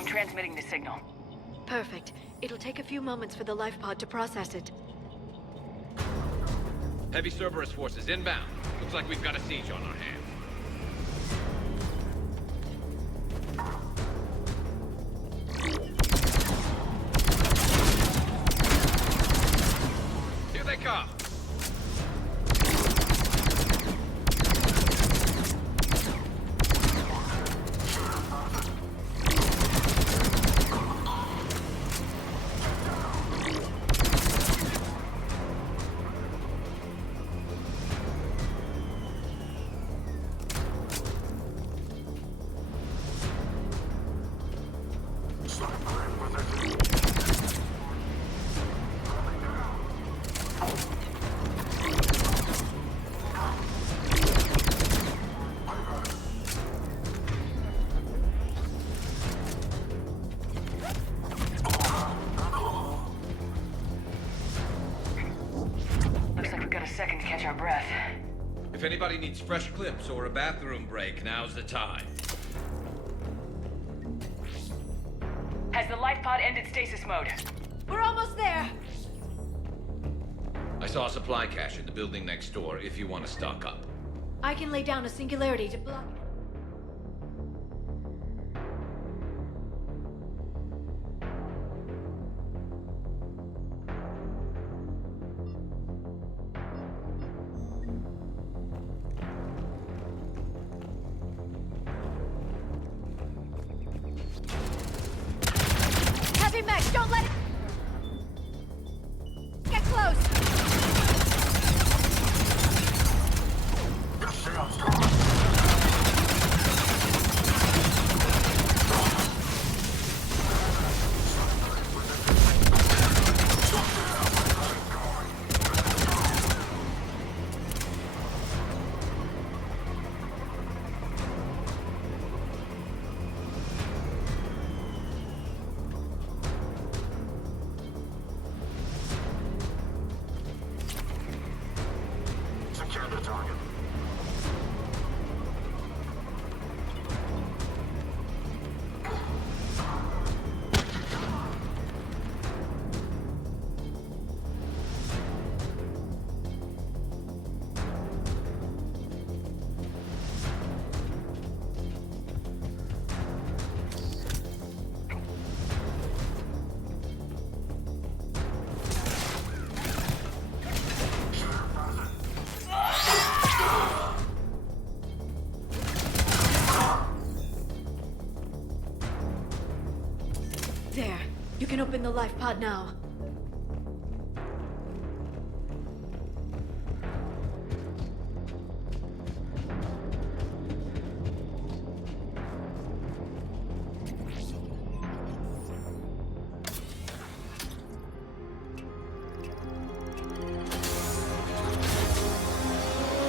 I'm transmitting the signal. Perfect. It'll take a few moments for the life pod to process it. Heavy Cerberus forces inbound. Looks like we've got a siege on our hands. Here they come! Second to catch our breath. If anybody needs fresh clips or a bathroom break, now's the time. Has the life pod ended stasis mode? We're almost there! I saw a supply cache in the building next door if you want to stock up. I can lay down a singularity to block... Heavy mech, don't let it... Get close! There. You can open the life pod now.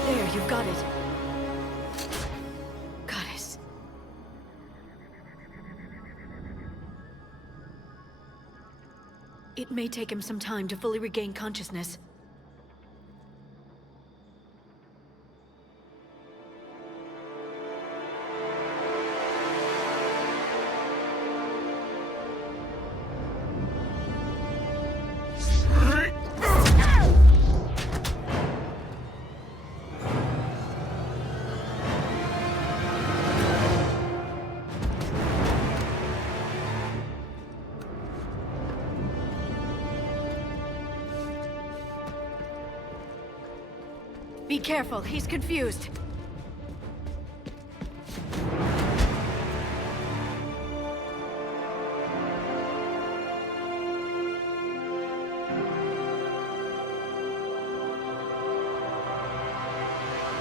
There, you've got it. Goddess. It may take him some time to fully regain consciousness. Be careful, he's confused.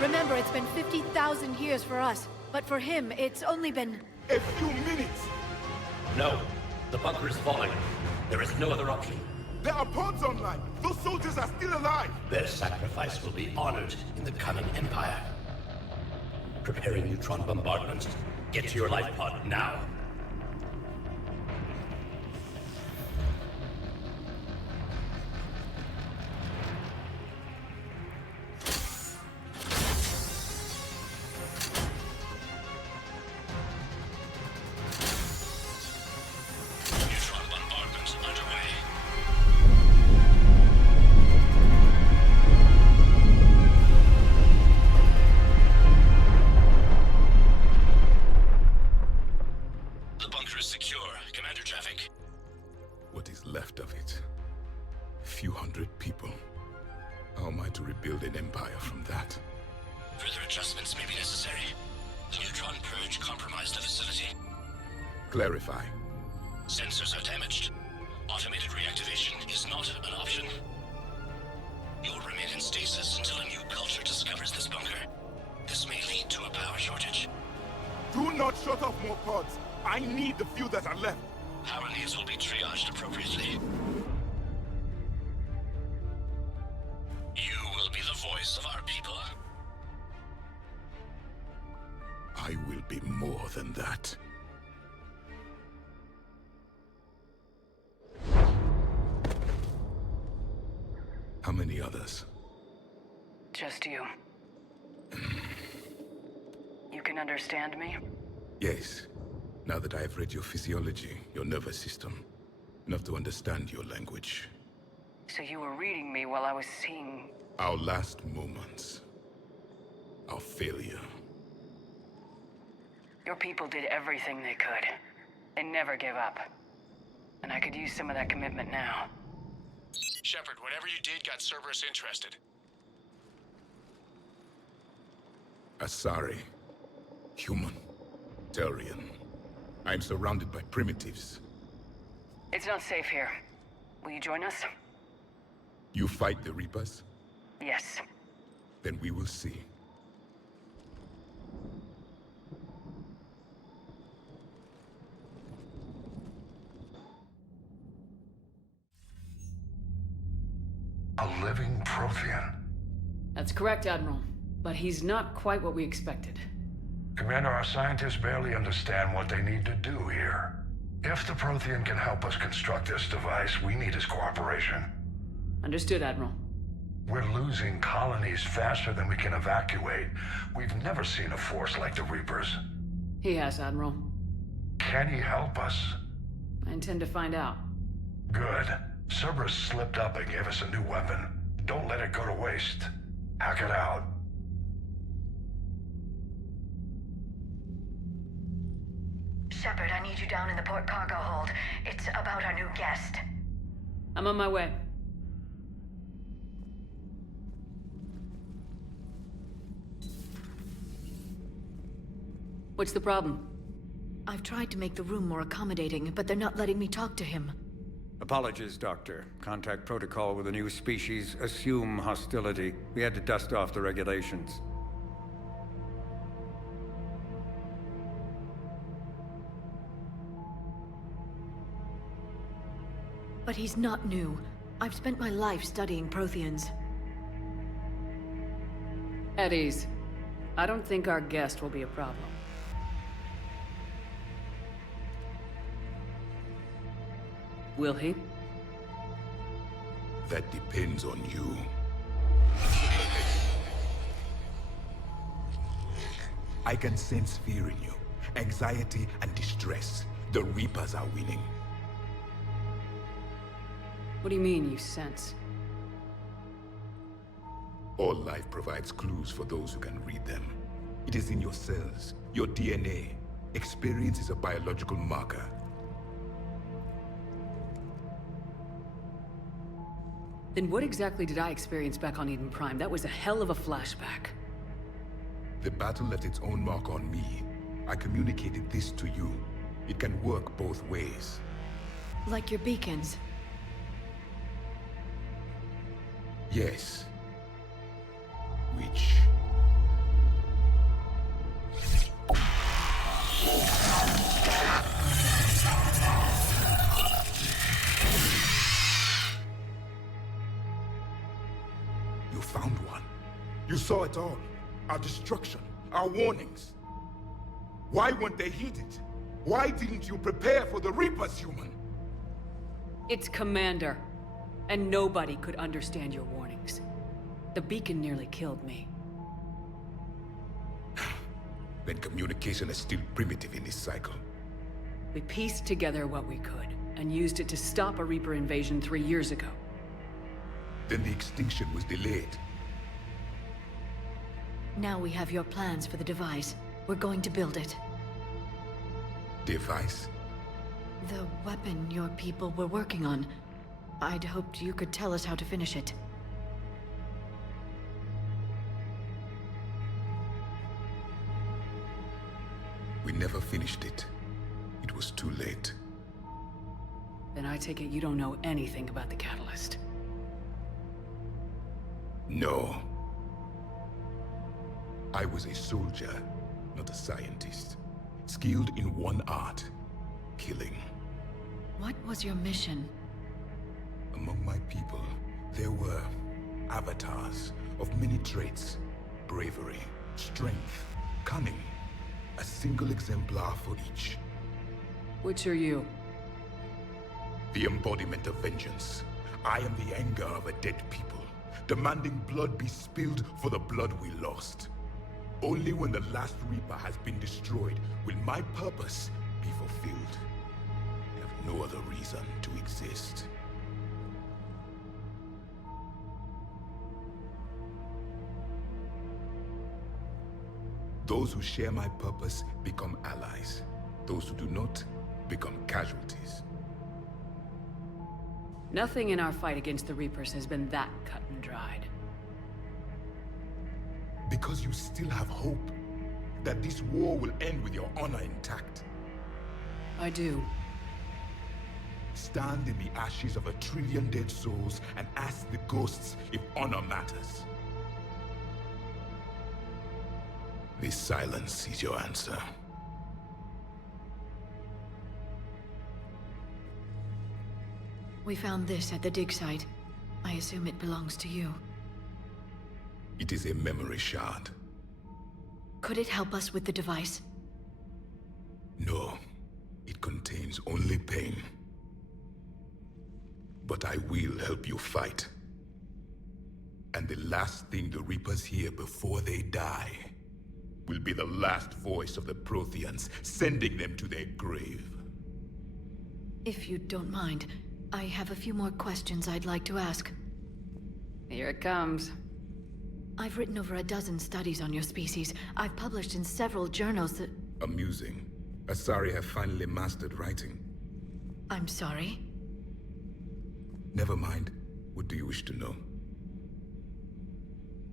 Remember, it's been 50,000 years for us, but for him, it's only been... A few minutes! No. The bunker is falling. There is no other option. There are pods online! Those soldiers are still alive! Their sacrifice will be honored in the coming Empire. Preparing neutron bombardments. Get to your life pod now. few hundred people. How am I to rebuild an empire from that? Further adjustments may be necessary. The neutron purge compromised the facility. Clarify. Sensors are damaged. Automated reactivation is not an option. You'll remain in stasis until a new culture discovers this bunker. This may lead to a power shortage. Do not shut off more pods! I need the few that are left! Power needs will be triaged appropriately. You will be the voice of our people. I will be more than that. How many others? Just you. You can understand me? Yes. Now that I have read your physiology, your nervous system, enough to understand your language. So you were reading me while I was seeing... Our last moments. Our failure. Your people did everything they could. They never gave up. And I could use some of that commitment now. Shepard, whatever you did got Cerberus interested. Asari. Human. Turian. I'm surrounded by primitives. It's not safe here. Will you join us? You fight the Reapers? Yes. Then we will see. A living Prothean. That's correct, Admiral. But he's not quite what we expected. Commander, our scientists barely understand what they need to do here. If the Prothean can help us construct this device, we need his cooperation. Understood, Admiral. We're losing colonies faster than we can evacuate. We've never seen a force like the Reapers. He has, Admiral. Can he help us? I intend to find out. Good. Cerberus slipped up and gave us a new weapon. Don't let it go to waste. Hack it out. Shepard, I need you down in the port cargo hold. It's about our new guest. I'm on my way. What's the problem? I've tried to make the room more accommodating, but they're not letting me talk to him. Apologies, Doctor. Contact protocol with a new species. Assume hostility. We had to dust off the regulations. But he's not new. I've spent my life studying Protheans. At ease. I don't think our guest will be a problem. Will he? That depends on you. I can sense fear in you. Anxiety and distress. The Reapers are winning. What do you mean, you sense? All life provides clues for those who can read them. It is in your cells, your DNA. Experience is a biological marker. Then what exactly did I experience back on Eden Prime? That was a hell of a flashback. The battle left its own mark on me. I communicated this to you. It can work both ways. Like your beacons. Yes. Which... You found one. You saw it all. Our destruction, our warnings. Why weren't they heeded? Why didn't you prepare for the Reapers, human? It's Commander. And nobody could understand your warnings. The beacon nearly killed me. Then communication is still primitive in this cycle. We pieced together what we could, and used it to stop a Reaper invasion 3 years ago. Then the extinction was delayed. Now we have your plans for the device. We're going to build it. Device? The weapon your people were working on. I'd hoped you could tell us how to finish it. We never finished it. It was too late. Then I take it you don't know anything about the catalyst. No. I was a soldier, not a scientist. Skilled in one art, killing. What was your mission? Among my people, there were avatars of many traits. Bravery, strength, cunning. A single exemplar for each. Which are you? The embodiment of vengeance. I am the anger of a dead people, demanding blood be spilled for the blood we lost. Only when the last Reaper has been destroyed will my purpose be fulfilled. I have no other reason to exist. Those who share my purpose become allies. Those who do not become casualties. Nothing in our fight against the Reapers has been that cut and dried. Because you still have hope that this war will end with your honor intact. I do. Stand in the ashes of 1 trillion dead souls and ask the ghosts if honor matters. This silence is your answer. We found this at the dig site. I assume it belongs to you. It is a memory shard. Could it help us with the device? No. It contains only pain. But I will help you fight. And the last thing the Reapers hear before they die will be the last voice of the Protheans, sending them to their grave. If you don't mind, I have a few more questions I'd like to ask. Here it comes. I've written over a dozen studies on your species. I've published in several journals that... Amusing. Asari have finally mastered writing. I'm sorry? Never mind. What do you wish to know?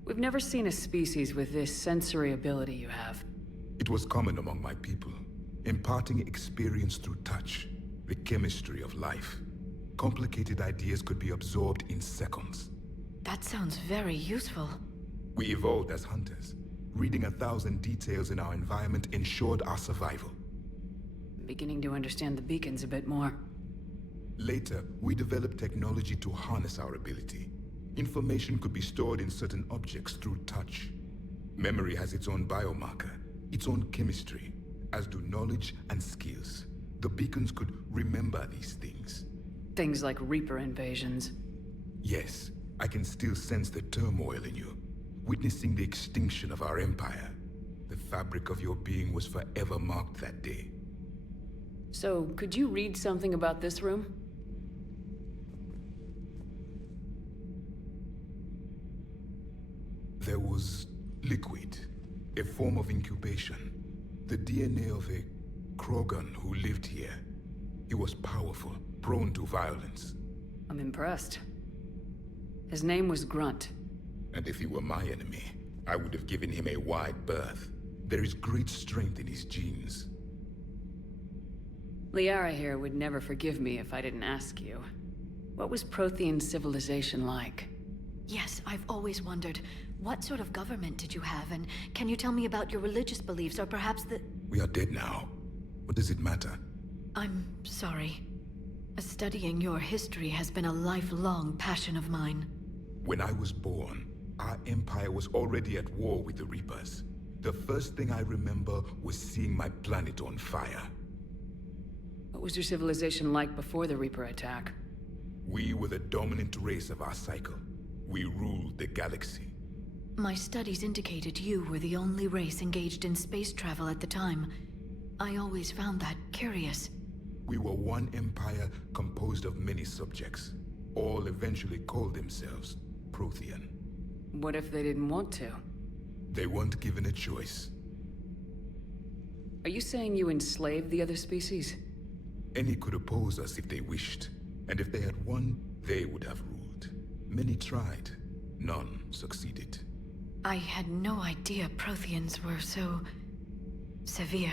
We've never seen a species with this sensory ability you have. It was common among my people, imparting experience through touch, the chemistry of life. Complicated ideas could be absorbed in seconds. That sounds very useful. We evolved as hunters. Reading 1,000 details in our environment ensured our survival. Beginning to understand the beacons a bit more. Later, we developed technology to harness our ability. Information could be stored in certain objects through touch. Memory has its own biomarker, its own chemistry, as do knowledge and skills. The beacons could remember these things. Things like Reaper invasions. Yes, I can still sense the turmoil in you, witnessing the extinction of our empire. The fabric of your being was forever marked that day. So, could you read something about this room? There was liquid, a form of incubation. The DNA of a Krogan who lived here. He was powerful, prone to violence. I'm impressed. His name was Grunt. And if he were my enemy, I would have given him a wide berth. There is great strength in his genes. Liara here would never forgive me if I didn't ask you. What was Prothean civilization like? Yes, I've always wondered. What sort of government did you have, and can you tell me about your religious beliefs, or perhaps the... We are dead now. What does it matter? I'm sorry. Studying your history has been a lifelong passion of mine. When I was born, our empire was already at war with the Reapers. The first thing I remember was seeing my planet on fire. What was your civilization like before the Reaper attack? We were the dominant race of our cycle. We ruled the galaxy. My studies indicated you were the only race engaged in space travel at the time. I always found that curious. We were one empire composed of many subjects. All eventually called themselves Prothean. What if they didn't want to? They weren't given a choice. Are you saying you enslaved the other species? Any could oppose us if they wished. And if they had won, They would have ruled. Many tried. None succeeded. I had no idea Protheans were so... severe.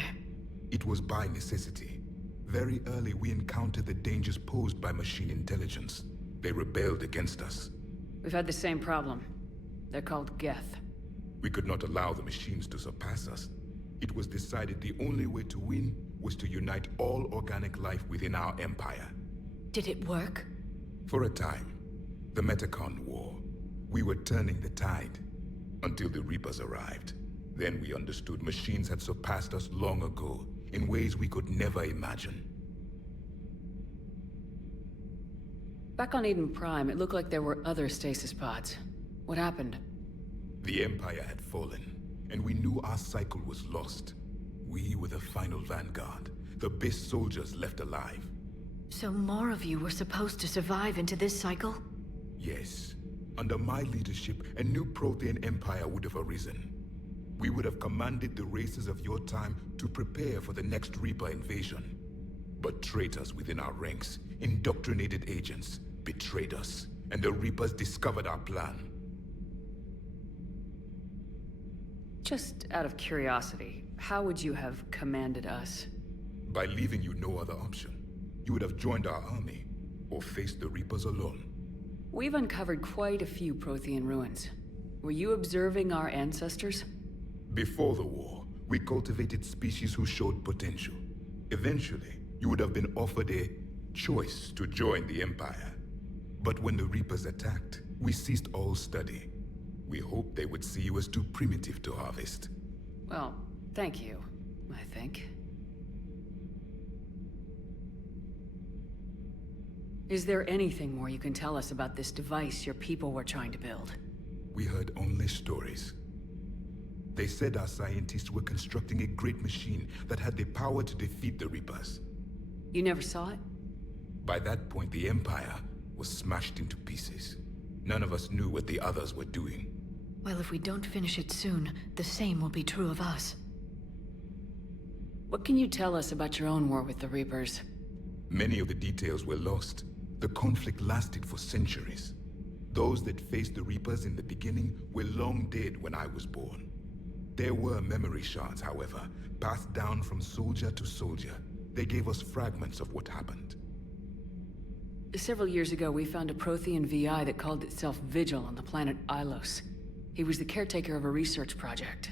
It was by necessity. Very early we encountered the dangers posed by machine intelligence. They rebelled against us. We've had the same problem. They're called Geth. We could not allow the machines to surpass us. It was decided the only way to win was to unite all organic life within our empire. Did it work? For a time. The Metacon War. We were turning the tide. Until the Reapers arrived. Then we understood machines had surpassed us long ago, in ways we could never imagine. Back on Eden Prime, it looked like there were other stasis pods. What happened? The Empire had fallen, and we knew our cycle was lost. We were the final vanguard, the best soldiers left alive. So more of you were supposed to survive into this cycle? Yes. Under my leadership, a new Prothean empire would have arisen. We would have commanded the races of your time to prepare for the next Reaper invasion. But traitors within our ranks, indoctrinated agents, betrayed us, and the Reapers discovered our plan. Just out of curiosity, how would you have commanded us? By leaving you no other option. You would have joined our army, or faced the Reapers alone. We've uncovered quite a few Prothean ruins. Were you observing our ancestors? Before the war, we cultivated species who showed potential. Eventually, you would have been offered a choice to join the Empire. But when the Reapers attacked, we ceased all study. We hoped they would see you as too primitive to harvest. Well, thank you, I think. Is there anything more you can tell us about this device your people were trying to build? We heard only stories. They said our scientists were constructing a great machine that had the power to defeat the Reapers. You never saw it? By that point, the Empire was smashed into pieces. None of us knew what the others were doing. Well, if we don't finish it soon, the same will be true of us. What can you tell us about your own war with the Reapers? Many of the details were lost. The conflict lasted for centuries. Those that faced the Reapers in the beginning were long dead when I was born. There were memory shards, however, passed down from soldier to soldier. They gave us fragments of what happened. Several years ago, we found a Prothean VI that called itself Vigil on the planet Ilos. He was the caretaker of a research project.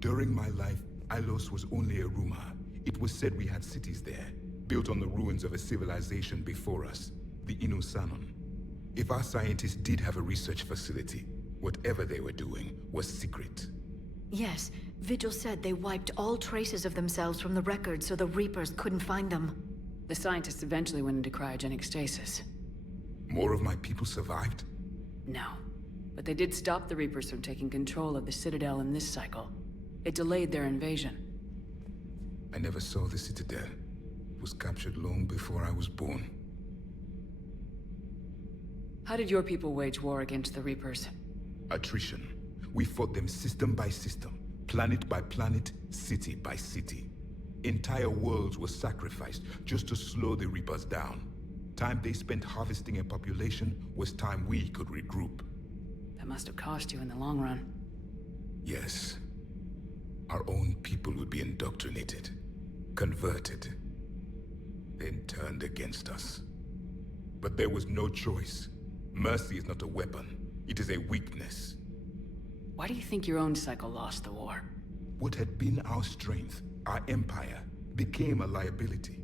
During my life, Ilos was only a rumor. It was said we had cities there, built on the ruins of a civilization before us, the Inusanon. If our scientists did have a research facility, whatever they were doing was secret. Yes, Vigil said they wiped all traces of themselves from the records so the Reapers couldn't find them. The scientists eventually went into cryogenic stasis. More of my people survived? No. But they did stop the Reapers from taking control of the Citadel in this cycle. It delayed their invasion. I never saw the Citadel. It was captured long before I was born. How did your people wage war against the Reapers? Attrition. We fought them system by system, planet by planet, city by city. Entire worlds were sacrificed just to slow the Reapers down. Time they spent harvesting a population was time we could regroup. That must have cost you in the long run. Yes. Our own people would be indoctrinated, converted, then turned against us. But there was no choice. Mercy is not a weapon. It is a weakness. Why do you think your own cycle lost the war? What had been our strength, our empire, became a liability.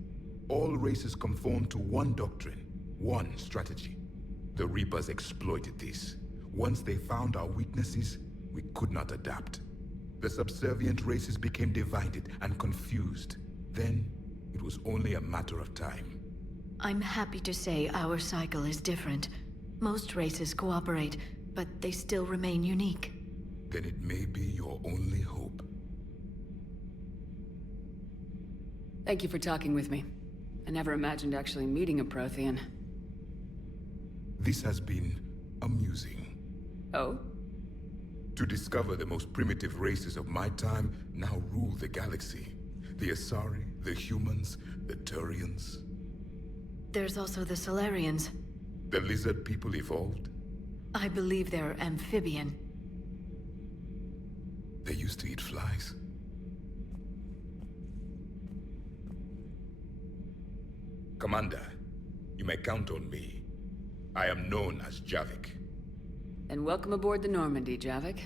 All races conformed to one doctrine, one strategy. The Reapers exploited this. Once they found our weaknesses, we could not adapt. The subservient races became divided and confused. Then, it was only a matter of time. I'm happy to say our cycle is different. Most races cooperate, but they still remain unique. Then it may be your only hope. Thank you for talking with me. I never imagined actually meeting a Prothean. This has been amusing. Oh? To discover the most primitive races of my time now rule the galaxy. The Asari, the humans, the Turians. There's also the Solarians. The lizard people evolved? I believe they're amphibian. They used to eat flies. Commander, you may count on me. I am known as Javik. And welcome aboard the Normandy, Javik.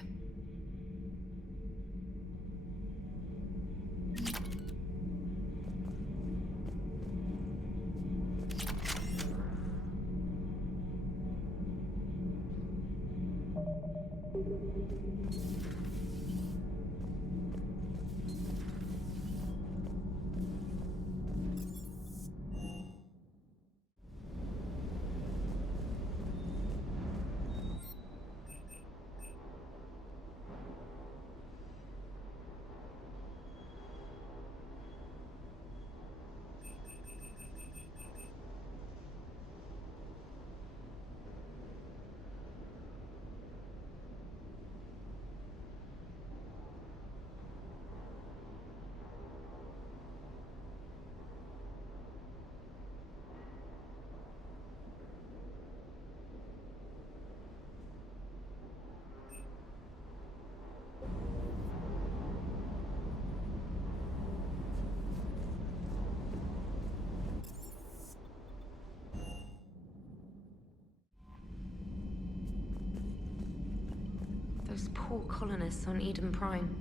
Those poor colonists on Eden Prime.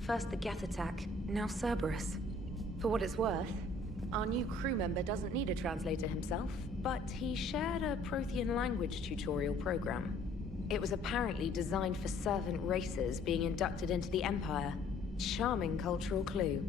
First the Geth attack, now Cerberus. For what it's worth, our new crew member doesn't need a translator himself, but he shared a Prothean language tutorial program. It was apparently designed for servant races being inducted into the Empire. Charming cultural clue.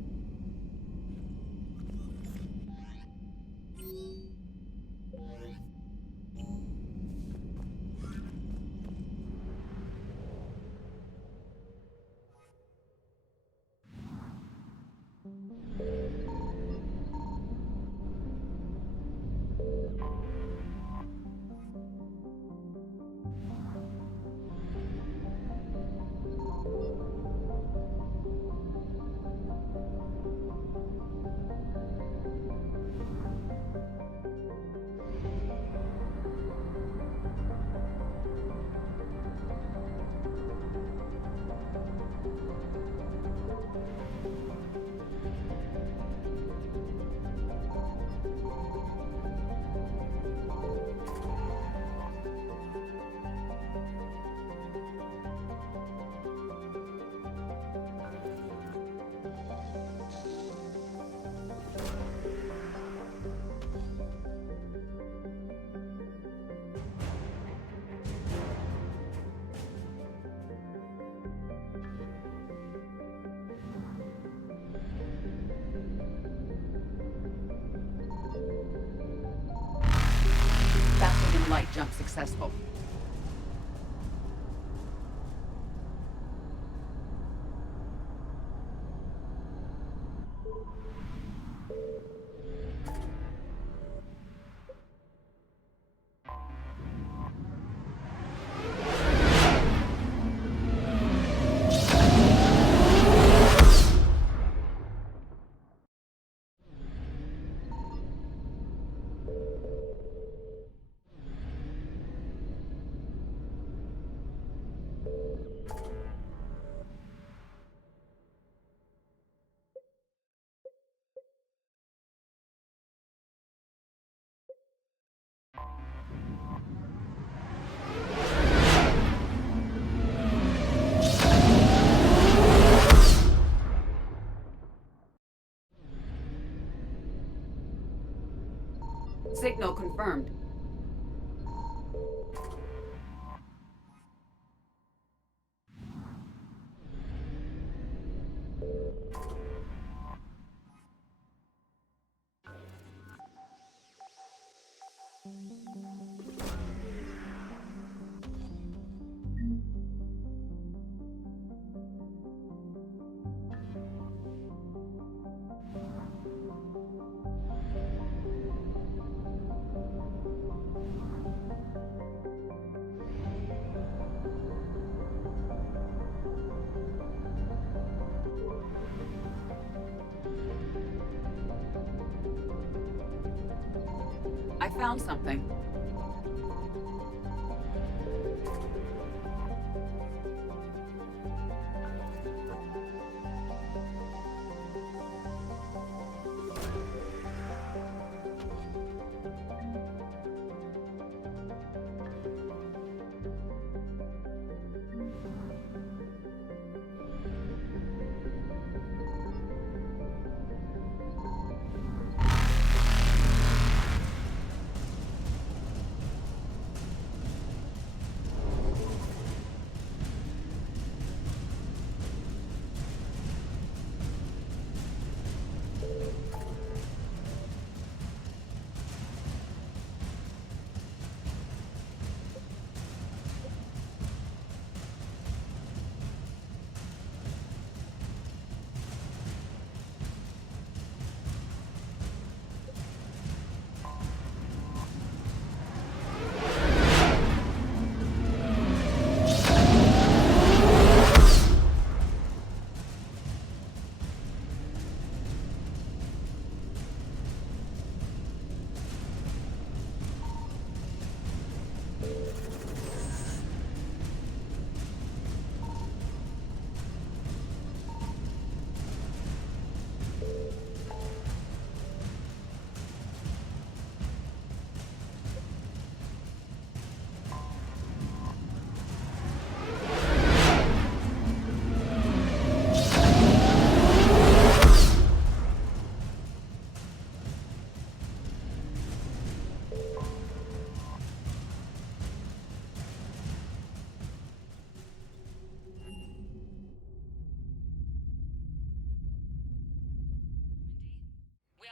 Light jump successful. Signal confirmed. I found something.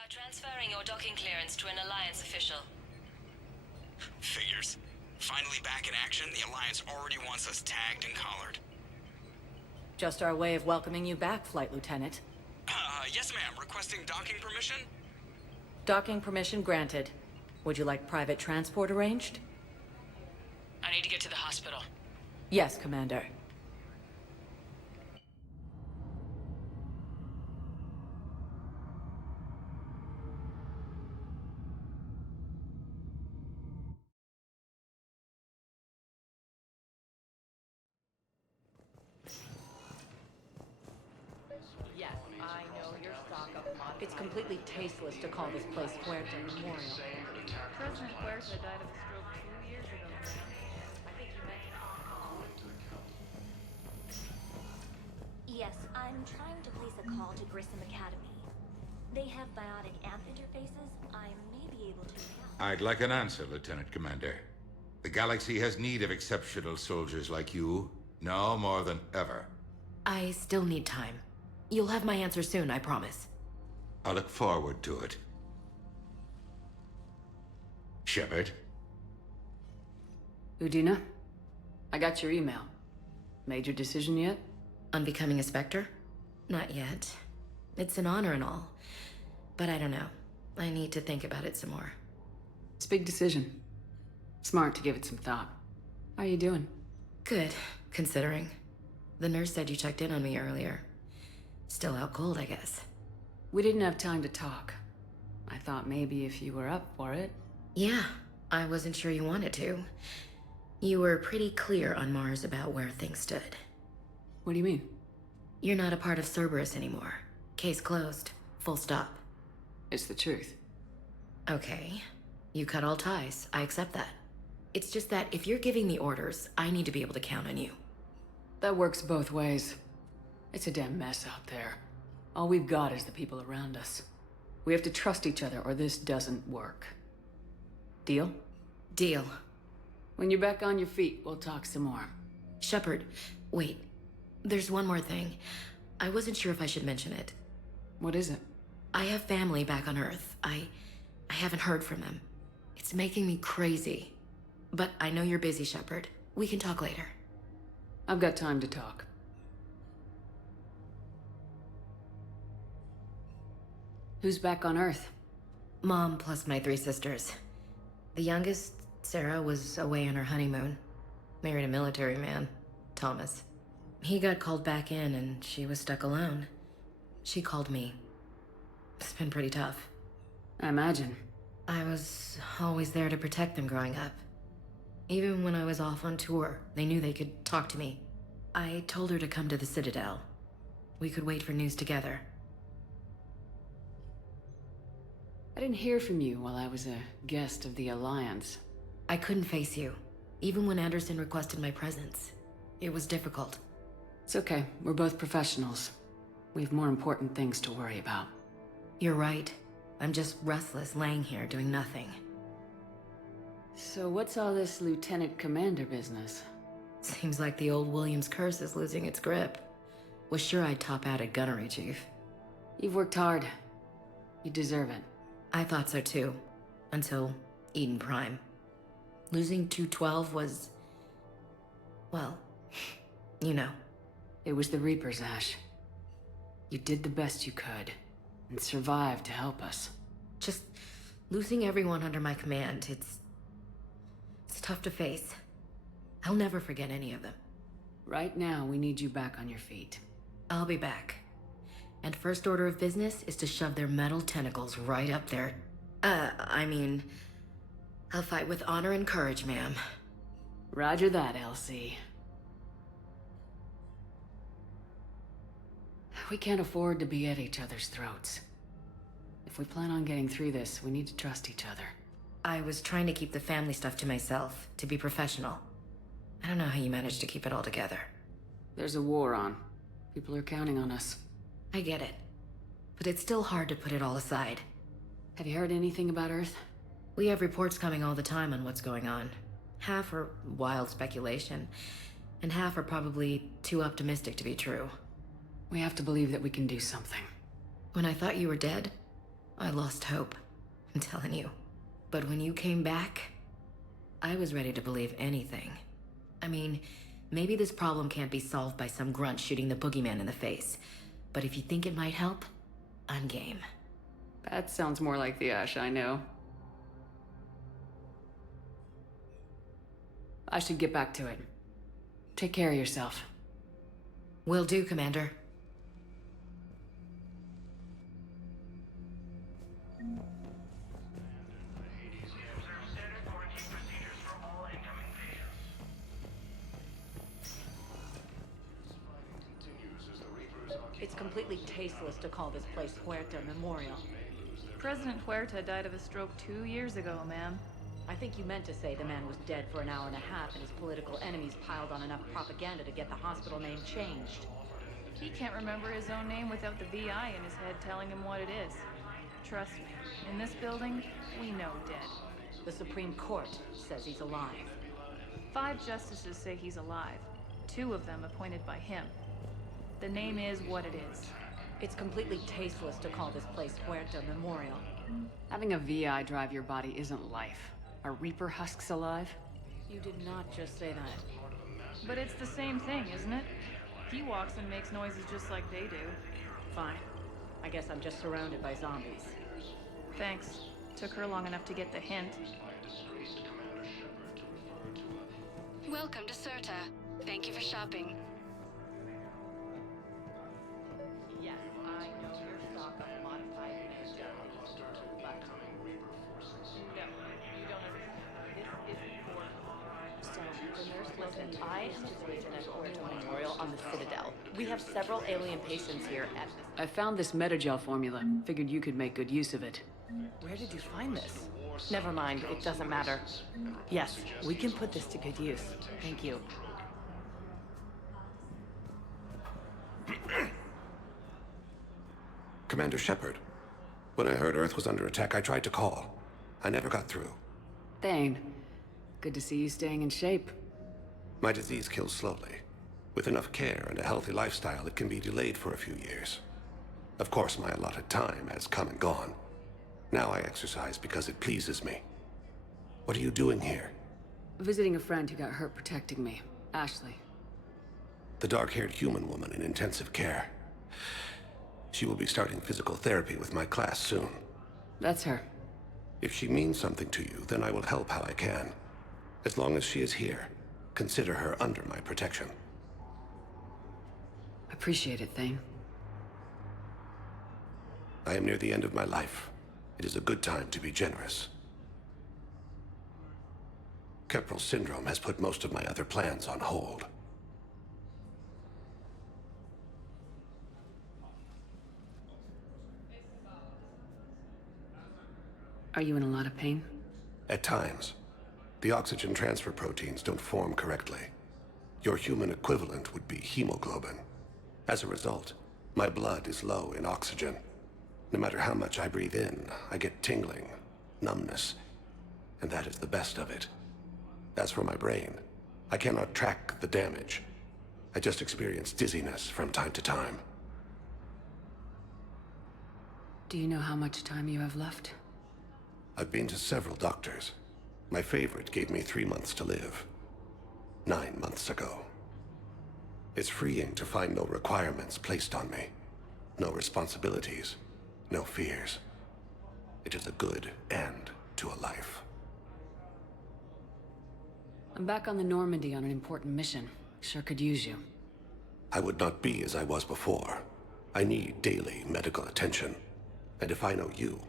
Transferring your docking clearance to an Alliance official. Figures. Finally back in action, the Alliance already wants us tagged and collared. Just our way of welcoming you back, Flight Lieutenant. Yes ma'am, requesting docking permission? Docking permission granted. Would you like private transport arranged? I need to get to the hospital. Yes, Commander. Yes, I know your stock of mod. It's completely tasteless to call this place Puerto Memorial. President Huerta died of a stroke 2 years ago. I think you meant Yes, I'm trying to place a call to Grissom Academy. They have biotic amp interfaces. I may be able to help. I'd like an answer, Lieutenant Commander. The galaxy has need of exceptional soldiers like you, now more than ever. I still need time. You'll have my answer soon, I promise. I look forward to it. Shepard? Udina, I got your email. Made your decision yet? On becoming a Spectre? Not yet. It's an honor and all. But I don't know. I need to think about it some more. It's a big decision. Smart to give it some thought. How are you doing? Good, considering. The nurse said you checked in on me earlier. Still out cold, I guess. We didn't have time to talk. I thought maybe if you were up for it. Yeah, I wasn't sure you wanted to. You were pretty clear on Mars about where things stood. What do you mean? You're not a part of Cerberus anymore. Case closed. Full stop. It's the truth. Okay. You cut all ties. I accept that. It's just that if you're giving the orders, I need to be able to count on you. That works both ways. It's a damn mess out there. All we've got is the people around us. We have to trust each other or this doesn't work. Deal? Deal. When you're back on your feet, we'll talk some more. Shepard, wait. There's one more thing. I wasn't sure if I should mention it. What is it? I have family back on Earth. I haven't heard from them. It's making me crazy. But I know you're busy, Shepard. We can talk later. I've got time to talk. Who's back on Earth? Mom plus my 3 sisters. The youngest, Sarah, was away on her honeymoon. Married a military man, Thomas. He got called back in and she was stuck alone. She called me. It's been pretty tough. I imagine. I was always there to protect them growing up. Even when I was off on tour, they knew they could talk to me. I told her to come to the Citadel. We could wait for news together. I didn't hear from you while I was a guest of the Alliance. I couldn't face you, even when Anderson requested my presence. It was difficult. It's okay. We're both professionals. We have more important things to worry about. You're right. I'm just restless, laying here doing nothing. So what's all this Lieutenant Commander business? Seems like the old Williams curse is losing its grip. Was sure I'd top out at gunnery, Chief. You've worked hard. You deserve it. I thought so too. Until Eden Prime. Losing 212 was... well, you know. It was the Reapers, Ash. You did the best you could, and survived to help us. Just losing everyone under my command, it's tough to face. I'll never forget any of them. Right now, we need you back on your feet. I'll be back. And first order of business is to shove their metal tentacles right up there. I'll fight with honor and courage, ma'am. Roger that, LC. We can't afford to be at each other's throats. If we plan on getting through this, we need to trust each other. I was trying to keep the family stuff to myself, to be professional. I don't know how you managed to keep it all together. There's a war on. People are counting on us. I get it. But it's still hard to put it all aside. Have you heard anything about Earth? We have reports coming all the time on what's going on. Half are wild speculation, and half are probably too optimistic to be true. We have to believe that we can do something. When I thought you were dead, I lost hope, I'm telling you. But when you came back, I was ready to believe anything. I mean, maybe this problem can't be solved by some grunt shooting the boogeyman in the face. But if you think it might help, I'm game. That sounds more like the Ash I know. I should get back to it. Take care of yourself. Will do, Commander. It's completely tasteless to call this place Huerta Memorial. President Huerta died of a stroke 2 years ago, ma'am. I think you meant to say the man was dead for an hour and a half and his political enemies piled on enough propaganda to get the hospital name changed. He can't remember his own name without the VI in his head telling him what it is. Trust me, in this building, we know dead. The Supreme Court says he's alive. 5 justices say he's alive. 2 of them appointed by him. The name is what it is. It's completely tasteless to call this place Huerta Memorial. Having a VI drive your body isn't life. Are Reaper husks alive? You did not just say that. But it's the same thing, isn't it? He walks and makes noises just like they do. Fine. I guess I'm just surrounded by zombies. Thanks. Took her long enough to get the hint. Welcome to Serta. Thank you for shopping. Yes, I know your stock of modified energy. But no, you don't understand. This isn't for... So, the nurse, listen, I am the agent at Huerta Memorial on the Citadel. We have several alien patients here at... I found this metagel formula. Figured you could make good use of it. Where did you find this? Never mind, it doesn't matter. Yes, we can put this to good use. Thank you. Commander Shepard. When I heard Earth was under attack, I tried to call. I never got through. Thane, good to see you staying in shape. My disease kills slowly. With enough care and a healthy lifestyle, it can be delayed for a few years. Of course, my allotted time has come and gone. Now I exercise because it pleases me. What are you doing here? Visiting a friend who got hurt protecting me. Ashley. The dark-haired human woman in intensive care. She will be starting physical therapy with my class soon. That's her. If she means something to you, then I will help how I can. As long as she is here, consider her under my protection. Appreciate it, Thane. I am near the end of my life. It is a good time to be generous. Keprel syndrome has put most of my other plans on hold. Are you in a lot of pain? At times. The oxygen transfer proteins don't form correctly. Your human equivalent would be hemoglobin. As a result, my blood is low in oxygen. No matter how much I breathe in, I get tingling, numbness, and that is the best of it. As for my brain, I cannot track the damage. I just experience dizziness from time to time. Do you know how much time you have left? I've been to several doctors. My favorite gave me 3 months to live. 9 months ago. It's freeing to find no requirements placed on me. No responsibilities. No fears. It is a good end to a life. I'm back on the Normandy on an important mission. Sure could use you. I would not be as I was before. I need daily medical attention. And if I know you,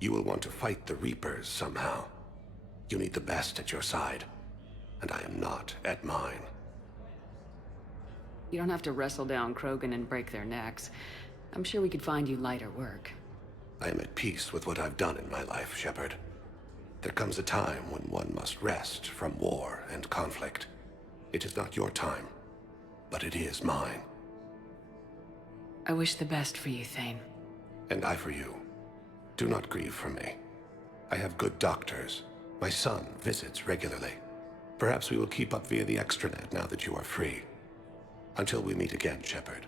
you will want to fight the Reapers somehow. You need the best at your side. And I am not at mine. You don't have to wrestle down Krogan and break their necks. I'm sure we could find you lighter work. I am at peace with what I've done in my life, Shepard. There comes a time when one must rest from war and conflict. It is not your time, but it is mine. I wish the best for you, Thane. And I for you. Do not grieve for me. I have good doctors. My son visits regularly. Perhaps we will keep up via the extranet now that you are free. Until we meet again, Shepard.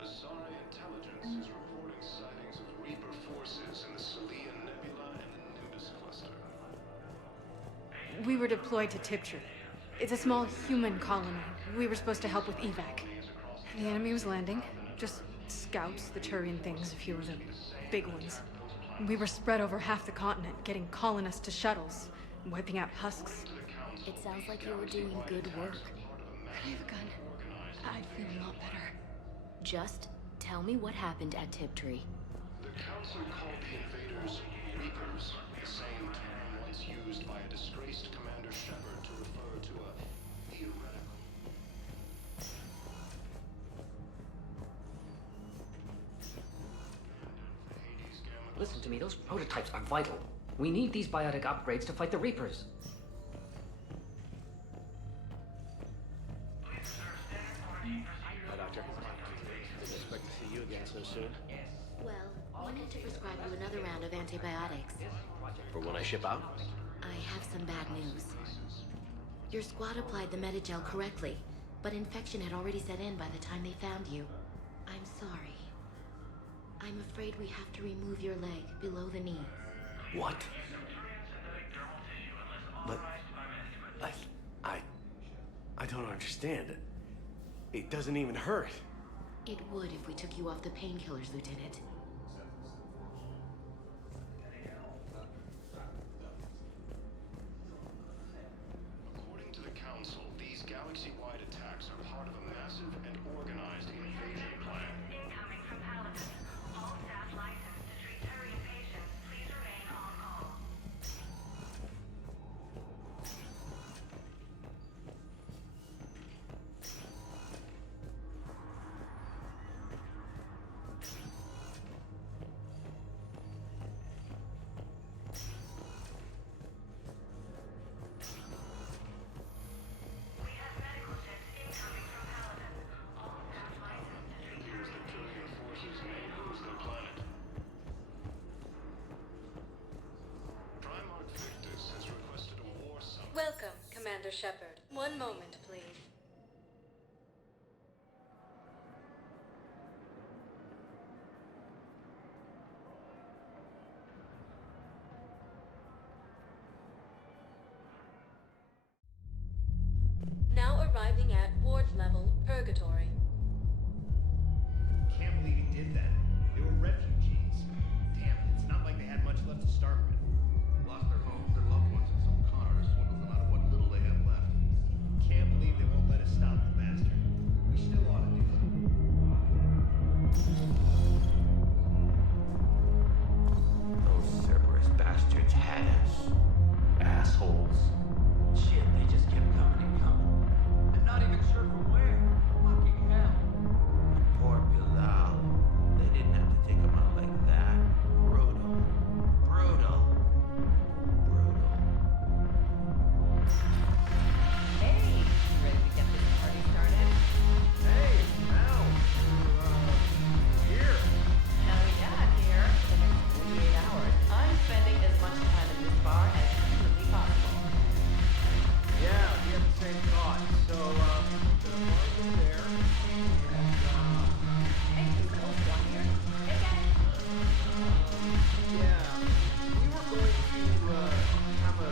Asari intelligence is reporting sightings of Reaper forces We were deployed to Tiptree. It's a small human colony. We were supposed to help with evac. The enemy was landing. Just scouts, the Turian things, a few of the big ones. We were spread over half the continent, getting colonists to shuttles, wiping out husks. It sounds like you were doing good work. Could I have a gun? I'd feel a lot better. Just tell me what happened at Tiptree. The Council called the invaders Reapers, the same term once used by a disgraced Commander Shepard to refer to a theoretical. Listen to me, those prototypes are vital. We need these biotic upgrades to fight the Reapers. Hi, Doctor. Didn't expect to see you again so soon. Well, we need to prescribe you another round of antibiotics. For when I ship out? I have some bad news. Your squad applied the Medigel correctly, but infection had already set in by the time they found you. I'm sorry. I'm afraid we have to remove your leg below the knee. What? But... I don't understand. It doesn't even hurt. It would if we took you off the painkillers, Lieutenant. According to the Council, these galaxy-wide attacks are part of a massive and organized invasion plan. Incoming from Paragon. All staff licensed to treat Turian patients, please remain on call. Welcome, Commander Shepard. One moment, please. Now arriving at ward level purgatory. Can't believe he did that. They were refugees. Damn it, it's not like they had much left to start with. Lost their homes, their loved ones, and some con artist swindled them out of what little they have left. Can't believe they won't let us stop the bastard. We still ought to do that. Those Cerberus bastards had us. Assholes. Shit, they just kept coming and coming. And not even sure from where. Fucking hell. And poor Bilal. They didn't have to take him out like that. Brutal. Brutal. Hey, you ready to get this party started? Hey, Mal. Here. Hell yeah, I'm here. For the next 48 hours, I'm spending as much time in this bar as humanly possible. Yeah, we had the same thought. So, the bar was there. And, Hey, is the host one here? Hey, guys. yeah, we were going to, have a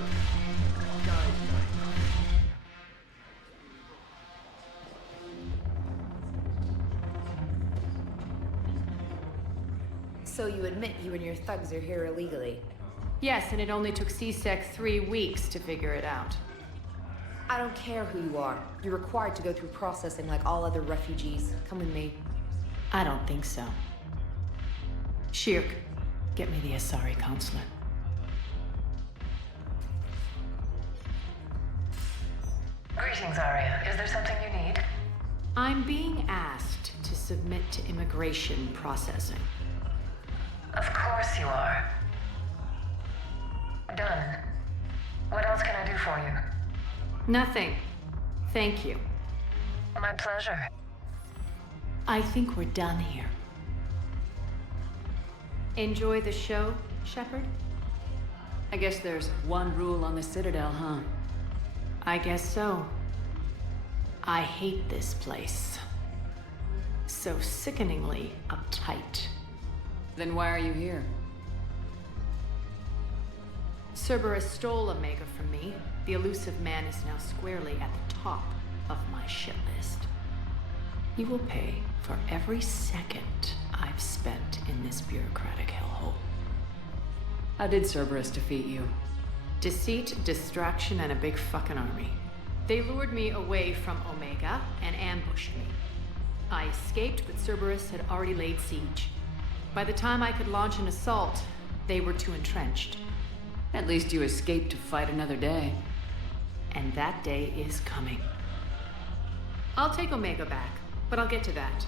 guys' night. So you admit you and your thugs are here illegally? Yes, and it only took CSEC 3 weeks to figure it out. I don't care who you are. You're required to go through processing like all other refugees. Come with me. I don't think so. Shirk, get me the Asari counselor. Greetings, Arya. Is there something you need? I'm being asked to submit to immigration processing. Of course you are. Done. What else can I do for you? Nothing. Thank you. My pleasure. I think we're done here. Enjoy the show, Shepard? I guess there's one rule on the Citadel, huh? I guess so. I hate this place. So sickeningly uptight. Then why are you here? Cerberus stole Omega from me, The elusive man is now squarely at the top of my shit list. You will pay for every second I've spent in this bureaucratic hellhole. How did Cerberus defeat you? Deceit, distraction, and a big fucking army. They lured me away from Omega and ambushed me. I escaped, but Cerberus had already laid siege. By the time I could launch an assault, they were too entrenched. At least you escaped to fight another day. And that day is coming. I'll take Omega back, but I'll get to that.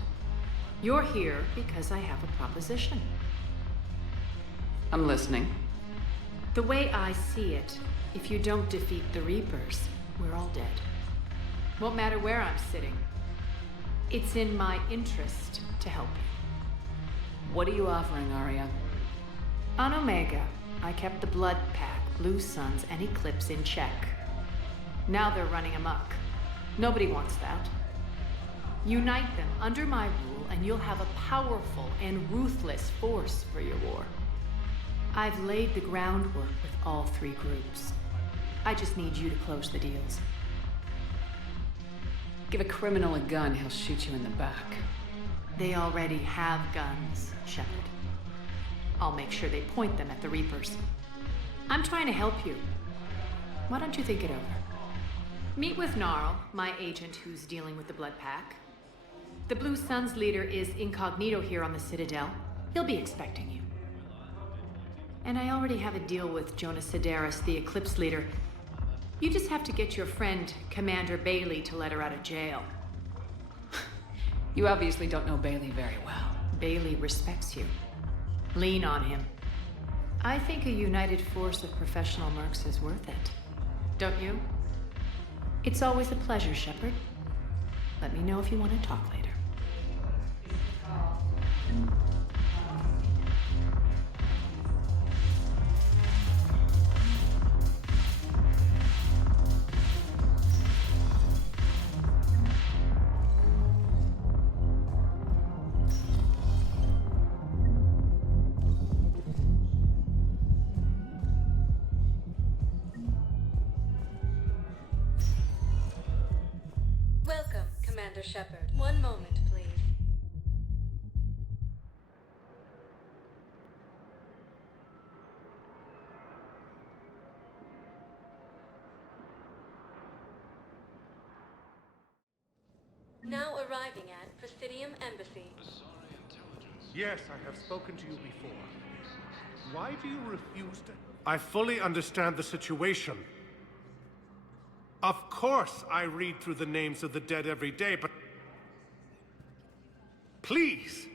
You're here because I have a proposition. I'm listening. The way I see it, if you don't defeat the Reapers, we're all dead. Won't matter where I'm sitting. It's in my interest to help you. What are you offering, Arya? On Omega, I kept the Blood Pack, Blue Suns, and Eclipse in check. Now they're running amok. Nobody wants that. Unite them under my rule, and you'll have a powerful and ruthless force for your war. I've laid the groundwork with all three groups. I just need you to close the deals. Give a criminal a gun, he'll shoot you in the back. They already have guns, Shepard. I'll make sure they point them at the Reapers. I'm trying to help you. Why don't you think it over? Meet with Gnarl, my agent who's dealing with the Blood Pack. The Blue Suns leader is incognito here on the Citadel. He'll be expecting you. And I already have a deal with Jonas Sedaris, the Eclipse leader. You just have to get your friend, Commander Bailey, to let her out of jail. You obviously don't know Bailey very well. Bailey respects you. Lean on him. I think a united force of professional mercs is worth it. Don't you? It's always a pleasure, Shepard. Let me know if you want to talk later. Welcome, Commander Shepard. One moment, please. Now arriving at Presidium Embassy. Yes, I have spoken to you before. Why do you refuse to... I fully understand the situation. Of course I read through the names of the dead every day, but... Please,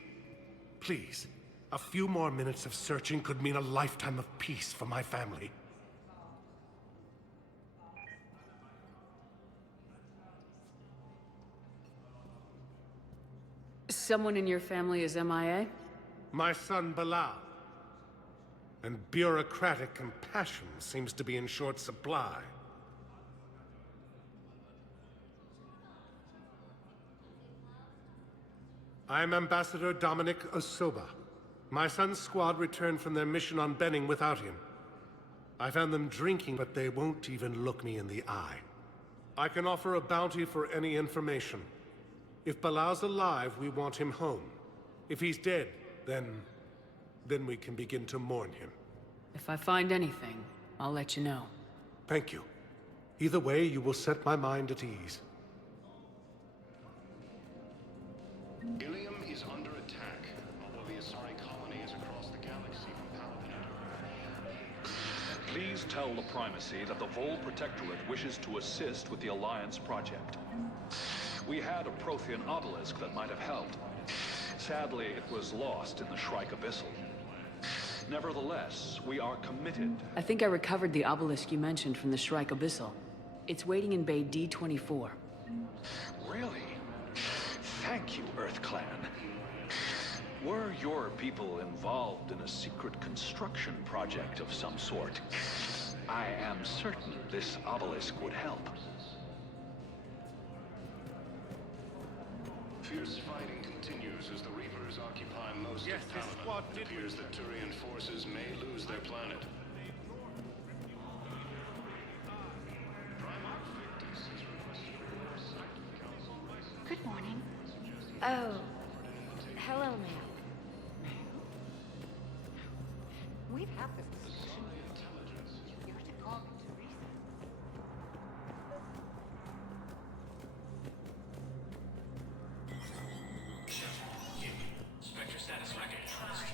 please, a few more minutes of searching could mean a lifetime of peace for my family. Someone in your family is MIA? My son, Bilal. And bureaucratic compassion seems to be in short supply. I'm Ambassador Dominic Osoba. My son's squad returned from their mission on Benning without him. I found them drinking, but they won't even look me in the eye. I can offer a bounty for any information. If Bilal's alive, we want him home. If he's dead, then we can begin to mourn him. If I find anything, I'll let you know. Thank you. Either way, you will set my mind at ease. Ilium is under attack, although the Asari colony is across the galaxy from Paragon. Please tell the Primacy that the Vol Protectorate wishes to assist with the Alliance project. We had a Prothean obelisk that might have helped. Sadly, it was lost in the Shrike Abyssal. Nevertheless, we are committed. I think I recovered the obelisk you mentioned from the Shrike Abyssal. It's waiting in Bay D-24. Really? Thank you, Earth Clan. Were your people involved in a secret construction project of some sort, I am certain this obelisk would help. Fierce fighting continues as the Reapers occupy most of Paragon. It appears that Turian forces may lose their planet. Good morning. Oh, hello, ma'am. We've had this discussion. You're to call me Teresa. Spectre status recognized.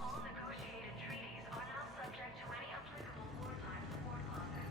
All negotiated treaties are now subject to any applicable wartime support clauses.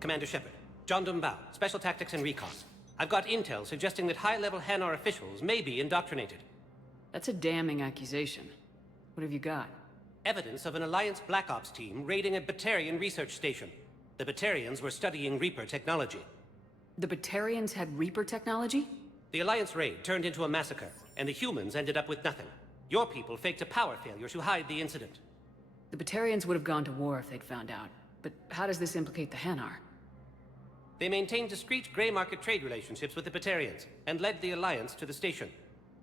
Commander Shepard, John Dumbao, Special Tactics and Recon. I've got intel suggesting that high-level Hanar officials may be indoctrinated. That's a damning accusation. What have you got? Evidence of an Alliance Black Ops team raiding a Batarian research station. The Batarians were studying Reaper technology. The Batarians had Reaper technology? The Alliance raid turned into a massacre, and the humans ended up with nothing. Your people faked a power failure to hide the incident. The Batarians would have gone to war if they'd found out. But how does this implicate the Hanar? They maintained discreet gray market trade relationships with the Batarians, and led the Alliance to the station.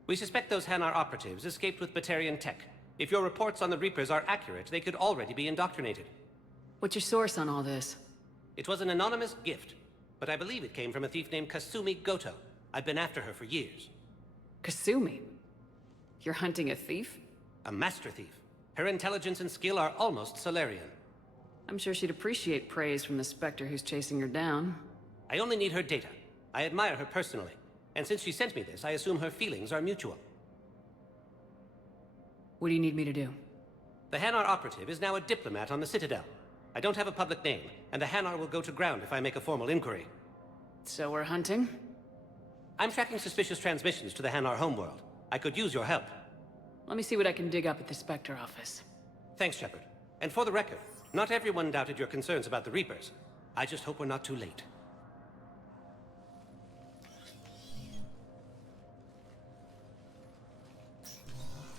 We suspect those Hanar operatives escaped with Batarian tech. If your reports on the Reapers are accurate, they could already be indoctrinated. What's your source on all this? It was an anonymous gift, but I believe it came from a thief named Kasumi Goto. I've been after her for years. Kasumi? You're hunting a thief? A master thief. Her intelligence and skill are almost Solarian. I'm sure she'd appreciate praise from the Spectre who's chasing her down. I only need her data. I admire her personally. And since she sent me this, I assume her feelings are mutual. What do you need me to do? The Hanar operative is now a diplomat on the Citadel. I don't have a public name, and the Hanar will go to ground if I make a formal inquiry. So we're hunting? I'm tracking suspicious transmissions to the Hanar homeworld. I could use your help. Let me see what I can dig up at the Spectre office. Thanks, Shepard. And for the record, not everyone doubted your concerns about the Reapers. I just hope we're not too late.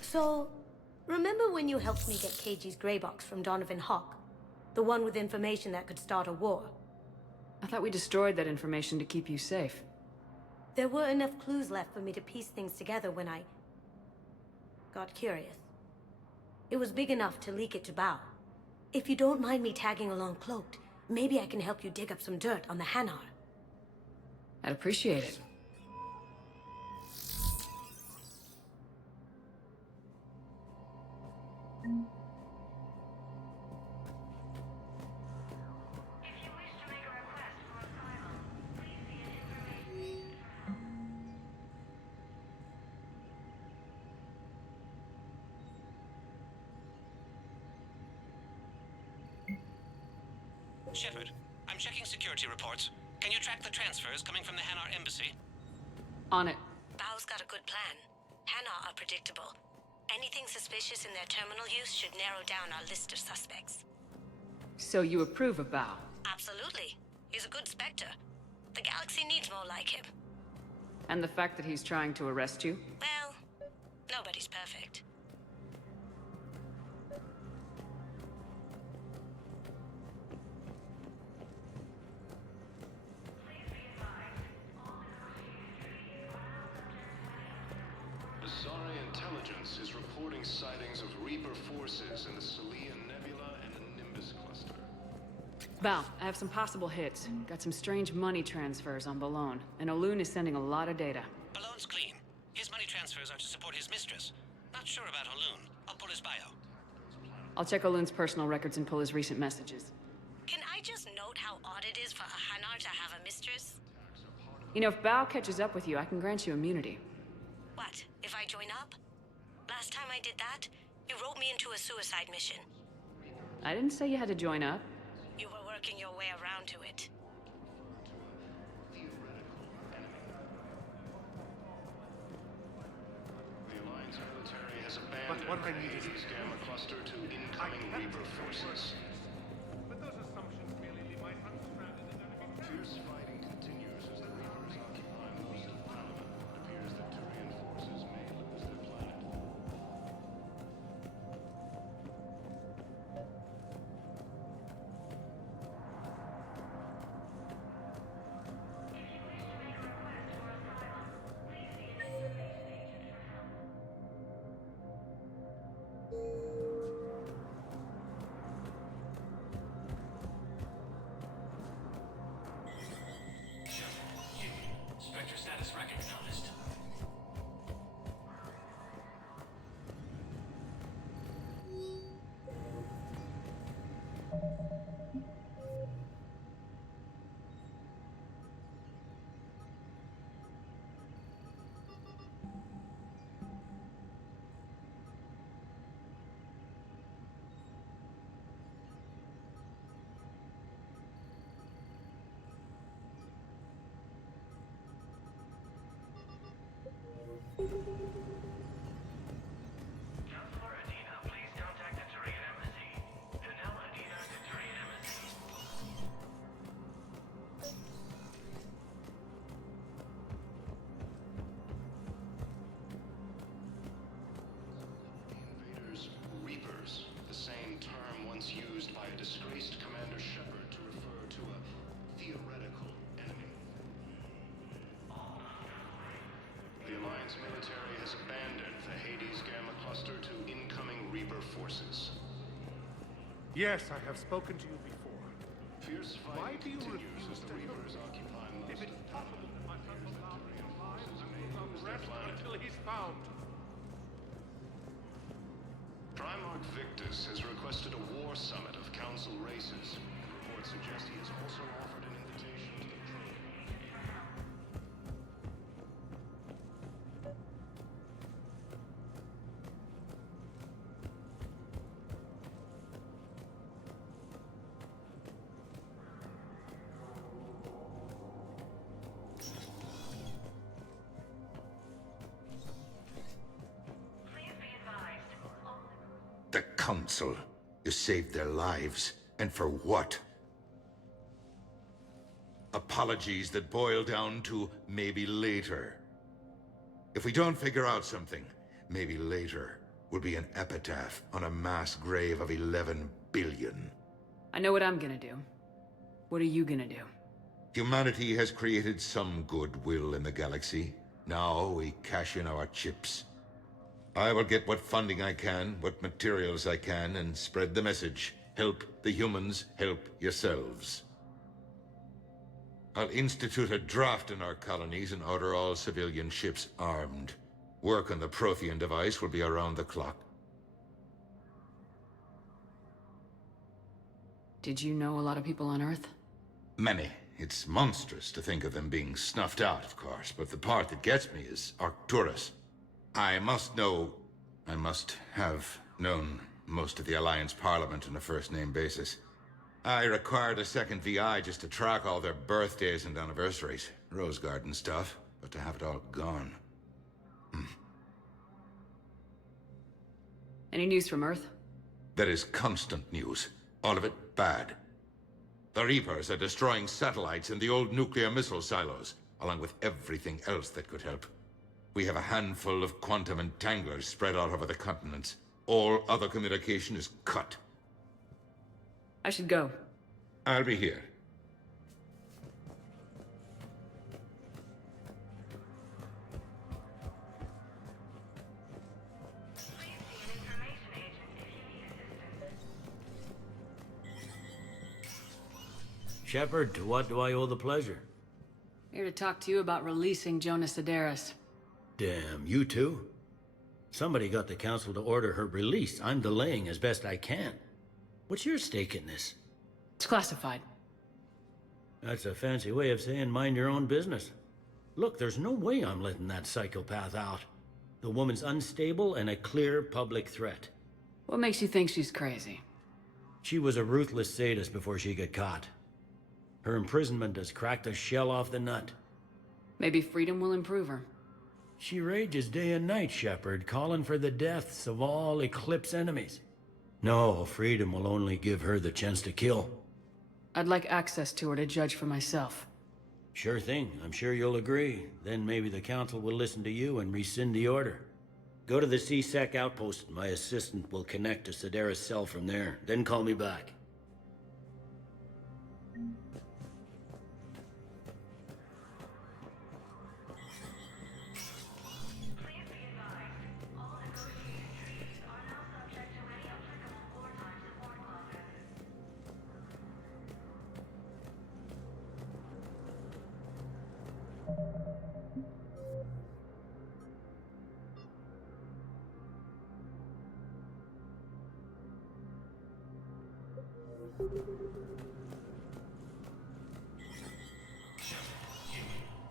So, remember when you helped me get KG's grey box from Donovan Hawk? The one with information that could start a war? I thought we destroyed that information to keep you safe. There were enough clues left for me to piece things together when I got curious. It was big enough to leak it to Bao. If you don't mind me tagging along cloaked, maybe I can help you dig up some dirt on the Hanar. I'd appreciate it. Shepard, I'm checking security reports. Can you track the transfers coming from the Hanar embassy? On it. Bao's got a good plan. Hanar are predictable. Anything suspicious in their terminal use should narrow down our list of suspects. So you approve of Bao? Absolutely. He's a good Spectre. The galaxy needs more like him. And the fact that he's trying to arrest you? Well, nobody's perfect. Asari intelligence is reporting sightings of Reaper forces in the Salian Nebula and the Nimbus cluster. Val, I have some possible hits. Got some strange money transfers on Balone, and Olun is sending a lot of data. Balone's clean. His money transfers are to support his mistress. Not sure about Olun. I'll pull his bio. I'll check Olun's personal records and pull his recent messages. Can I just note how odd it is for a Hanar to have a mistress? You know, if Bao catches up with you, I can grant you immunity. What, if I join up? Last time I did that, you wrote me into a suicide mission. I didn't say you had to join up. You were working your way around to it. The Alliance military has abandoned the Hades Gamma cluster to incoming Reaper forces. But those assumptions merely leave my friends stranded in enemy. Fierce fighting continues as the Reapers occupy most of Paragon. It appears that Turian forces may lose their planet. Spectre status recognized. Counselor Adina, please contact the Turian Embassy. Janelle Adina to Turian Embassy. Invaders, Reapers, the same term once used by a disgraced Commander Shepard to refer to a theoretical enemy. The Alliance military has abandoned the Hades Gamma cluster to incoming Reaper forces. Yes, I have spoken to you before. Fierce Why fighting do you continues refuse as the to help Reapers me? occupy most If of it's Paragon. possible that my son will not be alive, I will not lose their rest planet. until he's found. Primarch Victus has requested a war summit of Council races. Reports suggest he has also offered an invitation to the Trojan. The Council. You saved their lives. And for what? Apologies that boil down to maybe later. If we don't figure out something, maybe later will be an epitaph on a mass grave of 11 billion. I know what I'm gonna do. What are you gonna do? Humanity has created some goodwill in the galaxy. Now we cash in our chips. I will get what funding I can, what materials I can, and spread the message. Help the humans, help yourselves. I'll institute a draft in our colonies and order all civilian ships armed. Work on the Prothean device will be around the clock. Did you know a lot of people on Earth? Many. It's monstrous to think of them being snuffed out, of course, but the part that gets me is Arcturus. I must have known most of the Alliance Parliament on a first-name basis. I required a second VI just to track all their birthdays and anniversaries. Rose Garden stuff, but to have it all gone. Any news from Earth? That is constant news. All of it bad. The Reapers are destroying satellites and the old nuclear missile silos, along with everything else that could help. We have a handful of quantum entanglers spread out over the continents. All other communication is cut. I should go. I'll be here. Shepard, to what do I owe the pleasure? Here to talk to you about releasing Jonas Sedaris. Damn, you too? Somebody got the council to order her release. I'm delaying as best I can. What's your stake in this? It's classified. That's a fancy way of saying mind your own business. Look, there's no way I'm letting that psychopath out. The woman's unstable and a clear public threat. What makes you think she's crazy? She was a ruthless sadist before she got caught. Her imprisonment has cracked the shell off the nut. Maybe freedom will improve her. She rages day and night, Shepard, calling for the deaths of all Eclipse enemies. No, freedom will only give her the chance to kill. I'd like access to her to judge for myself. Sure thing. I'm sure you'll agree. Then maybe the council will listen to you and rescind the order. Go to the C-Sec outpost. My assistant will connect to Sedaris' cell from there. Then call me back.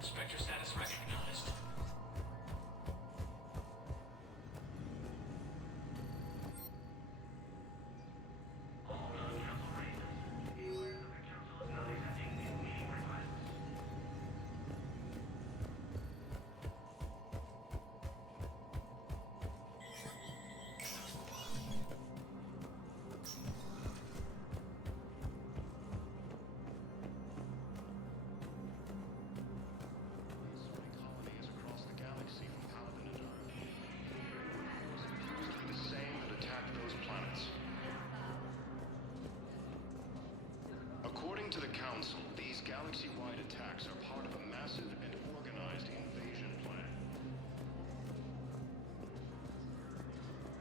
Spectre status recognized. According to the Council, these galaxy-wide attacks are part of a massive and organized invasion plan.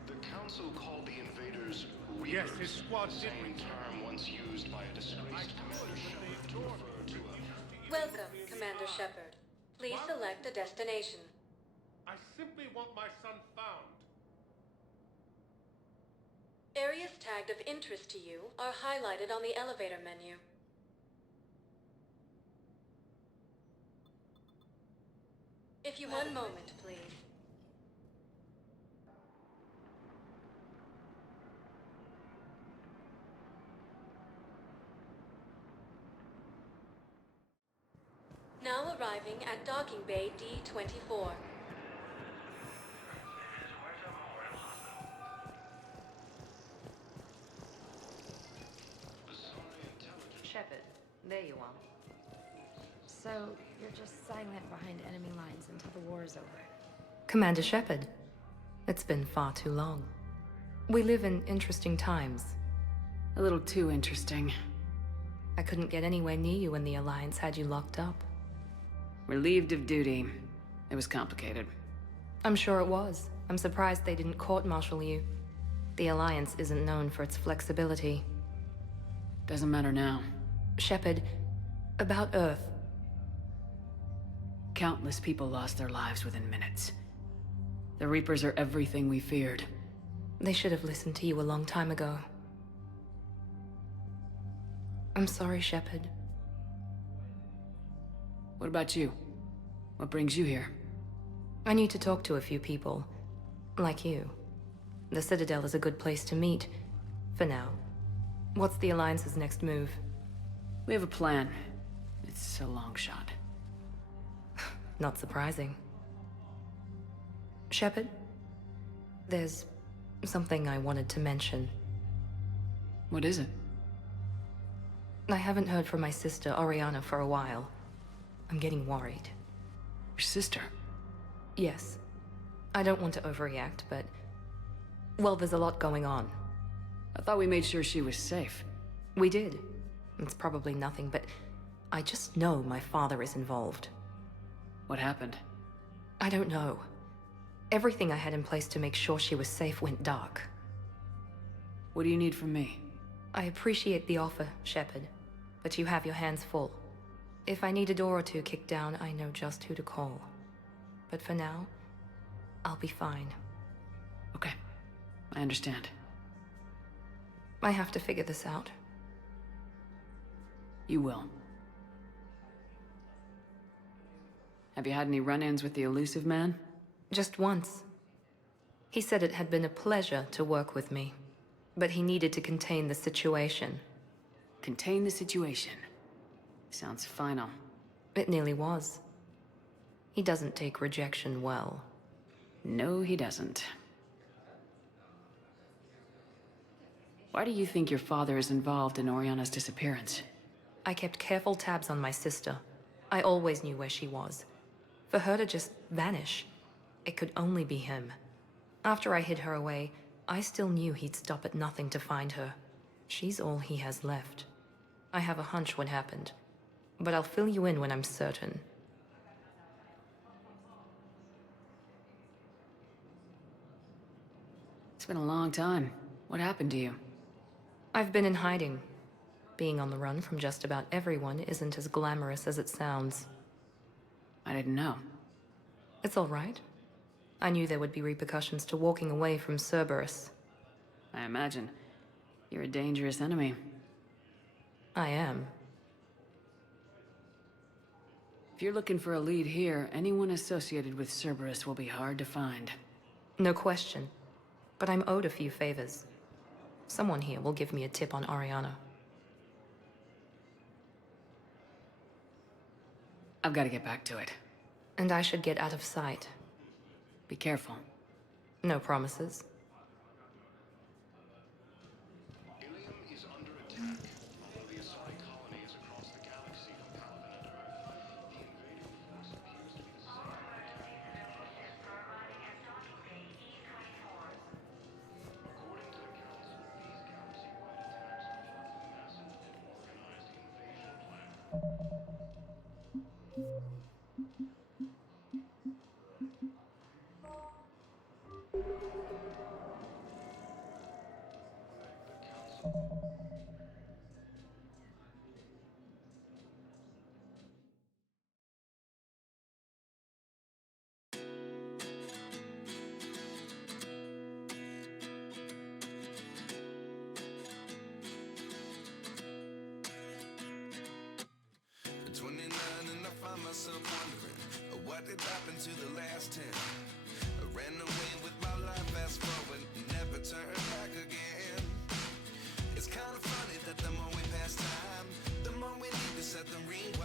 The Council called the invaders Reapers, Yes, his squad the did same term once used by a disgraced Commander Shepard to refer to a... Welcome, Commander Shepard. Please select a destination. I simply want my son found. Areas tagged of interest to you are highlighted on the elevator menu. If you one moment, please. Now arriving at docking bay D-24. Shepard, there you are. So, you're just silent behind enemy lines until the war is over. Commander Shepard, it's been far too long. We live in interesting times. A little too interesting. I couldn't get anywhere near you when the Alliance had you locked up. Relieved of duty. It was complicated. I'm sure it was. I'm surprised they didn't court-martial you. The Alliance isn't known for its flexibility. Doesn't matter now. Shepard, about Earth. Countless people lost their lives within minutes. The Reapers are everything we feared. They should have listened to you a long time ago. I'm sorry, Shepard. What about you? What brings you here? I need to talk to a few people. Like you. The Citadel is a good place to meet. For now. What's the Alliance's next move? We have a plan. It's a long shot. Not surprising. Shepard? There's something I wanted to mention. What is it? I haven't heard from my sister, Oriana, for a while. I'm getting worried. Your sister? Yes. I don't want to overreact, but... well, there's a lot going on. I thought we made sure she was safe. We did. It's probably nothing, but I just know my father is involved. What happened? I don't know. Everything I had in place to make sure she was safe went dark. What do you need from me? I appreciate the offer, Shepard, but you have your hands full. If I need a door or two kicked down, I know just who to call. But for now, I'll be fine. Okay. I understand. I have to figure this out. You will. Have you had any run-ins with the elusive man? Just once. He said it had been a pleasure to work with me, but he needed to contain the situation. Contain the situation. Sounds final. It nearly was. He doesn't take rejection well. No, he doesn't. Why do you think your father is involved in Oriana's disappearance? I kept careful tabs on my sister. I always knew where she was. For her to just vanish, it could only be him. After I hid her away, I still knew he'd stop at nothing to find her. She's all he has left. I have a hunch what happened, but I'll fill you in when I'm certain. It's been a long time. What happened to you? I've been in hiding. Being on the run from just about everyone isn't as glamorous as it sounds. I didn't know. It's all right. I knew there would be repercussions to walking away from Cerberus. I imagine. You're a dangerous enemy. I am. If you're looking for a lead here, anyone associated with Cerberus will be hard to find. No question. But I'm owed a few favors. Someone here will give me a tip on Oriana. I've got to get back to it. And I should get out of sight. Be careful. No promises. Ilium is under attack. One of the Asari colonies across the galaxy from Paragon and Earth. The invading force appears to be the same. According to the Council, these galaxy-wide attacks are part of a massive and organized invasion plan. At 29 and I find myself wondering what did happen to the last 10. I ran away with my life, fast forward, never turn back again. It's kind of funny that the more we pass time, the more we need to set the rewind.